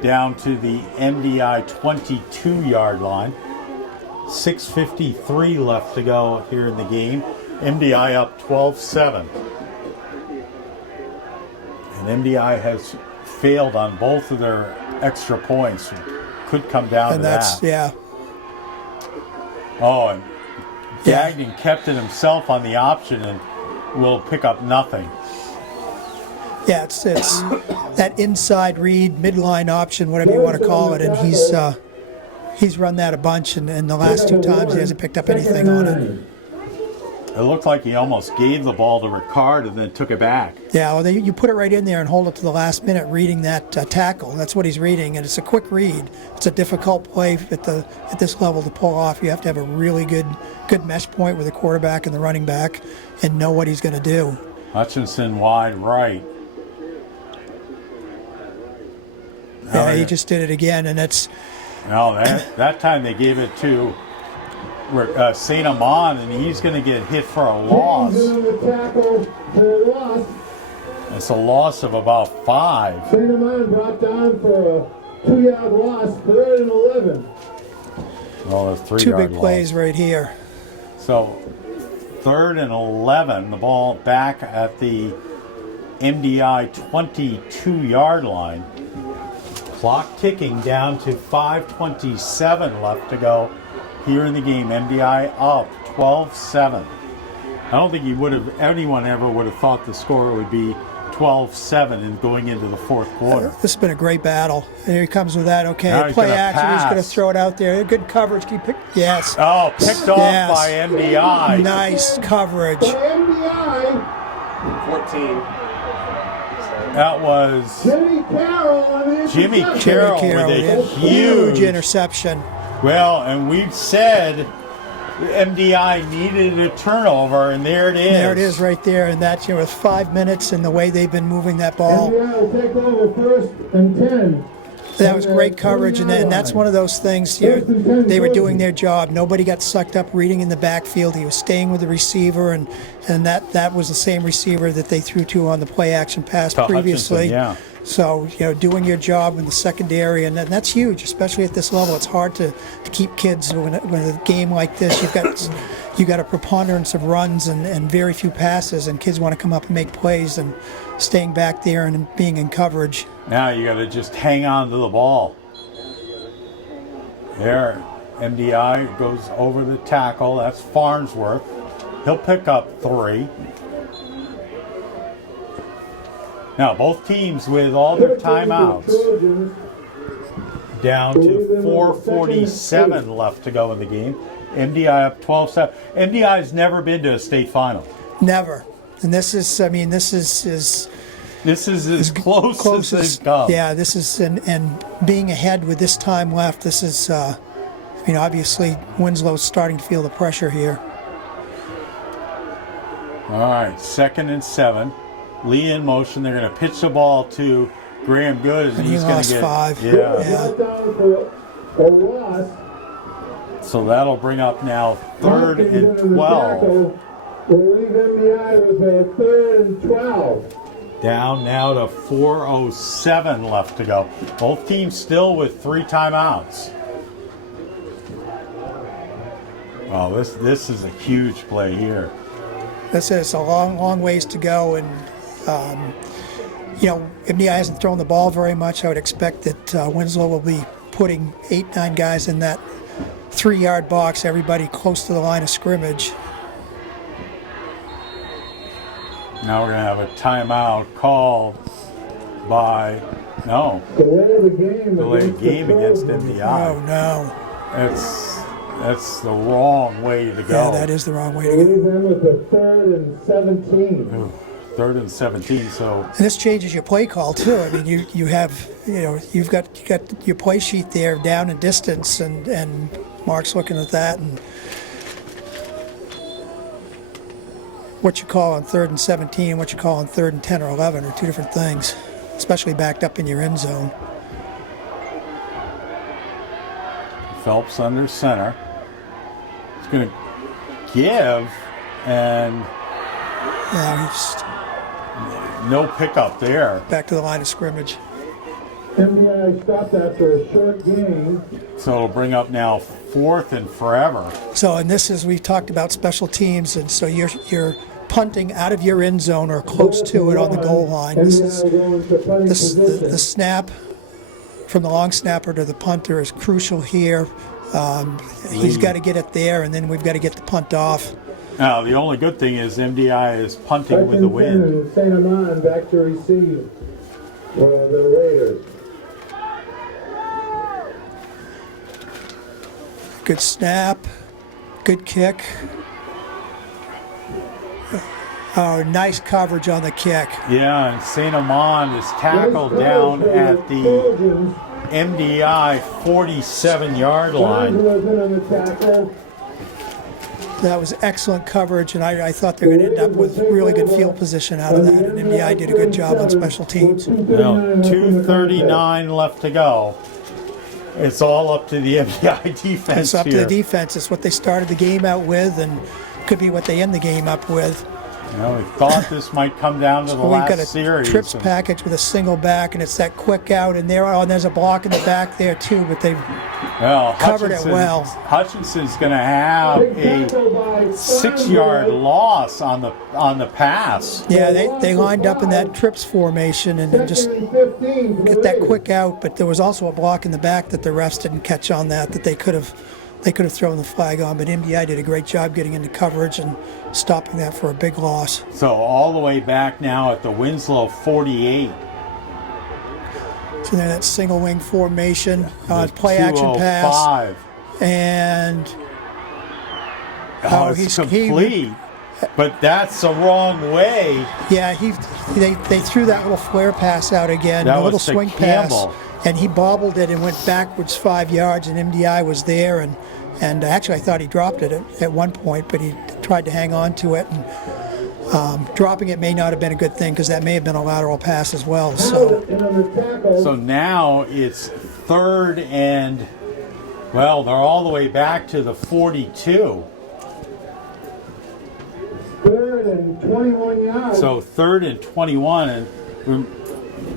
down to the MDI 22-yard line. 6:53 left to go here in the game. MDI up 12-7. And MDI has failed on both of their extra points. Could come down And to that's, that. yeah. Oh, and Gagnon kept it himself on the option and will pick up nothing. Yeah, it's that inside read, midline option, whatever you want to call it, and he's run that a bunch, and the last 2 times he hasn't picked up anything on it. It looked like he almost gave the ball to Ricard and then took it back. Yeah, well, you put it right in there and hold it to the last minute, reading that tackle. That's what he's reading, and it's a quick read. It's a difficult play at this level to pull off. You have to have a really good mesh point with the quarterback and the running back, and know what he's going to do. Hutchinson wide right. Yeah, he just did it again, and it's. No, that time they gave it to St. Amand, and he's going to get hit for a loss. It's a loss of about 5. St. Amand brought down for a 2-yard loss, 3rd and 11. Well, that's 3 2 yard big plays right here. So 3rd and 11, the ball back at the MDI 22-yard line. Clock ticking down to 5:27 left to go here in the game. MDI up 12-7. I don't think anyone ever would have thought the score would be 12-7 and going into the 4th quarter. This has been a great battle. And here he comes with that. Okay, Now he's play gonna action. He's going to pass. throw it out there. Good coverage. Can you pick? Yes. Oh, picked off Yes. by MDI. Nice coverage. MDI, 14. That was Jimmy Carroll on the Jimmy interception. Carroll Carroll, with a yeah. huge interception. Well, and we've said MDI needed a turnover, and there it is. There it is right there, and that's with 5 minutes and the way they've been moving that ball. MDI will take over 1st and 10. That was great coverage, and that's one of those things. They were doing their job. Nobody got sucked up reading in the backfield. He was staying with the receiver, and that was the same receiver that they threw to on the play action pass To previously. Hutchinson, yeah. So doing your job in the secondary, and that's huge, especially at this level. It's hard to keep kids when a game like this. You've got a preponderance of runs and very few passes, and kids want to come up and make plays, and staying back there and being in coverage. Now you got to just hang on to the ball. There, MDI goes over the tackle. That's Farnsworth. He'll pick up 3. Now both teams with all their timeouts down to 4:47 left to go in the game. MDI up 12-7. MDI's never been to a state final. Never. And this is This is as close as they've come. Yeah, this is, and being ahead with this time left, this is, obviously Winslow's starting to feel the pressure here. All right, 2nd and 7. Lee in motion. They're going to pitch the ball to Graham Good, and he he's going lost to get 5. Yeah. Brought down for a loss. So that'll bring up now 3rd and 12. Will leave MDI with a 3rd and 12. Down now to 4:07 left to go. Both teams still with 3 timeouts. Oh, this is a huge play here. This is a long ways to go, and MDI hasn't thrown the ball very much. I would expect that Winslow will be putting 8-9 guys in that 3-yard box, everybody close to the line of scrimmage. Now we're going to have a timeout called by, delay game against MDI. Oh, no. That's the wrong way to go. Yeah, that is the wrong way to go. Leave them with a 3rd and 17. Ooh, 3rd and 17, so And this changes your play call too. I mean, you've got your play sheet there, down and distance, and Mark's looking at that, and what you call on 3rd and 17 and what you call on 3rd and 10 or 11 are 2 different things, especially backed up in your end zone. Phelps under center. He's going to give, and Yeah, he's no pickup there. back to the line of scrimmage. MDI stopped after a short gain. So it'll bring up now 4th and forever. So, and this is, we've talked about special teams, and so you're punting out of your end zone or close to it on the goal line. This is the snap from the long snapper to the punter is crucial here. He's got to get it there, and then we've got to get the punt off. Now, the only good thing is MDI is punting with the wind. St. Amand back to receive for the Raiders. Good snap, good kick. Oh, nice coverage on the kick. Yeah, and St. Amand is tackled down at the MDI 47-yard line. That was excellent coverage, and I thought they were going to end up with really good field position out of that. And MDI did a good job on special teams. Well, 2:39 left to go. It's all up to the MDI defense. It's up to here. the defense. It's what they started the game out with, and could be what they end the game up with. You know, we thought this might come down to the We've got a last series. trips package with a single back, and it's that quick out, and there's a block in the back there too, but they covered it well. Hutchinson's going to have a 6-yard loss on the pass. Yeah, they lined up in that trips formation and then just get that quick out, but there was also a block in the back that the refs didn't catch on that they could have thrown the flag on, but MDI did a great job getting into coverage and stopping that for a big loss. So all the way back now at the Winslow 48. So they're that single wing formation, play action pass, and it's complete. But that's the wrong way. Yeah, they threw that little flare pass out again, a little swing pass, and he bobbled it and went backwards 5 yards, and MDI was there, and actually I thought he dropped it at one point, but he tried to hang on to it, and dropping it may not have been a good thing because that may have been a lateral pass as well. So now it's 3rd and, well, they're all the way back to the 42. 3rd and 21 yards. So 3rd and 21, and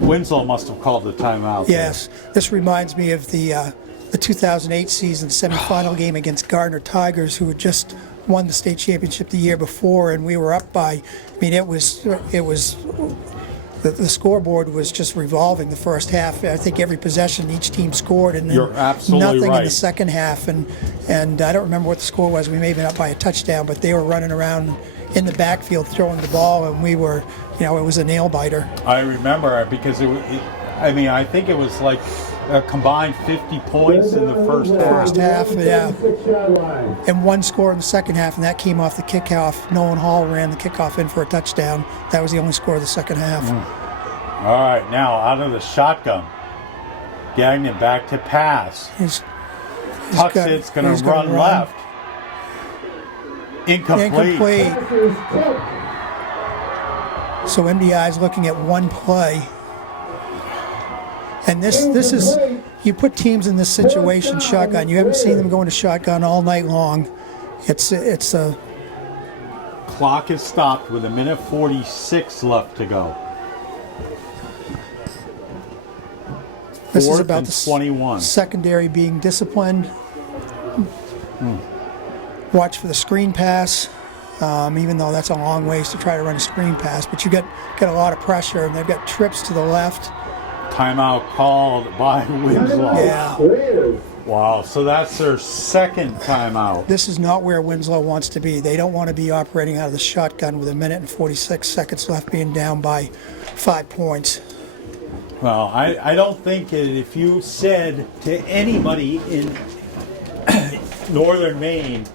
Winslow must have called the timeout. Yes, this reminds me of the 2008 season semifinal game against Gardner Tigers, who had just won the state championship the year before, and we were up by. I mean, it was the scoreboard was just revolving the first half. I think every possession each team scored, and then You're absolutely nothing right. in the second half. And I don't remember what the score was. We may have been up by a touchdown, but they were running around in the backfield throwing the ball, and we were, it was a nail biter. I remember because I think it was like a combined 50 points in the first half. Yeah. And one score in the second half, and that came off the kickoff. Nolan Hall ran the kickoff in for a touchdown. That was the only score of the second half. All right, now out of the shotgun. Gagnon back to pass. Huckstead's going to run left. Incomplete. So MDI is looking at one play. And this is, you put teams in this situation, shotgun. You haven't seen them go into shotgun all night long. It's a... Clock is stopped with 1:46 left to go. This is about the 21. Secondary being disciplined. Watch for the screen pass, even though that's a long ways to try to run a screen pass. But you get a lot of pressure, and they've got trips to the left. Timeout called by Winslow. Yeah. Wow, so that's their second timeout. This is not where Winslow wants to be. They don't want to be operating out of the shotgun with 1:46 left, being down by 5 points. Well, I don't think that if you said to anybody in Northern Maine,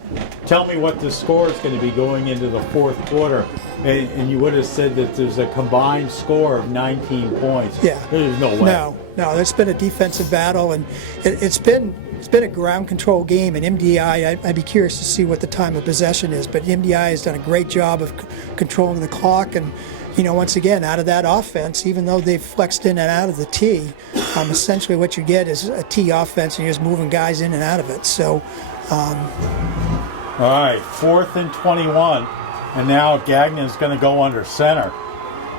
tell me what the score is going to be going into the fourth quarter, and you would have said that there's a combined score of 19 points. Yeah. There's no way. No, it's been a defensive battle, and it's been a ground control game. And MDI, I'd be curious to see what the time of possession is, but MDI has done a great job of controlling the clock. And once again, out of that offense, even though they've flexed in and out of the T, essentially what you get is a T offense, and you're just moving guys in and out of it. So. All right, 4th and 21, and now Gagnon's going to go under center.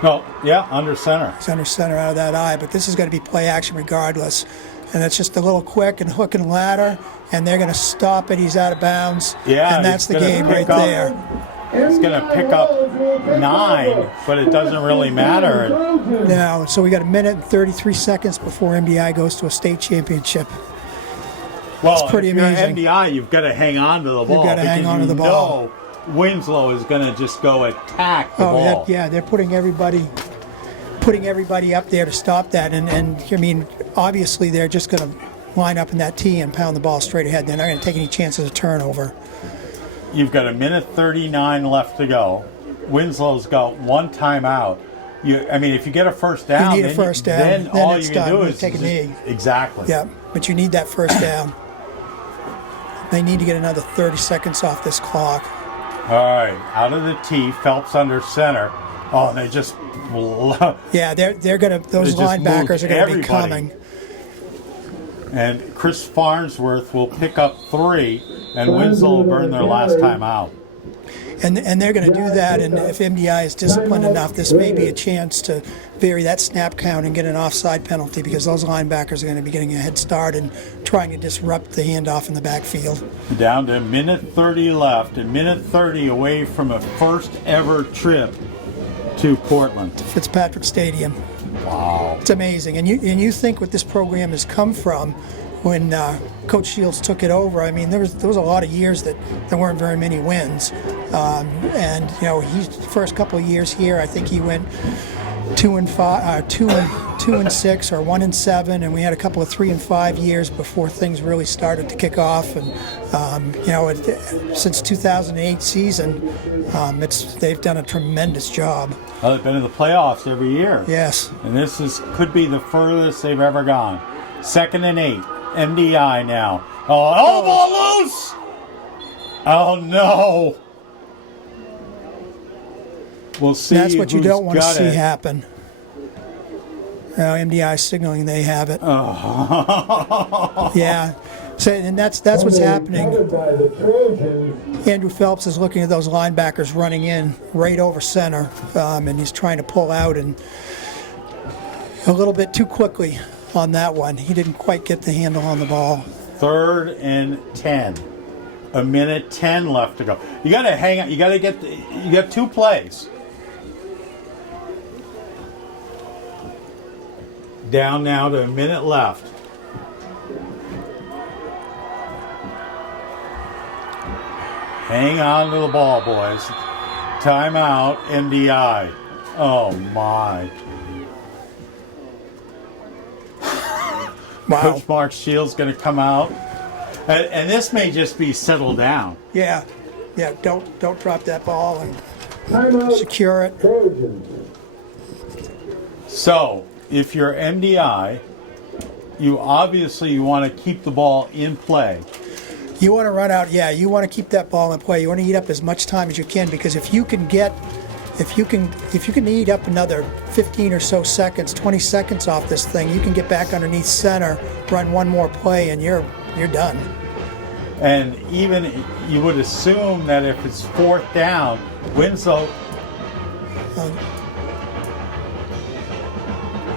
No, yeah, under center. He's under center out of that eye, but this is going to be play action regardless. And it's just a little quick and hook and ladder, and they're going to stop it. He's out of bounds. Yeah, and that's the he's gonna game pick right up- there. It's going to pick up 9, but it doesn't really matter. Now, so we got a minute and 33 seconds before MDI goes to a state championship. Well, pretty if you're amazing. MDI, you've got to hang on to the ball. gotta hang because on to the ball. know Winslow is going to just go attack the ball. Yeah, they're putting everybody up there to stop that. And I mean, obviously they're just going to line up in that tee and pound the ball straight ahead. They're not going to take any chances of turnover. You've got a minute 39 left to go. Winslow's got 1 timeout. If you get a first down, You need a first down. Then Then all it's you can done. do You is take a knee. Exactly. Yeah, but you need that first down. They need to get another 30 seconds off this clock. All right, out of the tee, Phelps under center. Oh, they just Yeah, they're gonna. Those They just linebackers moved are gonna be everybody. coming. And Chris Farnsworth will pick up 3, and Winslow will burn their last time out. And they're going to do that, and if MDI is disciplined enough, this may be a chance to vary that snap count and get an offside penalty, because those linebackers are going to be getting a head start and trying to disrupt the handoff in the backfield. Down to minute 30 left, and minute 30 away from a first ever trip to Portland. Fitzpatrick Stadium. Wow. It's amazing. And you think what this program has come from when Coach Shields took it over. I mean, there was a lot of years that there weren't very many wins. And he's first couple of years here, I think he went 2-5, 2-6, or 1-7, and we had a couple of 3-5 years before things really started to kick off. And since 2008 season, they've done a tremendous job. Well, they've been in the playoffs every year. Yes. And this could be the furthest they've ever gone. 2nd and 8. MDI now. Oh, ball loose! Oh, no. We'll see. That's what you who's don't want to got see it. happen. Now MDI is signaling they have it. Oh. Yeah. So, and that's what's happening. Andrew Phelps is looking at those linebackers running in right over center, and he's trying to pull out, and a little bit too quickly on that one. He didn't quite get the handle on the ball. 3rd and 10. A minute 10 left to go. You got to hang on. You got 2 plays. Down now to a minute left. Hang on to the ball, boys. Timeout, MDI. Oh, my. Wow. Coach Mark Shields going to come out. And this may just be settled down. Yeah. Don't drop that ball and Timeout. secure it. Trojans. So, if you're MDI, you want to keep the ball in play. You want to run out. Yeah, you want to keep that ball in play. You want to eat up as much time as you can, because if you can eat up another 15 or so seconds, 20 seconds off this thing, you can get back underneath center, run one more play, and you're done. And even you would assume that if it's 4th down, Winslow,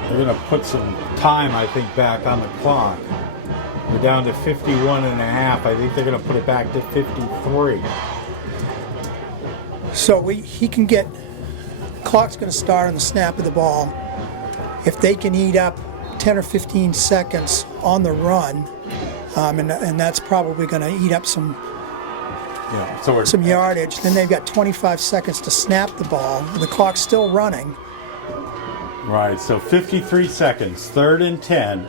they're going to put some time, I think, back on the clock. We're down to 51 and a half. I think they're going to put it back to 53. So he can get. Clock's going to start on the snap of the ball. If they can eat up 10 or 15 seconds on the run, and that's probably going to eat up some yardage. Then they've got 25 seconds to snap the ball. The clock's still running. Right, so 53 seconds, 3rd and 10.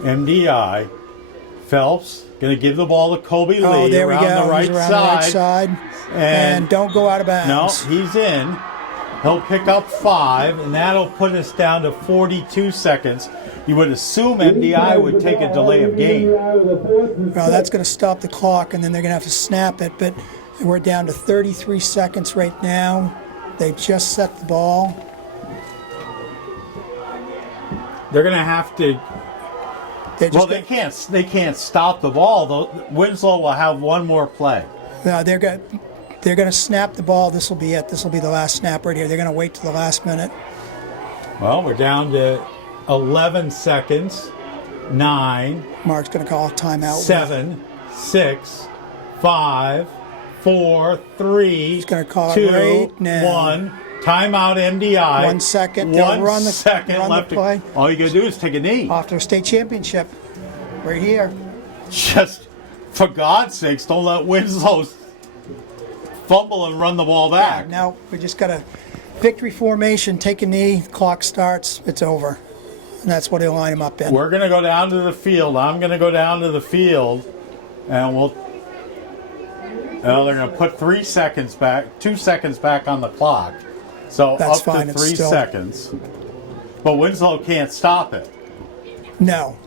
MDI. Phelps going to give the ball to Kobe Lee There we around go. the right He's around side. the right side. And don't go out of bounds. No, he's in. He'll pick up 5, and that'll put us down to 42 seconds. You would assume MDI would take a delay of game. Well, that's going to stop the clock, and then they're going to have to snap it. But we're down to 33 seconds right now. They've just set the ball. They're going to have to. They can't stop the ball. Though Winslow will have one more play. No, they're going. They're going to snap the ball. This will be it. This will be the last snap right here. They're going to wait to the last minute. Well, we're down to 11 seconds. 9. Mark's going to call a timeout. 7, 6, 5, 4, 3. He's going to call it 2, right now. 1. Timeout MDI. 1 second. They'll 1 run the, second run left. the play. All you got to do is take a knee. Off to a state championship. Right here. Just, for God's sakes, don't let Winslow fumble and run the ball back. Now we just got a victory formation. Take a knee. Clock starts. It's over. And that's what he'll line him up in. We're going to go down to the field. I'm going to go down to the field, and they're going to put 3 seconds back, 2 seconds back on the clock. So That's up fine, to it's 3 still- seconds. But Winslow can't stop it. No.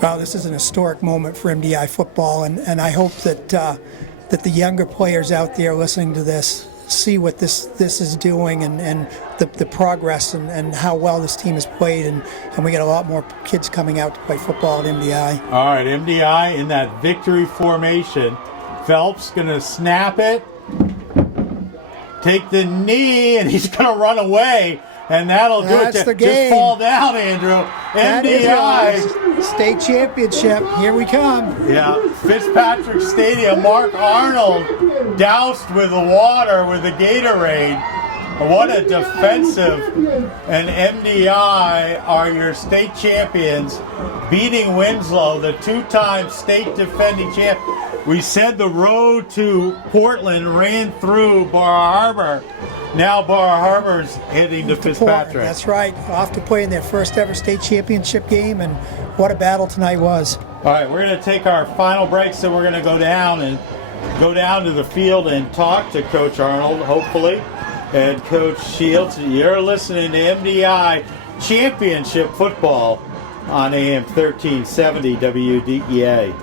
Wow, this is an historic moment for MDI football, and I hope that that the younger players out there listening to this see what this is doing and the progress and how well this team has played, and we got a lot more kids coming out to play football at MDI. All right, MDI in that victory formation. Phelps going to snap it, take the knee, and he's going to run away. And that'll do That's it. the game. Just fall down, Andrew. That is MDI. it. State championship. Here we come. Yeah, Fitzpatrick Stadium. Mark Arnold doused with the water with the Gatorade. What a defensive. And MDI are your state champions, beating Winslow, the 2-time state defending champ. We said the road to Portland ran through Bar Harbor. Now Bar Harbor's heading to Fitzpatrick. That's right. Off to play in their first ever state championship game, and what a battle tonight was. All right, we're going to take our final break, so we're going to go down to the field and talk to Coach Arnold, hopefully, and Coach Shields. You're listening to MDI Championship Football on AM 1370 WDEA.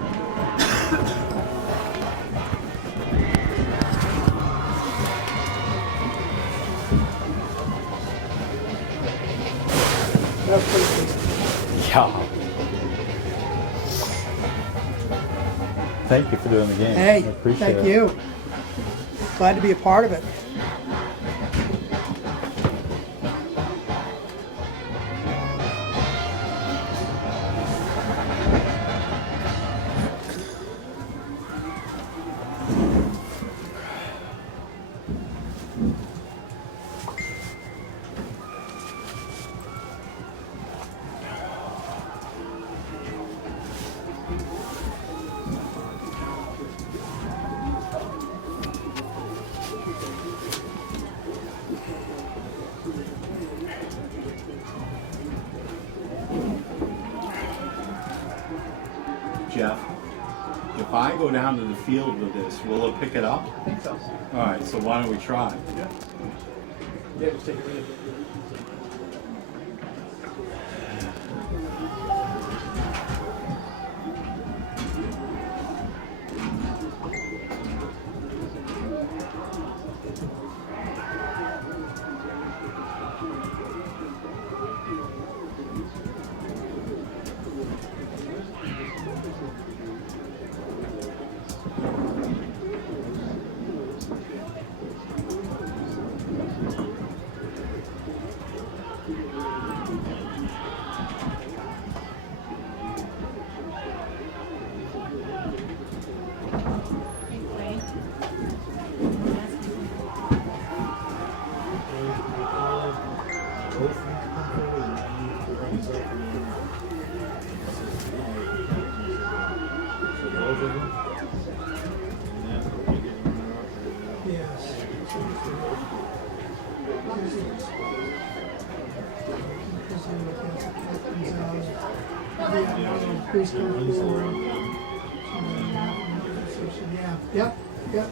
Yeah. Thank you for doing the game. Hey, I appreciate thank it. you. Glad to be a part of it. Jeff, if I go down to the field with this, will it pick it up? I think so. All right, so why don't we try? Yeah. Yeah, just take it with you. Yep. Yep.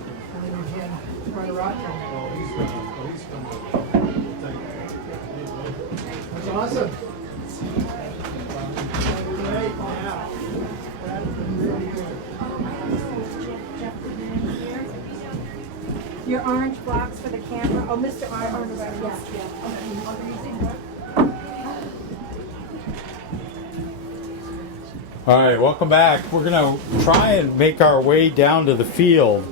That's awesome. Your orange box for the camera. Oh, Mr. Arnold, yes, yeah. All right, welcome back. We're going to try and make our way down to the field.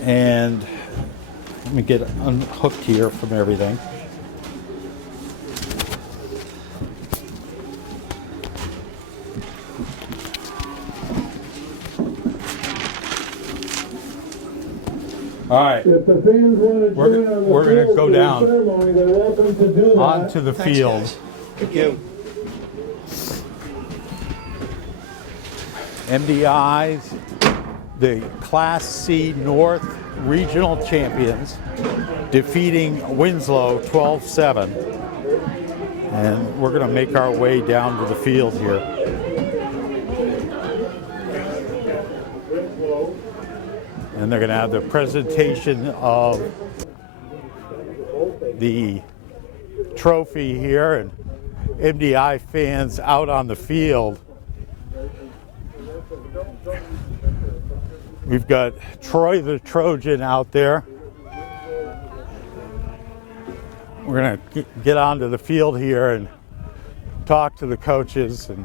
And let me get unhooked here from everything. All right, If the fans want to join on the we're going to field go for the down ceremony, they're welcome to do that. onto the Thanks, field. guys. Thank you. MDI's, the Class C North Regional Champions, defeating Winslow 12-7. And we're going to make our way down to the field here. And they're going to have the presentation of the trophy here, and MDI fans out on the field. We've got Troy the Trojan out there. We're going to get onto the field here and talk to the coaches and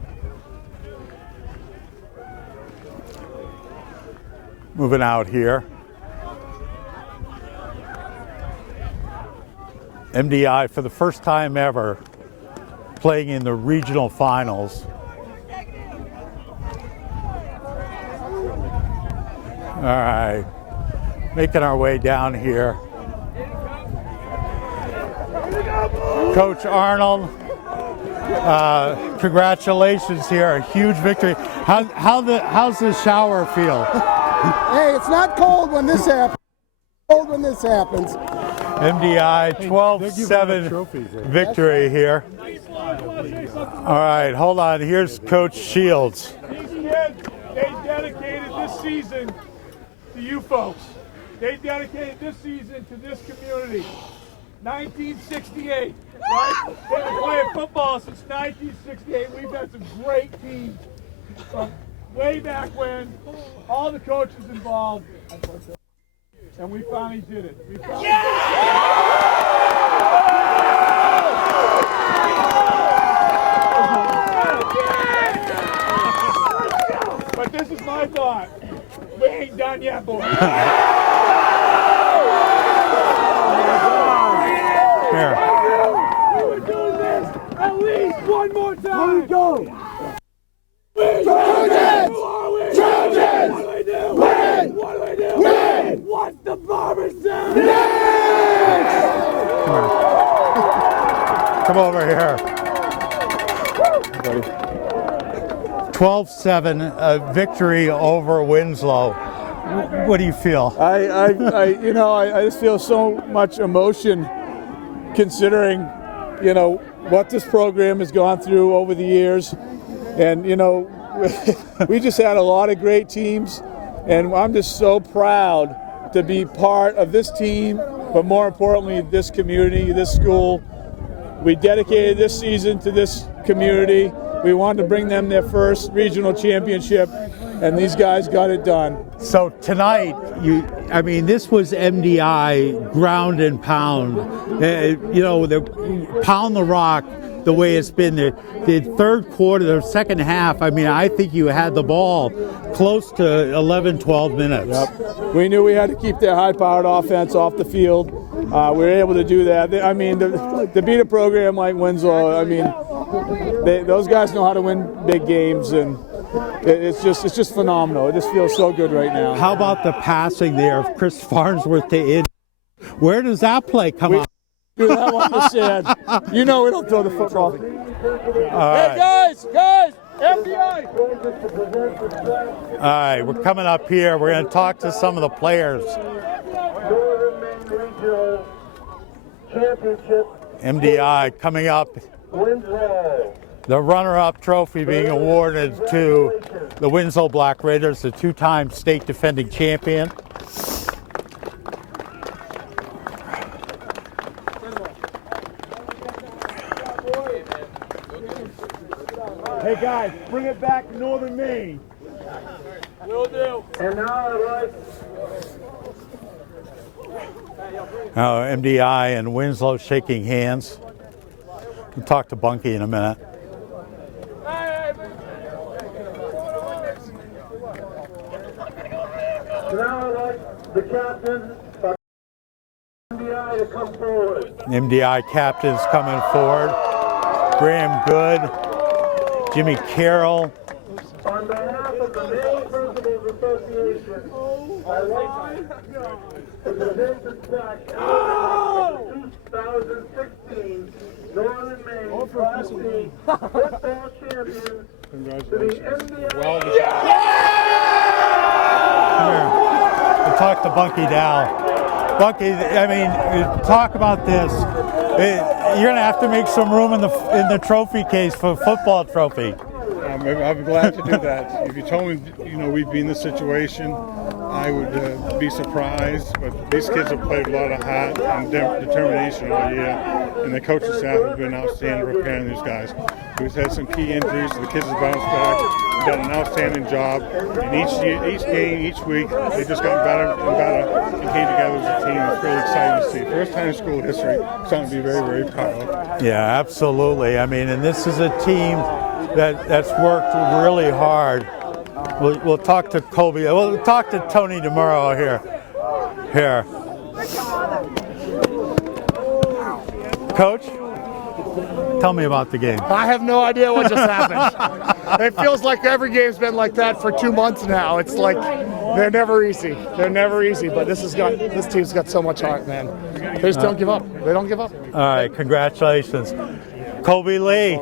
moving out here. MDI for the first time ever playing in the regional finals. All right, making our way down here. Coach Arnold, congratulations here, a huge victory. How's the shower feel? Hey, it's not cold when this happens. Cold when this happens. MDI 12-7 victory here. All right, hold on. Here's Coach Shields. These kids, they dedicated this season to you folks. They dedicated this season to this community. 1968, right? They've been playing football since 1968. We've had some great teams from way back when, all the coaches involved, and we finally did it. We finally did it. But this is my thought. We ain't done yet, boys. Here. We were doing this at least one more time. Here we go. Trojans! Who are we? Trojans! What do we do? Win! What do we do? Win! What's the barber say? Come over here. 12-7 victory over Winslow. What do you feel? I just feel so much emotion considering, what this program has gone through over the years. And, we just had a lot of great teams, and I'm just so proud to be part of this team, but more importantly, this community, this school. We dedicated this season to this community. We wanted to bring them their first regional championship, and these guys got it done. So tonight, this was MDI ground and pound. The pound the rock the way it's been. The third quarter, the second half, I think you had the ball close to 11, 12 minutes. Yep. We knew we had to keep their high-powered offense off the field. We were able to do that. To beat a program like Winslow, those guys know how to win big games, and it's just phenomenal. It just feels so good right now. How about the passing there of Chris Farnsworth to Id? Where does that play come out? Dude, that one was sad. We don't throw the football. Hey, guys, FBI! All right, we're coming up here. We're going to talk to some of the players. MDI coming up. The runner-up trophy being awarded to the Winslow Black Raiders, the two-time state defending champion. Hey guys, bring it back to Northern Maine. Will do. And now I'd like MDI and Winslow shaking hands. We'll talk to Bunky in a minute. Hey, Now I'd like the captain of MDI to come forward. MDI captain's coming forward. Graham Good, Jimmy Carroll. On behalf of the Maine Principals Association, I'd like to present the plaque to the 2016 Northern Maine Class C football champions to the MDI. We'll talk to Bunky now. Bunky, I mean, talk about this. You're gonna have to make some room in the trophy case for a football trophy. I'm glad to do that. If you told me, we'd be in this situation, I would be surprised. But these kids have played a lot of heart and determination all year, and the coaching staff have been outstanding preparing these guys. We've had some key injuries, so the kids have bounced back. We've done an outstanding job. And each game, each week, they've just gotten better and better and came together as a team. It's really exciting to see. First time in school history, something to be very, very proud of. Yeah, absolutely. I mean, and this is a team that's worked really hard. We'll talk to Colby. We'll talk to Tony tomorrow here. Coach, tell me about the game. I have no idea what just happened. It feels like every game's been like that for 2 months now. It's like they're never easy. They're never easy, but this team's got so much heart, man. They just don't give up. They don't give up. All right, congratulations. Colby Lee,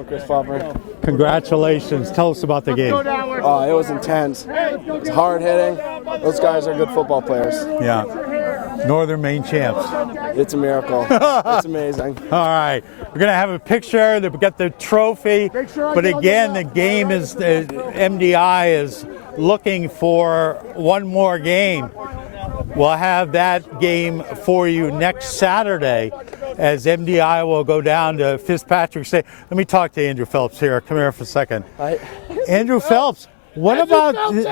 congratulations. Tell us about the game. It was intense. It's hard hitting. Those guys are good football players. Yeah. Northern Maine champs. It's a miracle. It's amazing. All right. We're going to have a picture. We've got the trophy. But again, the game is, MDI is looking for one more game. We'll have that game for you next Saturday as MDI will go down to Fitzpatrick State. Let me talk to Andrew Phelps here. Come here for a second. Hi. Andrew Phelps, what about... Andrew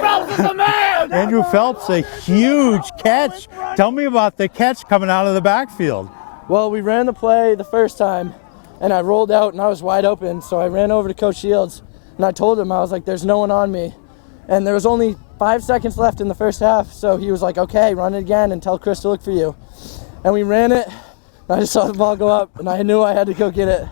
Phelps is the man! Andrew Phelps, a huge catch. Tell me about the catch coming out of the backfield. Well, we ran the play the first time, and I rolled out, and I was wide open, so I ran over to Coach Shields, and I told him, I was like, there's no one on me. And there was only 5 seconds left in the first half, so he was like, okay, run it again and tell Chris to look for you. And we ran it, and I just saw the ball go up, and I knew I had to go get it.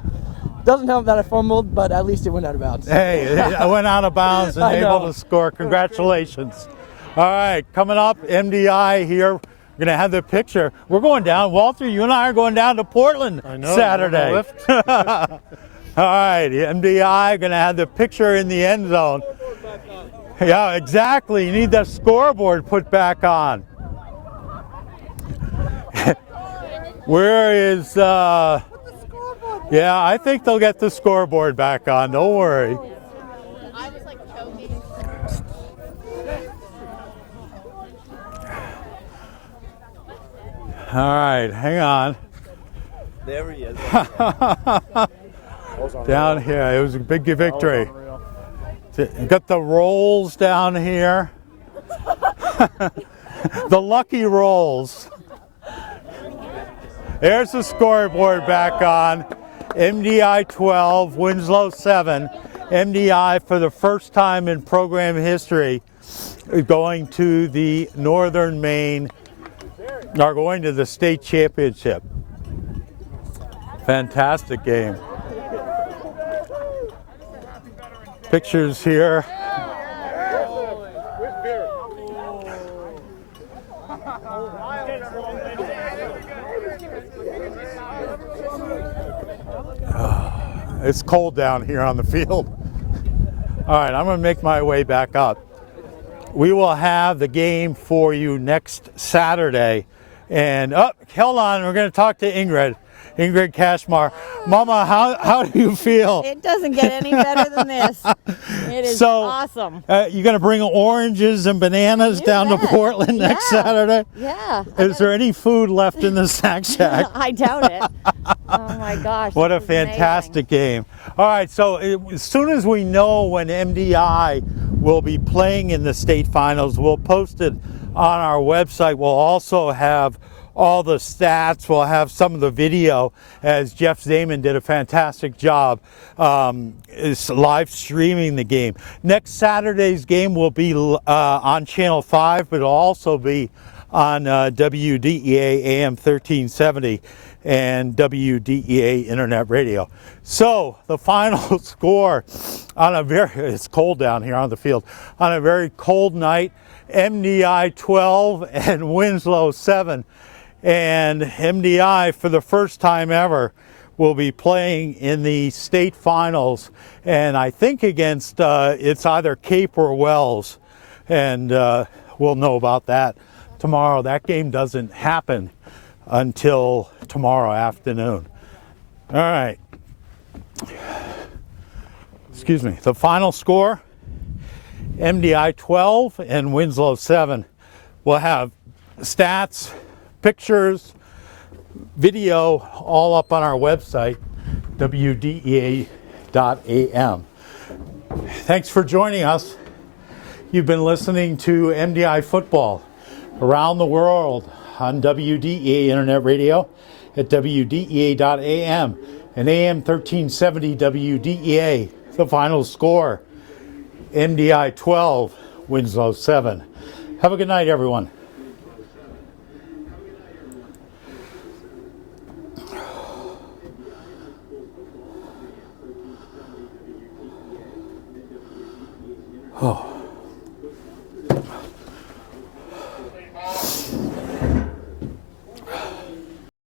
Doesn't help that I fumbled, but at least it went out of bounds. Hey, I went out of bounds and able to score. Congratulations. All right, coming up, MDI here. We're going to have the picture. We're going down. Walter, you and I are going down to Portland Saturday. All right, MDI going to have the picture in the end zone. Yeah, exactly. You need that scoreboard put back on. Where is, yeah, I think they'll get the scoreboard back on. Don't worry. I was like choking. All right, hang on. There he is. Down here, it was a big victory. You got the rolls down here. The lucky rolls. There's the scoreboard back on. MDI 12, Winslow 7. MDI for the first time in program history going to the Northern Maine, are going to the state championship. Fantastic game. Pictures here. It's cold down here on the field. All right, I'm going to make my way back up. We will have the game for you next Saturday. And, hold on, we're going to talk to Ingrid Kashmar. Mama, how do you feel? It doesn't get any better than this. It is awesome. You're going to bring oranges and bananas down to Portland next Saturday? Yeah. Is there any food left in the snack shack? I doubt it. Oh my gosh. What a fantastic game. All right, so as soon as we know when MDI will be playing in the state finals, we'll post it on our website. We'll also have all the stats. We'll have some of the video, as Jeff Zaman did a fantastic job is live streaming the game. Next Saturday's game will be on Channel 5, but it'll also be on WDEA AM 1370 and WDEA Internet Radio. So the final score on it's cold down here on the field, on a very cold night, MDI 12 and Winslow 7. And MDI, for the first time ever, will be playing in the state finals, and I think against it's either Cape or Wells, and we'll know about that tomorrow. That game doesn't happen until tomorrow afternoon. All right. Excuse me. The final score, MDI 12 and Winslow 7. We'll have stats, pictures, video all up on our website, WDEA.am. Thanks for joining us. You've been listening to MDI Football around the world on WDEA Internet Radio at WDEA.am and AM 1370 WDEA. The final score, MDI 12, Winslow 7. Have a good night, everyone. Oh.